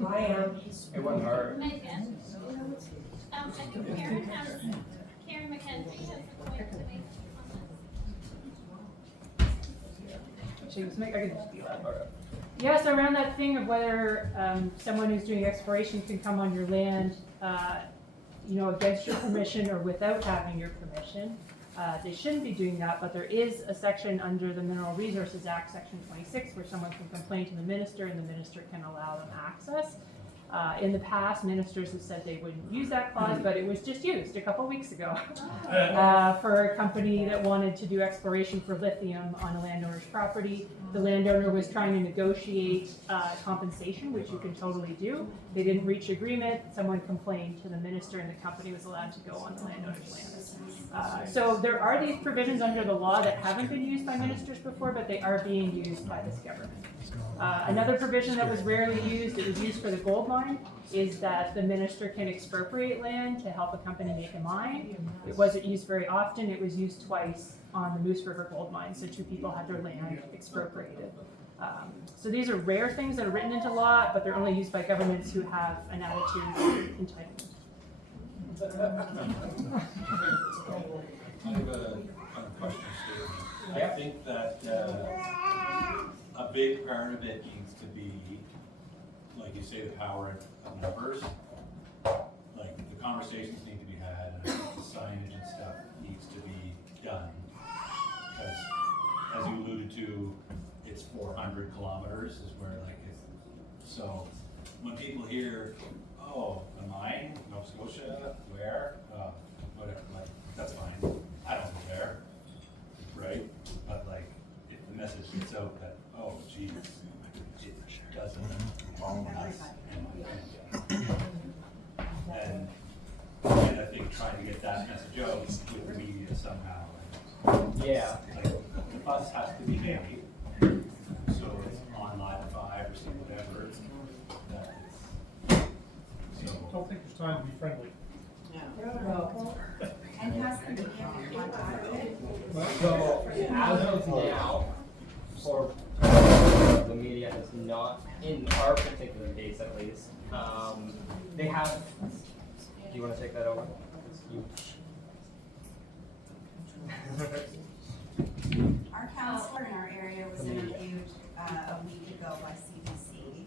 I am. It wasn't hard. Megan, I think Karen McKenzie has a point to make on this. Yeah, so around that thing of whether someone who's doing exploration can come on your land, against your permission or without having your permission. They shouldn't be doing that, but there is a section under the Mineral Resources Act, section 26, where someone can complain to the minister and the minister can allow them access. In the past, ministers have said they wouldn't use that clause, but it was just used a couple weeks ago for a company that wanted to do exploration for lithium on a landowner's property. The landowner was trying to negotiate compensation, which you can totally do. They didn't reach agreement. Someone complained to the minister, and the company was allowed to go on the landowner's land. So there are these provisions under the law that haven't been used by ministers before, but they are being used by this government. Another provision that was rarely used, it was used for the gold mine, is that the minister can expropriate land to help a company make a mine. It wasn't used very often. It was used twice on the Moose River gold mine, so 2 people had their land expropriated. So these are rare things that are written into law, but they're only used by governments who have an attitude of entitlement. I have a question, Steve. I think that a big part of it needs to be, like you say, the power of numbers. Like, the conversations need to be had, and I think the signage and stuff needs to be done. Because, as you alluded to, it's 400 kilometers is where, like, it's, so when people hear, oh, a mine, Nova Scotia, where, whatever, like, that's fine. I don't go there, right? But, like, if the message gets out that, oh, geez, it doesn't involve us. And I think trying to get that message out with the media somehow. Yeah. Like, the bus has to be made, so it's on Live 5 or something, whatever. I don't think there's time to be friendly. No. And has the media been contacted? So, as of now, for the media is not, in our particular case at least, they have, do you want to take that over? Our counselor in our area was interviewed a week ago by CBC,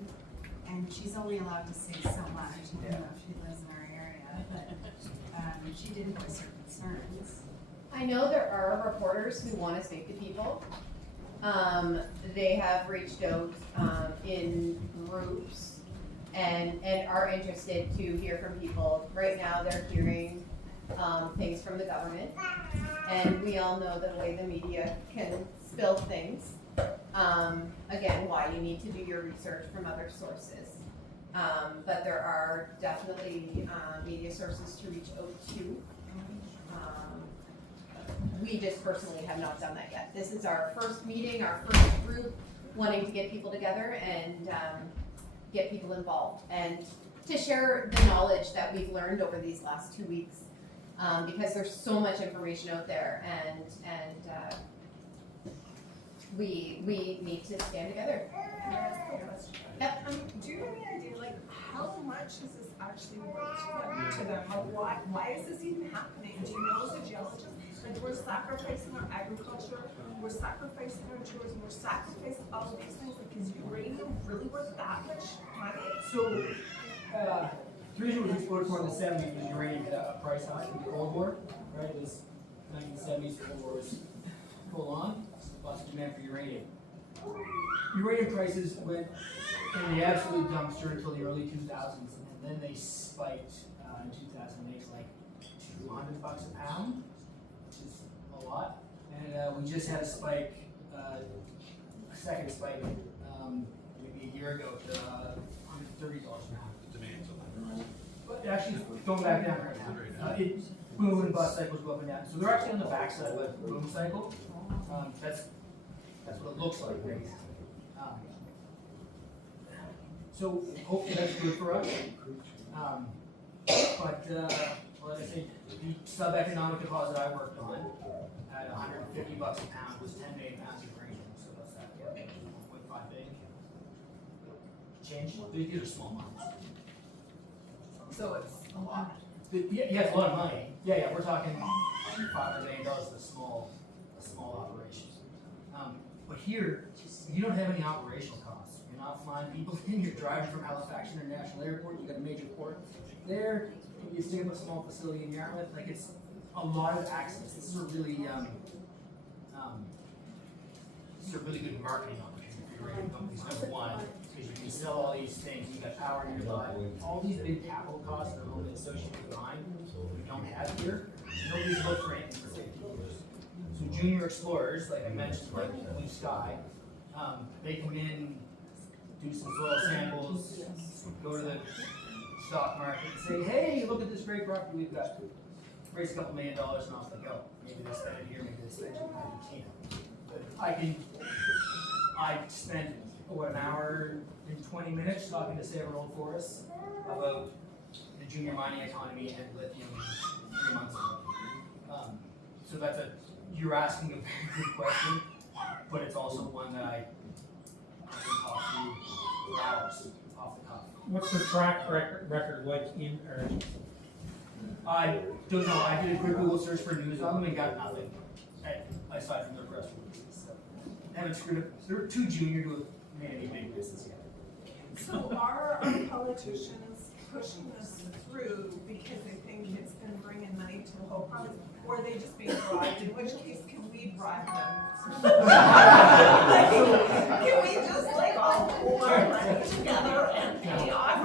and she's only allowed to say so much. I don't know if she lives in our area, but she did voice her concerns. I know there are reporters who want to speak to people. They have reached out in groups and are interested to hear from people. Right now they're hearing things from the government, and we all know the way the media can spill things. Again, why you need to do your research from other sources. But there are definitely media sources to reach out to. We just personally have not done that yet. This is our first meeting, our first group, wanting to get people together and get people involved and to share the knowledge that we've learned over these last 2 weeks, because there's so much information out there, and we need to stand together. Yep. Do you have any idea, like, how much is this actually worth to them? Like, why is this even happening? Do you know as a geologist? Like, we're sacrificing our agriculture, we're sacrificing our tourism, we're sacrificing all of these things. Like, is uranium really worth that much money? So, the reason it was explored for in the 70s was uranium hit a price high in the Cold War, right? It was 1970s, the Cold War was full on, lots of demand for uranium. Uranium prices went in the absolute dumpster until the early 2000s, and then they spiked in 2008 to like $200 a pound, which is a lot. And we just had a spike, a second spike, maybe a year ago to $130 a pound. Demand's on that. But actually, it's going back down right now. Boom and bust cycles go up and down. So they're actually on the backside of a boom cycle. That's what it looks like, right? So hopefully that's good for us. But like I say, the sub-economic deposit I worked on at $150 a pound was 10 million pounds of uranium. So what's that? 1.5 billion. Change? These are small mines. So it's a lot. Yeah, it's a lot of money. Yeah, we're talking $500 million is a small operation. But here, you don't have any operational costs. You're not flying people in. You're driving from Halifax International Airport. You got a major port there. You stick up a small facility in Yarmouth. Like, it's a lot of access. This is a really good marketing opportunity for uranium companies. Number one, because you can sell all these things, you got power nearby, all these big capital costs that are only associated with mine, we don't have here. Nobody's looked for anything for 50 years. So junior explorers, like I mentioned, like Blue Sky, they come in, do some soil samples, go to the stock market and say, hey, look at this great property we've got. Raise a couple $1 million and off they go. Maybe they spend it here, maybe they spend it in Argentina. But I spent, an hour and 20 minutes talking to Sabre Old Forests about the junior mining economy and lithium 3 months ago. So you're asking a very good question, but it's also one that I can talk to you for hours off the cuff. What's the track record like in Uranium? I don't know. I did a quick Google search for news on them and got nothing, aside from their press releases. So, they haven't screwed up. They're too junior to have made any big business yet. So are our politicians pushing this through because they think it's going to bring in money to the whole province, or are they just being bribed? In which case, can we bribe them? Can we just all pour money together and pay off?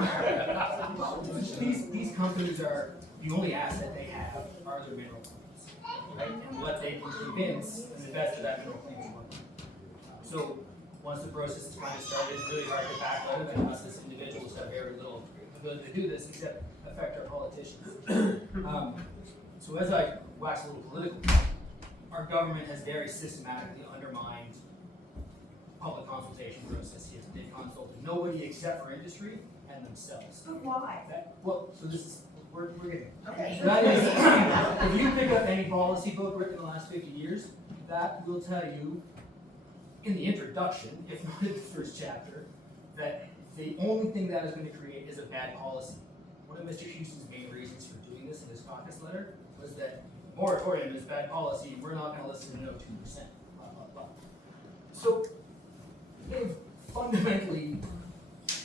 These companies are, the only asset they have are their mineral claims, right? And what they can convince an investor that mineral claims are worth. So once the process is kind of started, it's really hard to back out of it, and us as individuals have very little ability to do this except affect our politicians. So as I wax a little political, our government has very systematically undermined public consultation processes. They consulted nobody except for industry and themselves. But why? So this is, we're getting. Okay. That is, if you pick up any policy book written in the last 50 years, that will tell you in the introduction, if not in the first chapter, that the only thing that is going to create is a bad policy. One of Mr. Houston's main reasons for doing this in his caucus letter was that moratorium is bad policy, we're not going to listen to no 2%, blah, blah, blah. So they've fundamentally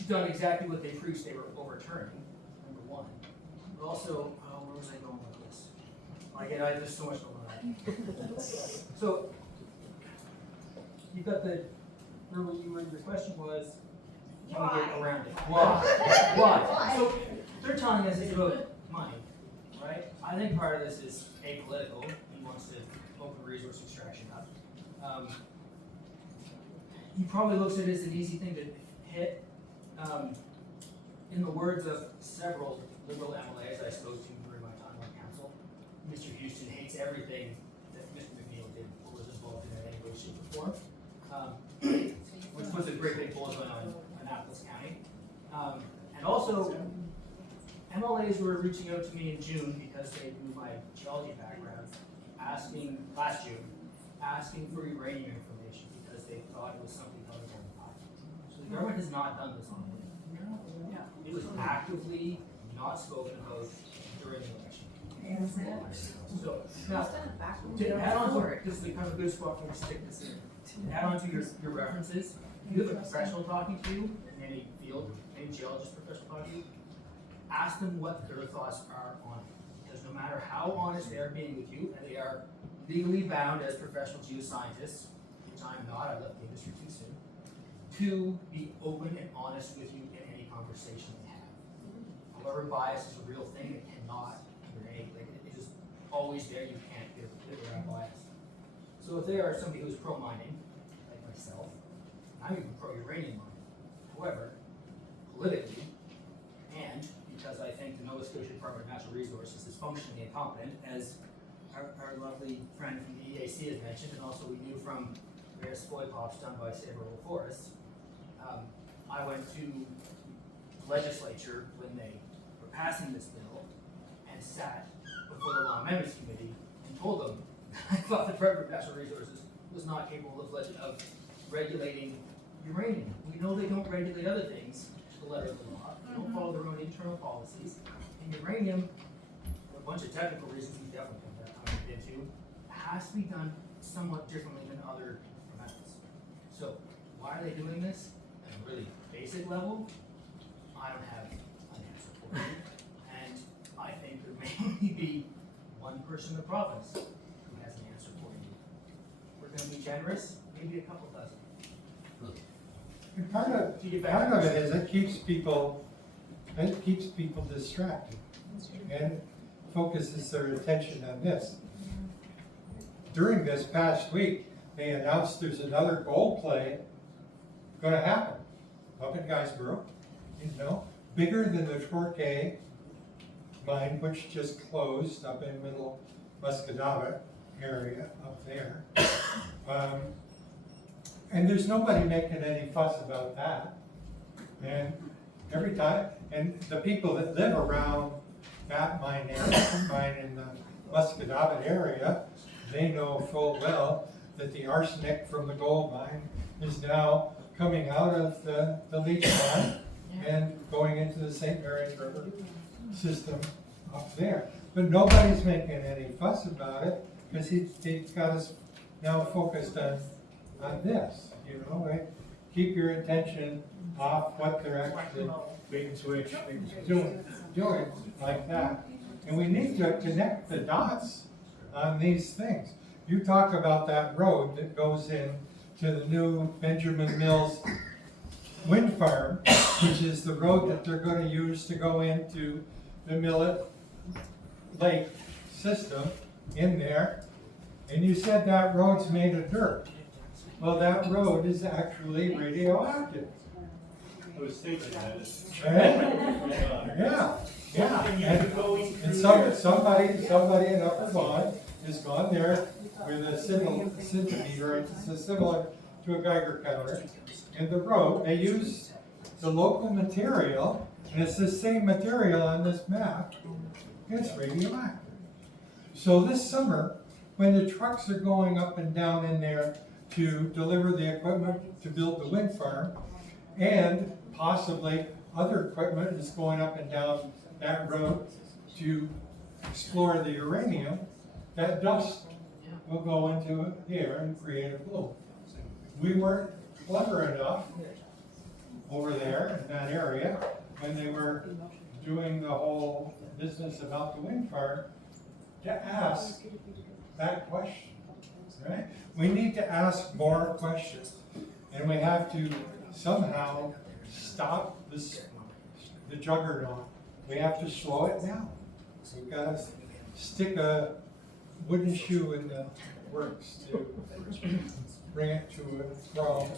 done exactly what they preached they were overturning, number one. But also, where was I going with this? There's so much going on. So, you've got the, your question was, can we get around it? Why? Why? So, they're telling us it's about money, right? I think part of this is apolitical. He wants to open resource extraction up. He probably looks at it as an easy thing to hit. In the words of several liberal MLAs I spoke to during my time on council, Mr. Houston hates everything that Mr. McNeil did or was involved in any way, shape, or form, which was a great big bullseye on Annapolis County. And also, MLAs were reaching out to me in June because they knew my geology background, last June, asking for uranium information because they thought it was something other than pie. So the government has not done this on me. It was actively not spoken about during the election. So, now, to add on to it, this is kind of a good spot for me to stick this in. To add on to your references, if you have a professional talking to you in any field, any geologist professional talking to you, ask them what their thoughts are on it. Because no matter how honest they are being with you, and they are legally bound as professional geoscientists, which I'm not, I left the industry too soon, to be open and honest with you in any conversation they have. However, bias is a real thing, it cannot, it is always there, you can't get around bias. So if they are somebody who's pro-mining, like myself, I'm even pro-uranium mining. However, politically, and because I think the Nova Scotia Department of Natural Resources is functionally incompetent, as our lovely friend from the EAC has mentioned, and also we knew from various FOI pops done by Sabre Old Forests. I went to the legislature when they were passing this bill and sat before the Law Amendments Committee and told them I thought the Department of Natural Resources was not capable of regulating uranium. We know they don't regulate other things to the letter of the law. They don't follow their own internal policies. And uranium, for a bunch of technical reasons we definitely don't have time to get into, has to be done somewhat differently than other methods. So why are they doing this at a really basic level? I don't have an answer for you. And I think there may only be one person in the province who has an answer for you. We're going to be generous, maybe a couple dozen. Part of it is it keeps people distracted and focuses their attention on this. During this past week, they announced there's another gold play gonna happen up in Guysborough, bigger than the Torquay mine, which just closed up in middle Muscadava area up there. And there's nobody making any fuss about that. And every time, and the people that live around that mine area, mine in the Muscadava area, they know full well that the arsenic from the gold mine is now coming out of the leach pond and going into the St. Mary's River system up there. But nobody's making any fuss about it because he's got us now focused on this, right? Keep your attention off what they're actually doing like that. And we need to connect the dots on these things. You talk about that road that goes in to the new Benjamin Mills wind farm, which is the road that they're going to use to go into the Millet Lake system in there. And you said that road's made of dirt. Well, that road is actually radioactive. I was thinking that. And somebody in Upper Vaughan has gone there with a centimeter, it's similar to a Geiger counter. And the road, they use the local material, and it's the same material on this map, and it's radioactive. So this summer, when the trucks are going up and down in there to deliver the equipment to build the wind farm, and possibly other equipment is going up and down that road to explore the uranium, that dust will go into the air and create a bloom. We weren't clever enough over there in that area when they were doing the whole business about the wind farm to ask that question, right? We need to ask more questions, and we have to somehow stop the juggernaut. We have to slow it down. We've got to stick a wooden shoe in the works to bring it to a crawl.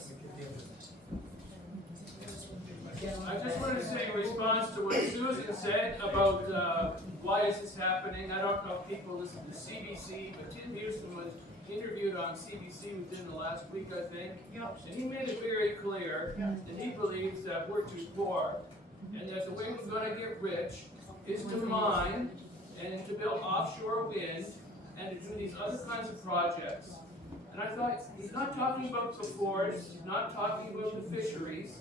I just wanted to say in response to what Susan said about why is this happening. I don't know if people listen to CBC, but Tim Houston was interviewed on CBC within the last week, I think. And he made it very clear that he believes that we're too poor, and that the way we're going to get rich is to mine and to build offshore wind and to do these other kinds of projects. And I thought, he's not talking about the forests, he's not talking about the fisheries.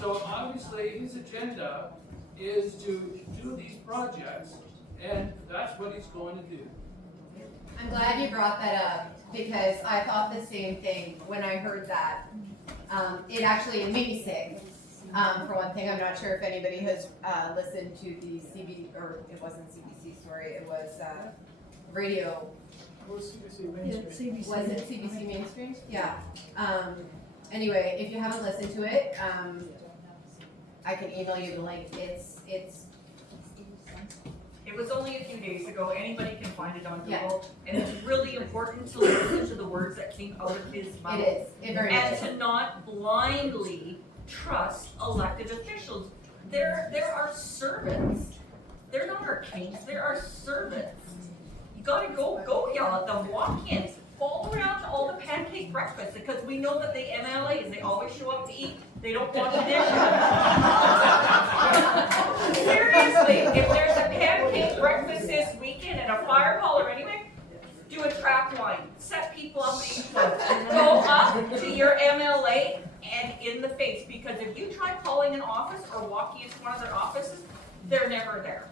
So obviously his agenda is to do these projects, and that's what he's going to do. I'm glad you brought that up, because I thought the same thing when I heard that. It actually made me sick. For one thing, I'm not sure if anybody has listened to the or it wasn't CBC, sorry, it was radio. CBC Mainstream. Was it CBC Mainstream? Yeah. Anyway, if you haven't listened to it, I can email you the link. It was only a few days ago. Anybody can find it on Google. And it's really important to listen to the words that came out of his mouth. It is. It very much is. And to not blindly trust elected officials. There are servants. They're not our kings. There are servants. You gotta go yell at them, walk in, follow around to all the pancake breakfasts, because we know that the MLAs, they always show up to eat. They don't want the dishes. Seriously, if there's a pancake breakfast this weekend at a fire hall or anyway, do a trap line, set people up in each one. Go up to your MLA and in the face, because if you try calling an office or walking into one of their offices, they're never there.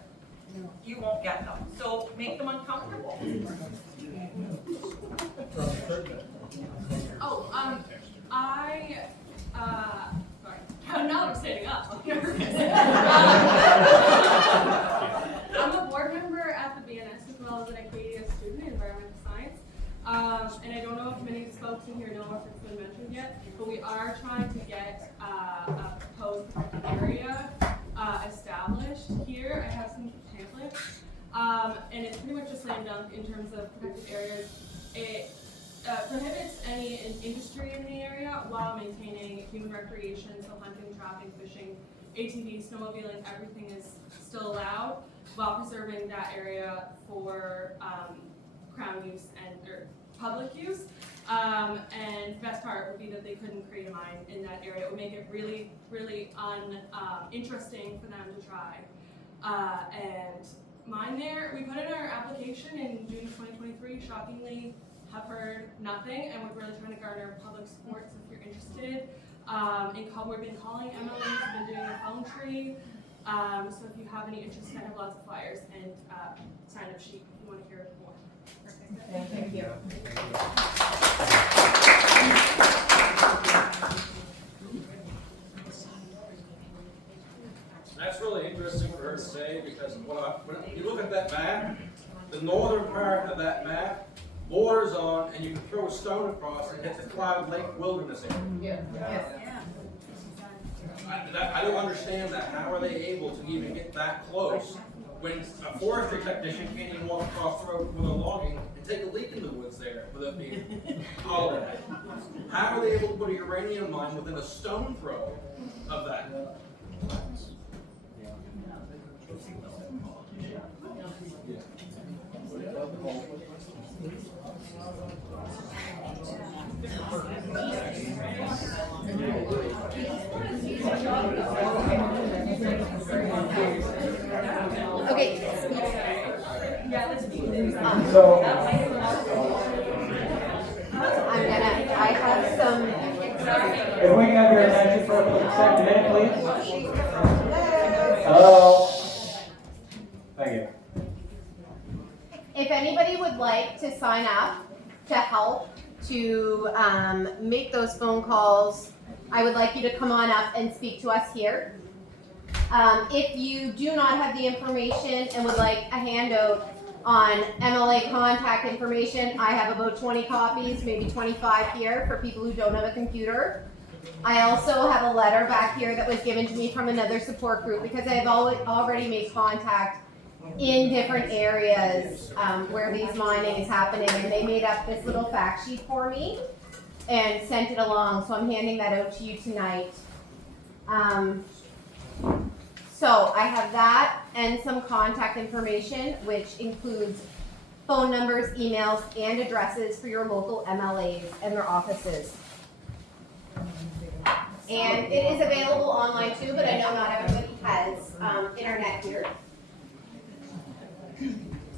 You won't get them. So make them uncomfortable. Now I'm standing up. I'm a board member at the BNS as well as an Acadia student in environmental science. And I don't know if many folks in here know if it's been mentioned yet, but we are trying to get in terms of protected areas, it prohibits any industry in the area while maintaining human recreation, so hunting, trapping, fishing, ATV, snowmobiling, everything is still allowed while preserving that area for crown use and or public use. And best part would be that they couldn't create a mine in that area. It would make it really, really interesting for them to try and mine there. We put in our application in June 2023. Shockingly, have heard nothing, and we're really trying to garner public support. So if you're interested, we've been calling MLAs, we've been doing a phone tree. So if you have any interest, I have lots of flyers and sign-up sheet if you want to hear more. Perfect. Thank you. That's really interesting for her to say, because when you look at that map, the northern part of that map borders on, and you can throw a stone across and hit the Cloud Lake Wilderness area. I don't understand that. How are they able to even get that close when a forestry technician can't even walk across the road with a logging and take a leak in the woods there without being hollered at? How are they able to put a uranium mine within a stone throw of that? Okay. So I have some. if we can have your attention for a quick second, please. Hello. Thank you. If anybody would like to sign up to help to make those phone calls, I would like you to come on up and speak to us here. If you do not have the information and would like a handout on MLA contact information, I have about 20 copies, maybe 25 here for people who don't have a computer. I also have a letter back here that was given to me from another support group because I've already made contact in different areas where these mining is happening, and they made up this little fact sheet for me and sent it along, so I'm handing that out to you tonight. So I have that and some contact information, which includes phone numbers, emails, and addresses for your local MLAs and their offices. And it is available online too, but I know not everybody has internet here.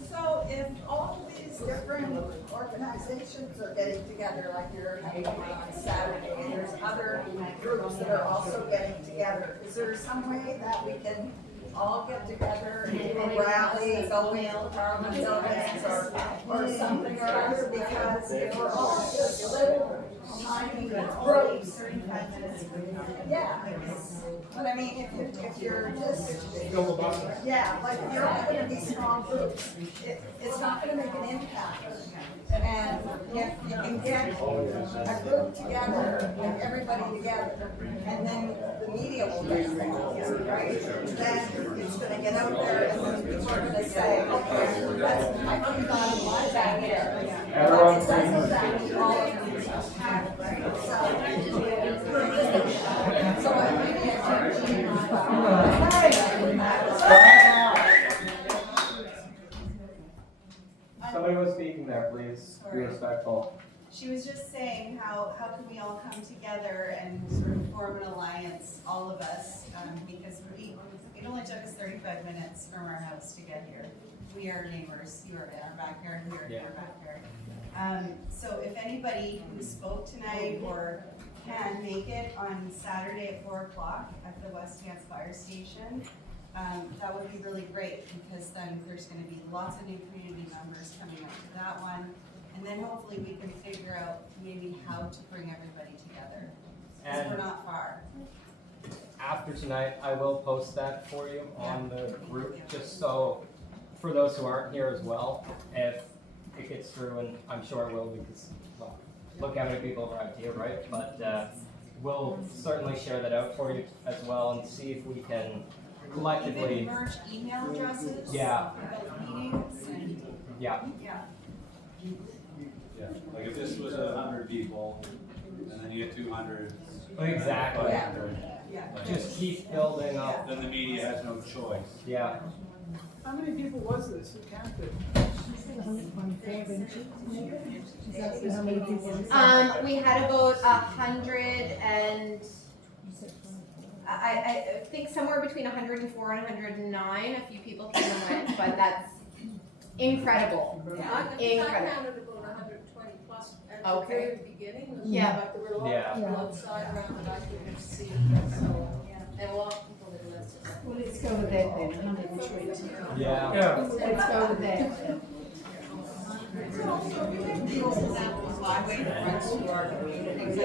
So if all of these different organizations are getting together, like you're having one on Saturday, and there's other groups that are also getting together, is there some way that we can all get together and rally, go in the Parliament buildings or something or other? Because if we're all just little tiny groups, yeah. But I mean, if you're just, yeah, like if you're all gonna be small groups, it's not gonna make an impact. And if you can get a group together, and everybody together, and then the media will get involved, right? Then it's gonna get out there, and then people are gonna say, okay, that's, I put it on my back here. But it doesn't that all of these have, right? So maybe a Somebody was speaking there, please. Be respectful. She was just saying how can we all come together and sort of form an alliance, all of us, because it only took us 35 minutes from our house to get here. We are neighbors. You are in our backyard, we are in your backyard. So if anybody who spoke tonight or can make it on Saturday at 4 o'clock at the West Hants Fire Station, that would be really great, because then there's going to be lots of new community members coming up to that one, and then hopefully we can figure out maybe how to bring everybody together, because we're not far. After tonight, I will post that for you on the group, just so for those who aren't here as well, if it gets through, and I'm sure it will, because, well, look how many people arrived here, right? But we'll certainly share that out for you as well, and see if we can collectively even merge email addresses yeah. about meetings, and Yeah. Yeah. Yeah, like if this was 100 people, and then you get 200. Exactly. Yeah. Just keep building up. Then the media has no choice. Yeah. How many people was this who counted? We had about 100 and I think somewhere between 104 and 109. A few people came and went, but that's incredible. Incredible. I counted about 120 plus at the Okay. very beginning. Yeah. But there were a lot Yeah. of people outside around that I couldn't see. So, and a lot of people that left. Well, let's go with that then, 120. Yeah. Let's go with that. Highway that runs through our community.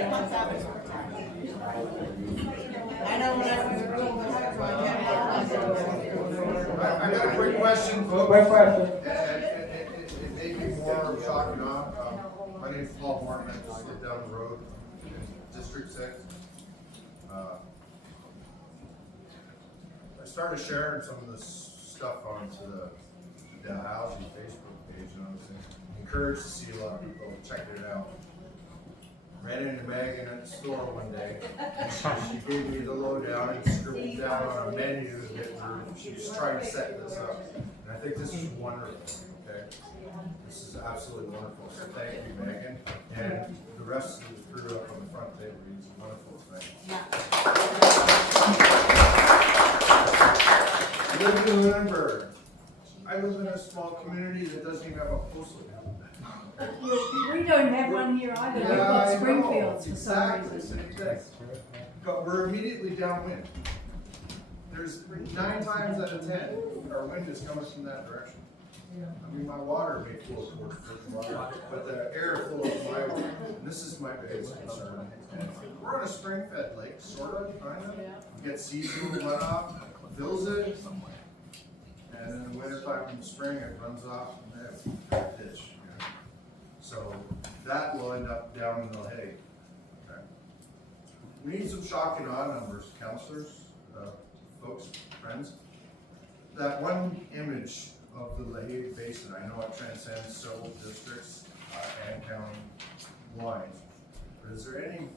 I know when I was growing I got a quick question, folks. Quick question. It may be more shocking on. My name's Paul Morton. I just live down the road in District 6. I started sharing some of this stuff onto the Dalhousie Facebook page, and I was encouraged to see a lot of people checking it out. Ran into Megan at the store one day, and she gave me the lowdown and scribbled down on a menu that she was trying to set this up. And I think this is wonderful, okay? This is absolutely wonderful, so thank you, Megan. And the rest of the crew up on the front table, it's a wonderful thing. I live in Lunenburg. I live in a small community that doesn't even have a postal code. We don't have one here either, we've got Springfields for some reason. Exactly. But we're immediately downwind. There's 9 times out of 10, our wind is coming from that direction. I mean, my water may flow towards Bridgewater, but the air flows my way, and this is my biggest concern. And we're on a spring-fed lake, sort of, kind of. We get seasonal runoff, fills it, and in the wintertime in the spring, it runs off and that's a ditch. So that will end up down in the hay. Okay. We need some shock and awe numbers, counselors, folks, friends. That one image of the Lehigh Basin, I know it transcends several districts and county lines, but is there any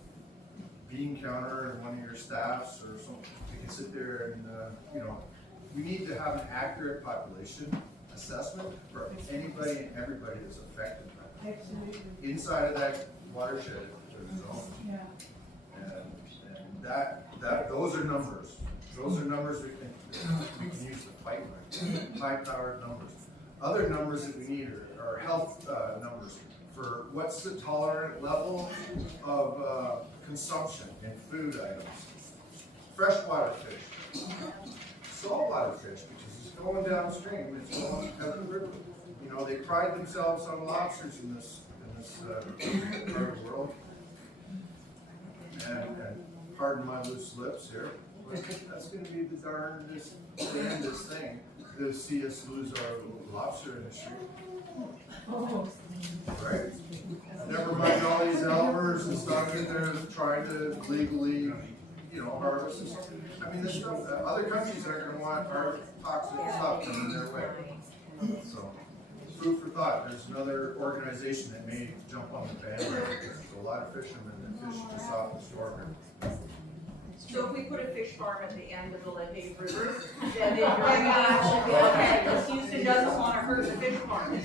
bean counter in one of your staffs or something? You can sit there and, we need to have an accurate population assessment for anybody and everybody that's affected by it. Absolutely. Inside of that watershed zone. Yeah. And those are numbers. Those are numbers we can use to fight with. High-powered numbers. Other numbers that we need are health numbers for what's the tolerant level of consumption in food items. Freshwater fish, saltwater fish, because it's going downstream, it's going out of the river. You know, they pride themselves on lobsters in this part of the world. And pardon my loose lips here, but that's going to be the darndest thing to see us lose our lobster industry. Right? Never mind all these Elvers and stuff that they're trying to legally, harvest. I mean, this stuff, other countries aren't going to want our toxic stuff coming their way. So, food for thought. There's another organization that may jump on the bandwagon. There's a lot of fishermen that fish just off the shore. So if we put a fish farm at the end of the Lehigh River, then it should be okay, because Houston doesn't want to hurt the fish farm.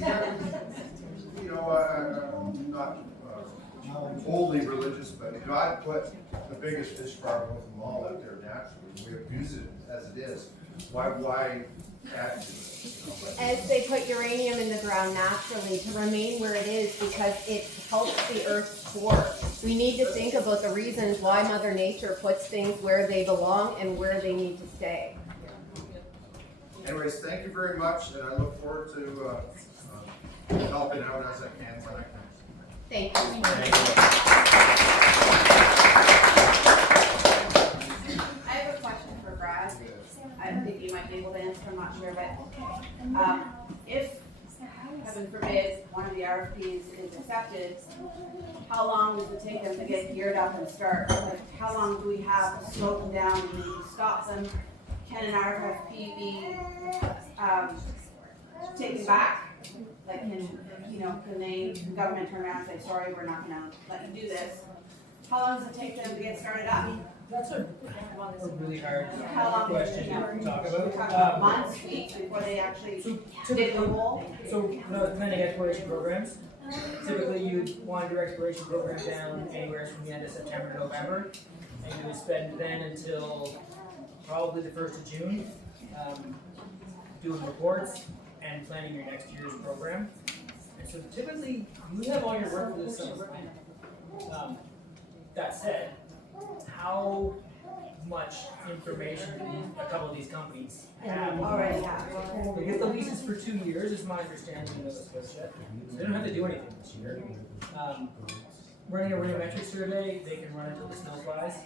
I'm not wholly religious, but God put the biggest fish farm with them all out there naturally. We abuse it as it is. Why add to it? As they put uranium in the ground naturally to remain where it is because it helps the Earth's core. We need to think about the reasons why Mother Nature puts things where they belong and where they need to stay. Anyways, thank you very much, and I look forward to helping out as I can when I can. Thank you. I have a question for Brad. I think you might be able to answer, I'm not sure, but if, heaven forbid, one of the RFPs is accepted, how long does it take them to get geared up and start? Like, how long do we have to slow them down and stop them? Can an RFP be taken back Like, can the government turn around and say, sorry, we're not gonna let you do this? How long does it take them to get started up? That's a really hard How long, question you know, to talk we're about. talking about months, weeks before they actually dig the hole? So when I was planning exploration programs, typically you'd wind your exploration program down anywhere from the end of September to November, and you would spend then until probably the 1st of June doing reports and planning your next year's program. And so typically you have all your work for this summer planned. That said, how much information do a couple of these companies have? Already have. Like if the lease is for 2 years, is my understanding of this bullshit. They don't have to do anything this year. Running a radiometric survey, they can run until the snow flies.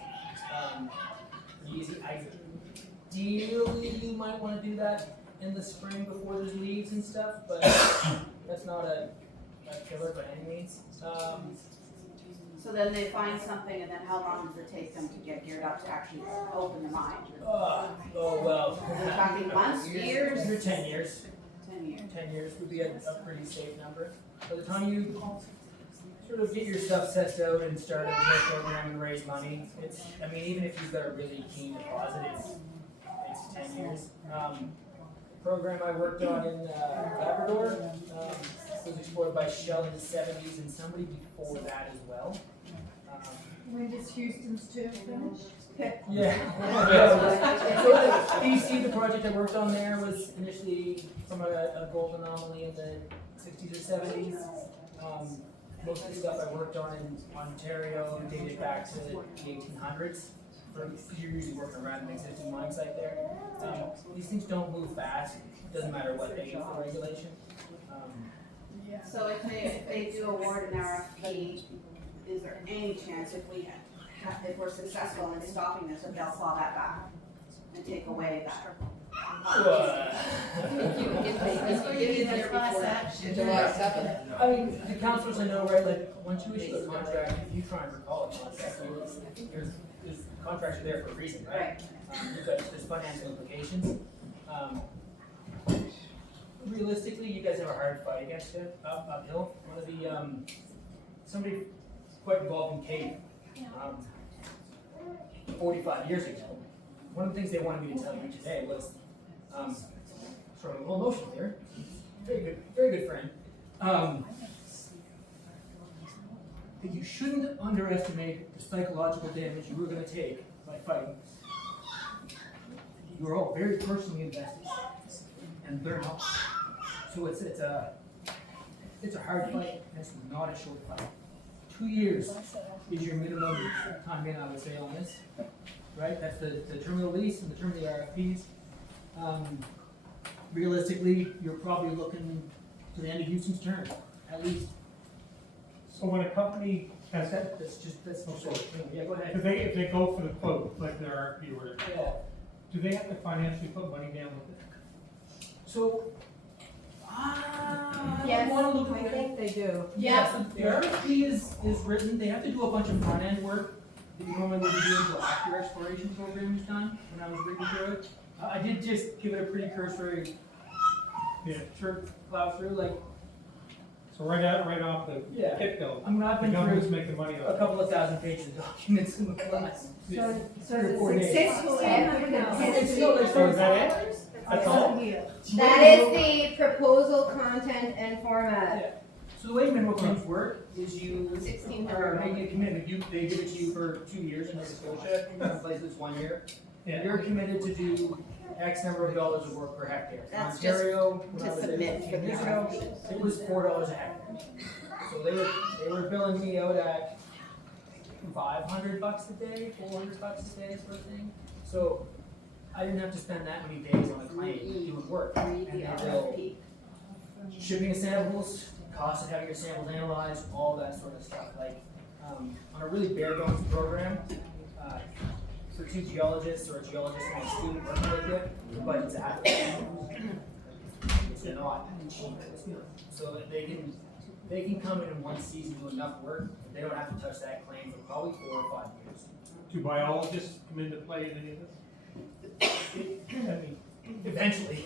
Pretty easy. Ideally, you might want to do that in the spring before there's leaves and stuff, but that's not a killer by any means. So then they find something, and then how long does it take them to get geared up to actually open the mine? Oh well. Are we talking months, years? You're 10 years. 10 years. 10 years would be a pretty safe number. By the time you sort of get your stuff set out and start your program and raise money, even if you've got a really keen deposit, it's 10 years. Program I worked on in Labrador was explored by Shell in the 70s and somebody before that as well. When does Houston's too finish? Yeah. So BC, the project I worked on there was initially from a gold anomaly in the 60s or 70s. Most of the stuff I worked on in Ontario dated back to the 1800s. You're usually working around an existing mine site there. These things don't move fast. It doesn't matter what they use for regulation. So if they do award an RFP, is there any chance if we're successful in stopping this, that they'll claw that back and take away that? July 7th. I mean, the councillors I know, right, like, once you issue a contract, if you try and recall a contract, there's contracts are there for a reason, right? There's financial implications. Realistically, you guys have a hard fight against it uphill. One of the, somebody quite involved in Cape 45 years ago, one of the things they wanted me to tell you today was, sort of a little emotional here, very good friend, that you shouldn't underestimate the psychological damage you were going to take by fighting. You are all very personally invested, and they're not. So it's a hard fight, and it's not a short fight. 2 years is your minimum time in, I would say, on this, right? That's the term of the lease and the term of the RFPs. Realistically, you're probably looking to the end of Houston's term, at least. So when a company has that's no sort. Yeah, go ahead. If they go for the quote, like their RFP or whatever, Yeah. do they have to financially put money down with it? So, Yes, I want to look I at think they do. Yeah, so the RFP is written, they have to do a bunch of front-end work that you normally wouldn't do until after your exploration program is done, when I was reading through it. I did just give it a pretty cursory short plow through, like. So right off the get-go, I mean, I've the been government's through making money a off couple of thousand pages of documents in the last So 3 or 4 days. successful So is that it? That's all? That is the proposal content and format. So the way mineral claims work is you 1600. are making a commitment. They give it to you for 2 years in Nova Scotia. In some places it's 1 year. You're committed to do X number of dollars of work per hectare. That's Ontario, just when I was to there submit 15 for the years ago, RFP. it was $4 a hectare. So they were billing me out at $500 a day, $400 a day, sort of thing. So I didn't have to spend that many days on a claim doing work. And they will shipping of samples, cost of having your samples analyzed, all that sort of stuff. Like on a really bare bones program, for 2 geologists or a geologist and a student working with you, the budget's half. It's not cheap. So that they can come in one season, do enough work, they don't have to touch that claim for probably 4 or 5 years. Do biologists come into play in any of this? I mean, eventually.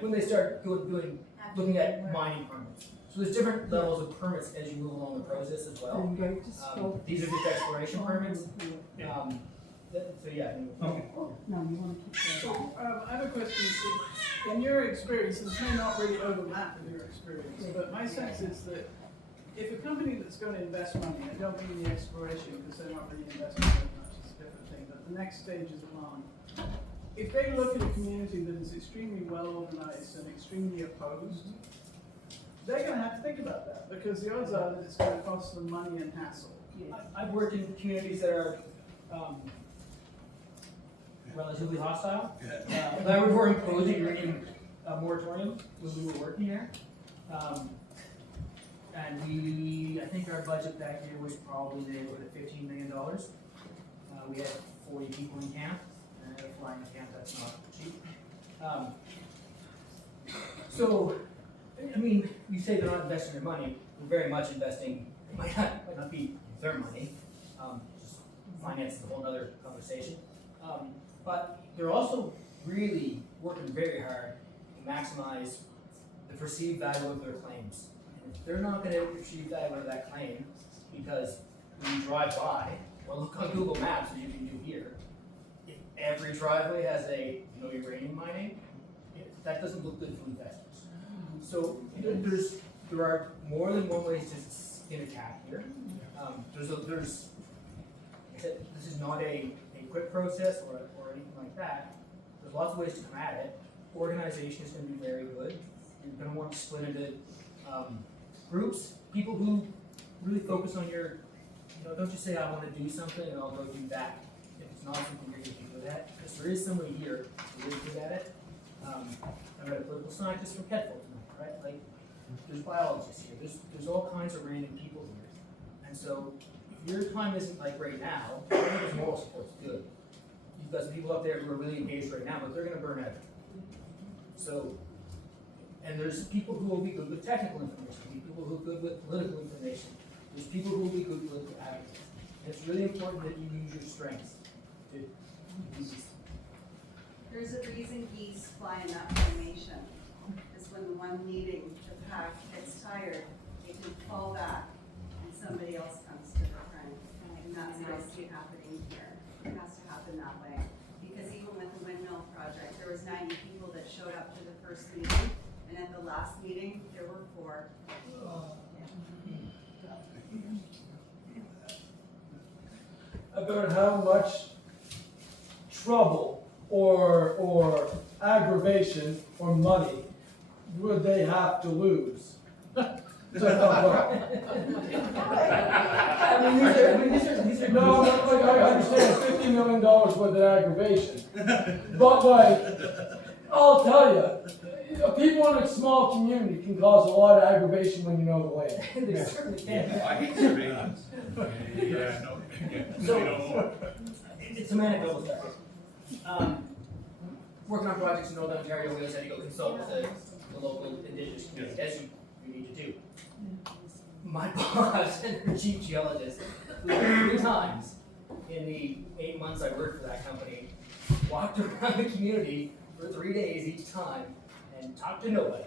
when they start looking at mining permits. So there's different levels of permits as you move along the process as well. These are just exploration permits. So yeah. Okay. So, I have a question. In your experience, this may not really overlap with your experience, but my sense is that if a company that's going to invest money, I don't mean the exploration because they're not really investing very much, it's a different thing, but the next stage is along. If they look at a community that is extremely well organized and extremely opposed, they're going to have to think about that because the odds are that it's going to cost them money and hassle. I've worked in communities that are relatively hostile. That were imposing uranium moratorium when we were working there. And I think our budget that year was probably in the neighborhood of $15 million. We had 40 people in camp, and flying a camp, that's not cheap. So, I mean, you say they're not investing their money, we're very much investing, it might not be their money, just finance is a whole other conversation. But they're also really working very hard to maximize the perceived value of their claims. And if they're not going to achieve value of that claim, because when you drive by, or look on Google Maps, as you can do here, if every driveway has a no uranium mining, that doesn't look good for investors. So there are more than one way to skin a cat here. This is not a quick process or anything like that. There's lots of ways to come at it. Organization is going to be very good. You're going to want to split into groups, people who really focus on your, don't just say I want to do something and I'll go do that. If it's not something you're going to be good at, because there is somebody here who is good at it. I read a political scientist from Kettle tonight, right? Like, there's biologists here. There's all kinds of random people here. And so, if your time isn't like right now, I think there's moral support's good. You've got some people up there who are really engaged right now, but they're going to burn out. So, and there's people who will be good with technical information, people who are good with political information. There's people who will be good political advocates. And it's really important that you use your strengths to use these. There's a reason geese fly in that formation. Is when the one leading the pack gets tired, they can fall back and somebody else comes to the front. And that's what I see happening here. It has to happen that way. Because even with the windmill project, there was 90 people that showed up to the first meeting, and at the last meeting, there were 4. About how much trouble or aggravation or money would they have to lose? No, like I understand $50 million worth of aggravation, but like, I'll tell you, people in a small community can cause a lot of aggravation when you know the land. They certainly can. I hate surveillance. So, it's some anecdotal stuff. Working on projects in Northern Ontario, we always had to go consult with the local indigenous community, as you need to do. My boss and her chief geologist, who 3 times in the 8 months I worked for that company, walked around the community for 3 days each time and talked to nobody,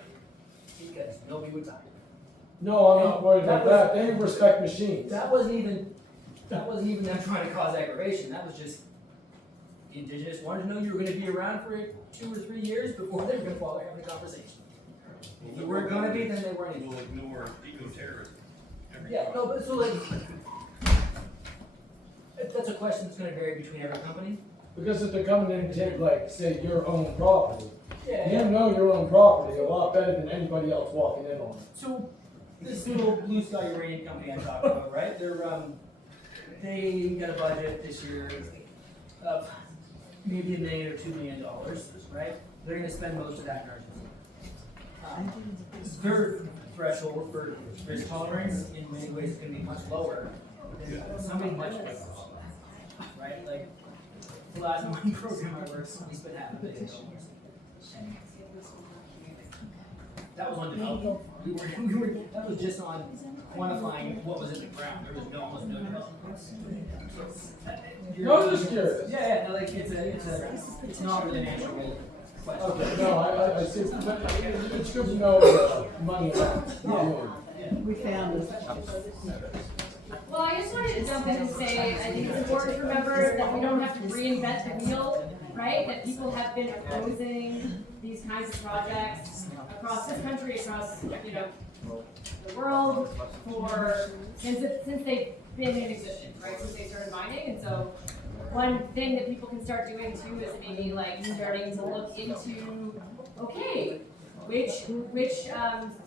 because nobody would talk to them. No, I'm not worried about that. They respect machines. That wasn't even them trying to cause aggravation. That was just the indigenous wanted to know you were going to be around for 2 or 3 years before they were going to bother having a conversation. If you weren't going to be, then they weren't. We'll ignore eco-terrorism. Yeah, no, but so like, that's a question that's going to vary between every company. Because if they're coming in and take, like, say, your own property, Yeah. you know your own property a lot better than anybody else walking in on it. So this little blue sky uranium company I'm talking about, right? They got a budget this year of maybe $1 million or $2 million, right? They're going to spend most of that in Argentina. Their threshold for risk tolerance in many ways is going to be much lower than somebody much bigger, right? Like the last mining program I worked, we spent $500 million. That was on development. That was just on quantifying what was in the ground. There was almost no development. No, just curious. Yeah, no, like it's not really an answerable question. Okay, no, I see it's good to know the money amounts. We found it. Well, I just wanted to jump in and say, I think it's important to remember that we don't have to reinvent the wheel, right? That people have been opposing these kinds of projects across this country, across, the world since they've been in existence, right? Since they started mining. And so one thing that people can start doing too is maybe like starting to look into, okay, which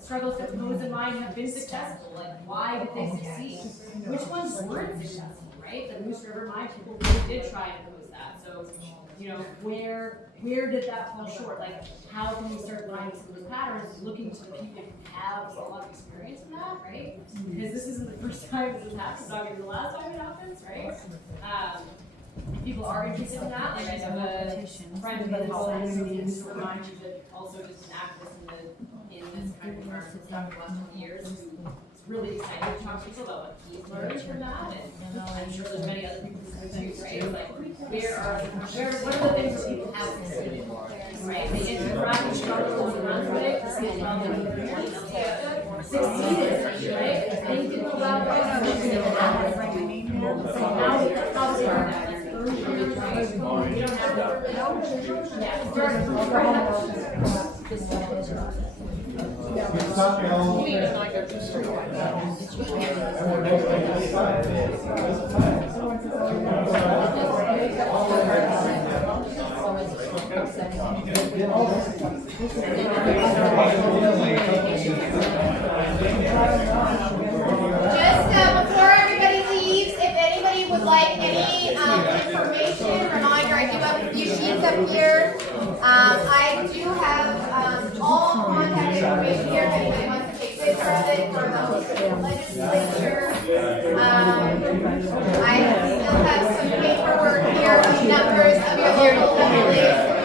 struggles to oppose and mine have been successful? Like, why did they succeed? Which ones weren't successful, right? The Moose River mine, people really did try and oppose that. So, where did that fall short? Like, how can we start finding some of those patterns, looking to the people who have a lot of experience in that, right? Because this isn't the first time this has happened, it's not going to be the last time it happens, right? People are interested in that. Like, I have a friend who is to remind you that also just an activist in this kind of environment stuff for the last 20 years who's really excited to talk to people about what he's learned from that. And I'm sure there's many other people who do, right? Like, what are the things that people have succeeded in, right? They interact and struggle and run with it to see how they succeeded, right? And you didn't allow that to happen. So now we have to do that. We don't have before everybody leaves, if anybody would like any information, reminder, I do have a few sheets up here. I do have all contact information here if anybody wants to take pictures of it for the legislature. I still have some paperwork here of numbers of your local families.